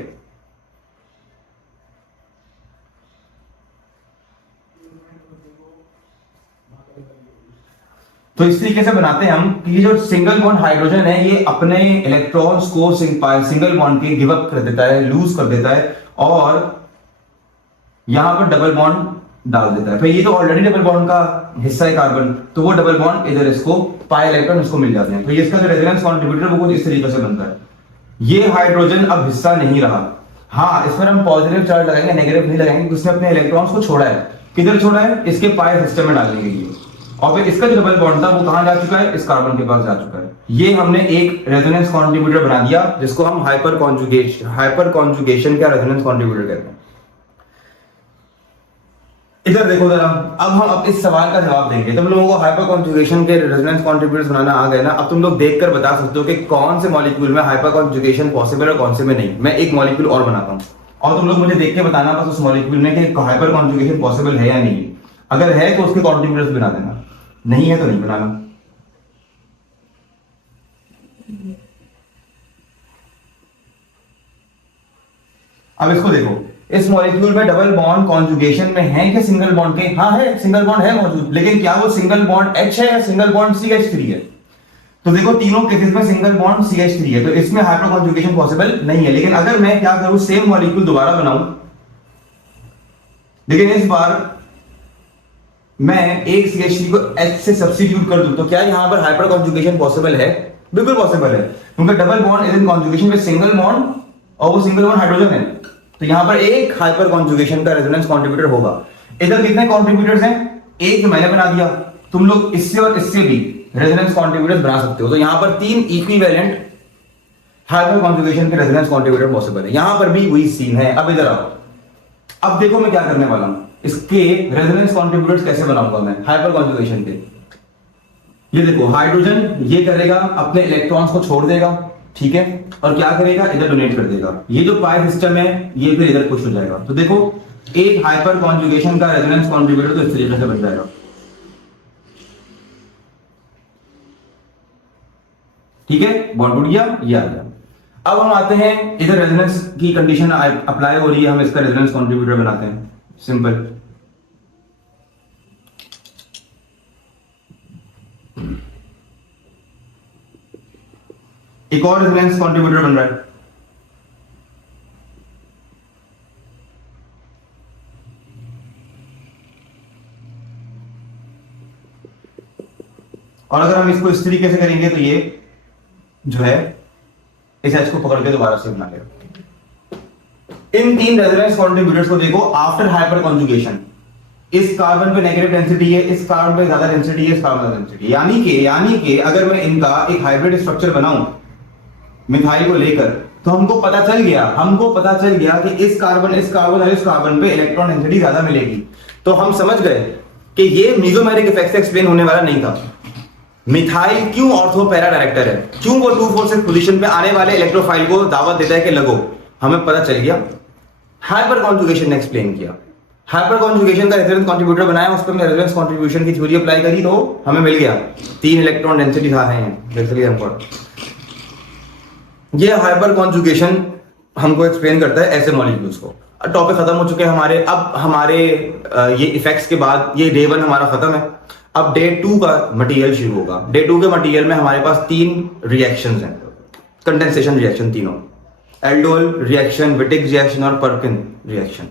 तो इस तरीके से बनाते हैं हम कि ये जो सिंगल बॉन्ड हाइड्रोजन है ये अपने इलेक्ट्रॉन्स को सिंगल बॉन्ड के गिव अप कर देता है, लूज कर देता है, और यहां पर डबल बॉन्ड डाल देता है। फिर ये तो ऑलरेडी डबल बॉन्ड का हिस्सा है कार्बन, तो वो डबल बॉन्ड इधर इसको पाई इलेक्ट्रॉन इसको मिल जाते हैं। तो ये इसका जो रेजोनेंस कंट्रीब्यूटर वो कुछ इस तरीके से बनता है। ये हाइड्रोजन अब हिस्सा नहीं रहा। हाँ, इस पर हम पॉजिटिव चार्ज लगाएंगे, नेगेटिव नहीं लगाएंगे, क्योंकि उसने अपने इलेक्ट्रॉन्स को छोड़ा है। किधर छोड़ा है? इसके पाई सिस्टम में डालने के लिए। और फिर इसका जो डबल बॉन्ड था वो कहां जा चुका है? इस कार्बन के पास जा चुका है। ये हमने एक रेजोनेंस कंट्रीब्यूटर बना दिया जिसको हम हाइपर कॉन्जुगेशन का रेजोनेंस कंट्रीब्यूटर कहते हैं। इधर देखो जरा, अब हम इस सवाल का जवाब देंगे। तुम लोगों को हाइपर कॉन्जुगेशन के रेजोनेंस कंट्रीब्यूटर्स बनाना आ गए ना। अब तुम लोग देखकर बता सकते हो कि कौन से मॉलिक्यूल में हाइपर कॉन्जुगेशन पॉसिबल है और कौन से में नहीं। मैं एक मॉलिक्यूल और बनाता हूं और तुम लोग मुझे देख के बताना बस उस मॉलिक्यूल में कि हाइपर कॉन्जुगेशन पॉसिबल है या नहीं। अगर है तो उसके कंट्रीब्यूटर्स बना देना, नहीं है तो नहीं बनाना। अब इसको देखो, इस मॉलिक्यूल में डबल बॉन्ड कॉन्जुगेशन में है कि सिंगल बॉन्ड के? हाँ है, सिंगल बॉन्ड है मौजूद, लेकिन क्या वो सिंगल बॉन्ड H है या सिंगल बॉन्ड CH3 है? तो देखो तीनों केसेस में सिंगल बॉन्ड CH3 है, तो इसमें हाइपर कॉन्जुगेशन पॉसिबल नहीं है। लेकिन अगर मैं क्या करूं, सेम मॉलिक्यूल दोबारा बनाऊं, लेकिन इस बार मैं एक CH3 को H से सब्स्टिट्यूट कर दूं, तो क्या यहां पर हाइपर कॉन्जुगेशन पॉसिबल है? बिल्कुल पॉसिबल है, क्योंकि double bond is in conjugation with single bond और वो सिंगल बॉन्ड हाइड्रोजन है। तो यहां पर एक हाइपर कॉन्जुगेशन का रेजोनेंस कंट्रीब्यूटर होगा। इधर कितने कंट्रीब्यूटर्स हैं? एक मैंने बना दिया, तुम लोग इससे और इससे भी रेजोनेंस कंट्रीब्यूटर्स बना सकते हो। तो यहां पर 3 इक्विवेलेंट हाइपर कॉन्जुगेशन के रेजोनेंस कंट्रीब्यूटर पॉसिबल है। यहां पर भी वही सीन है। अब इधर आओ, अब देखो मैं क्या करने वाला हूं, इसके रेजोनेंस कंट्रीब्यूटर्स कैसे बनाऊंगा मैं हाइपर कॉन्जुगेशन के। ये देखो, हाइड्रोजन ये करेगा, अपने इलेक्ट्रॉन्स को छोड़ देगा, ठीक है, और क्या करेगा? इधर डोनेट कर देगा। ये जो पाई सिस्टम है ये फिर इधर पुश हो जाएगा। तो देखो एक हाइपर कॉन्जुगेशन का रेजोनेंस कंट्रीब्यूटर तो इस तरीके से बन जाएगा। ठीक है, बॉन्ड टूट गया, ये आ गया। अब हम आते हैं इधर, रेजोनेंस की कंडीशन अप्लाई हो रही है, हम इसका रेजोनेंस कंट्रीब्यूटर बनाते हैं। सिंपल, एक और रेजोनेंस कंट्रीब्यूटर बन रहा है। और अगर हम इसको इस तरीके से करेंगे तो ये जो है इस H को पकड़ के दोबारा से बना लेगा। इन 3 रेजोनेंस कंट्रीब्यूटर्स को देखो आफ्टर हाइपर कॉन्जुगेशन। इस कार्बन पे नेगेटिव डेंसिटी है, इस कार्बन पे ज्यादा डेंसिटी है, इस कार्बन पे डेंसिटी। यानी कि अगर मैं इनका एक हाइब्रिड स्ट्रक्चर बनाऊं मिथाइल को लेकर, तो हमको पता चल गया कि इस कार्बन और इस कार्बन पे इलेक्ट्रॉन डेंसिटी ज्यादा मिलेगी। तो हम समझ गए कि ये मीसोमेरिक इफेक्ट से एक्सप्लेन होने वाला नहीं था। मिथाइल क्यों ऑर्थो पैरा डायरेक्टर है, क्यों वो 246 पोजीशन पे आने वाले इलेक्ट्रोफाइल को दावत देता है कि लगो, हमें पता चल गया। हाइपर कॉन्जुगेशन ने एक्सप्लेन किया। हाइपर कॉन्जुगेशन का रेजोनेंस कंट्रीब्यूटर बनाया, उस पर हमने रेजोनेंस कंट्रीब्यूशन की थ्योरी अप्लाई करी, तो हमें मिल गया 3 इलेक्ट्रॉन डेंसिटी हैं। ये हाइपर कॉन्जुगेशन हमको एक्सप्लेन करता है ऐसे मॉलिक्यूल्स को। टॉपिक खत्म हो चुके हैं हमारे। अब हमारे ये इफेक्ट्स के बाद ये डे 1 हमारा खत्म है। अब डे 2 का मटेरियल शुरू होगा। डे 2 के मटेरियल में हमारे पास 3 रिएक्शंस हैं, कंडेंसेशन रिएक्शन तीनों, एल्डोल रिएक्शन, विटिक रिएक्शन और पर्किन रिएक्शन।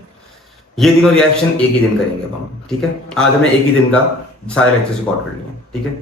ये तीनों रिएक्शन एक ही दिन करेंगे अब हम, ठीक है। आज हमें एक ही दिन का सारे लेक्चर्स रिकॉर्ड कर लिए, ठीक है।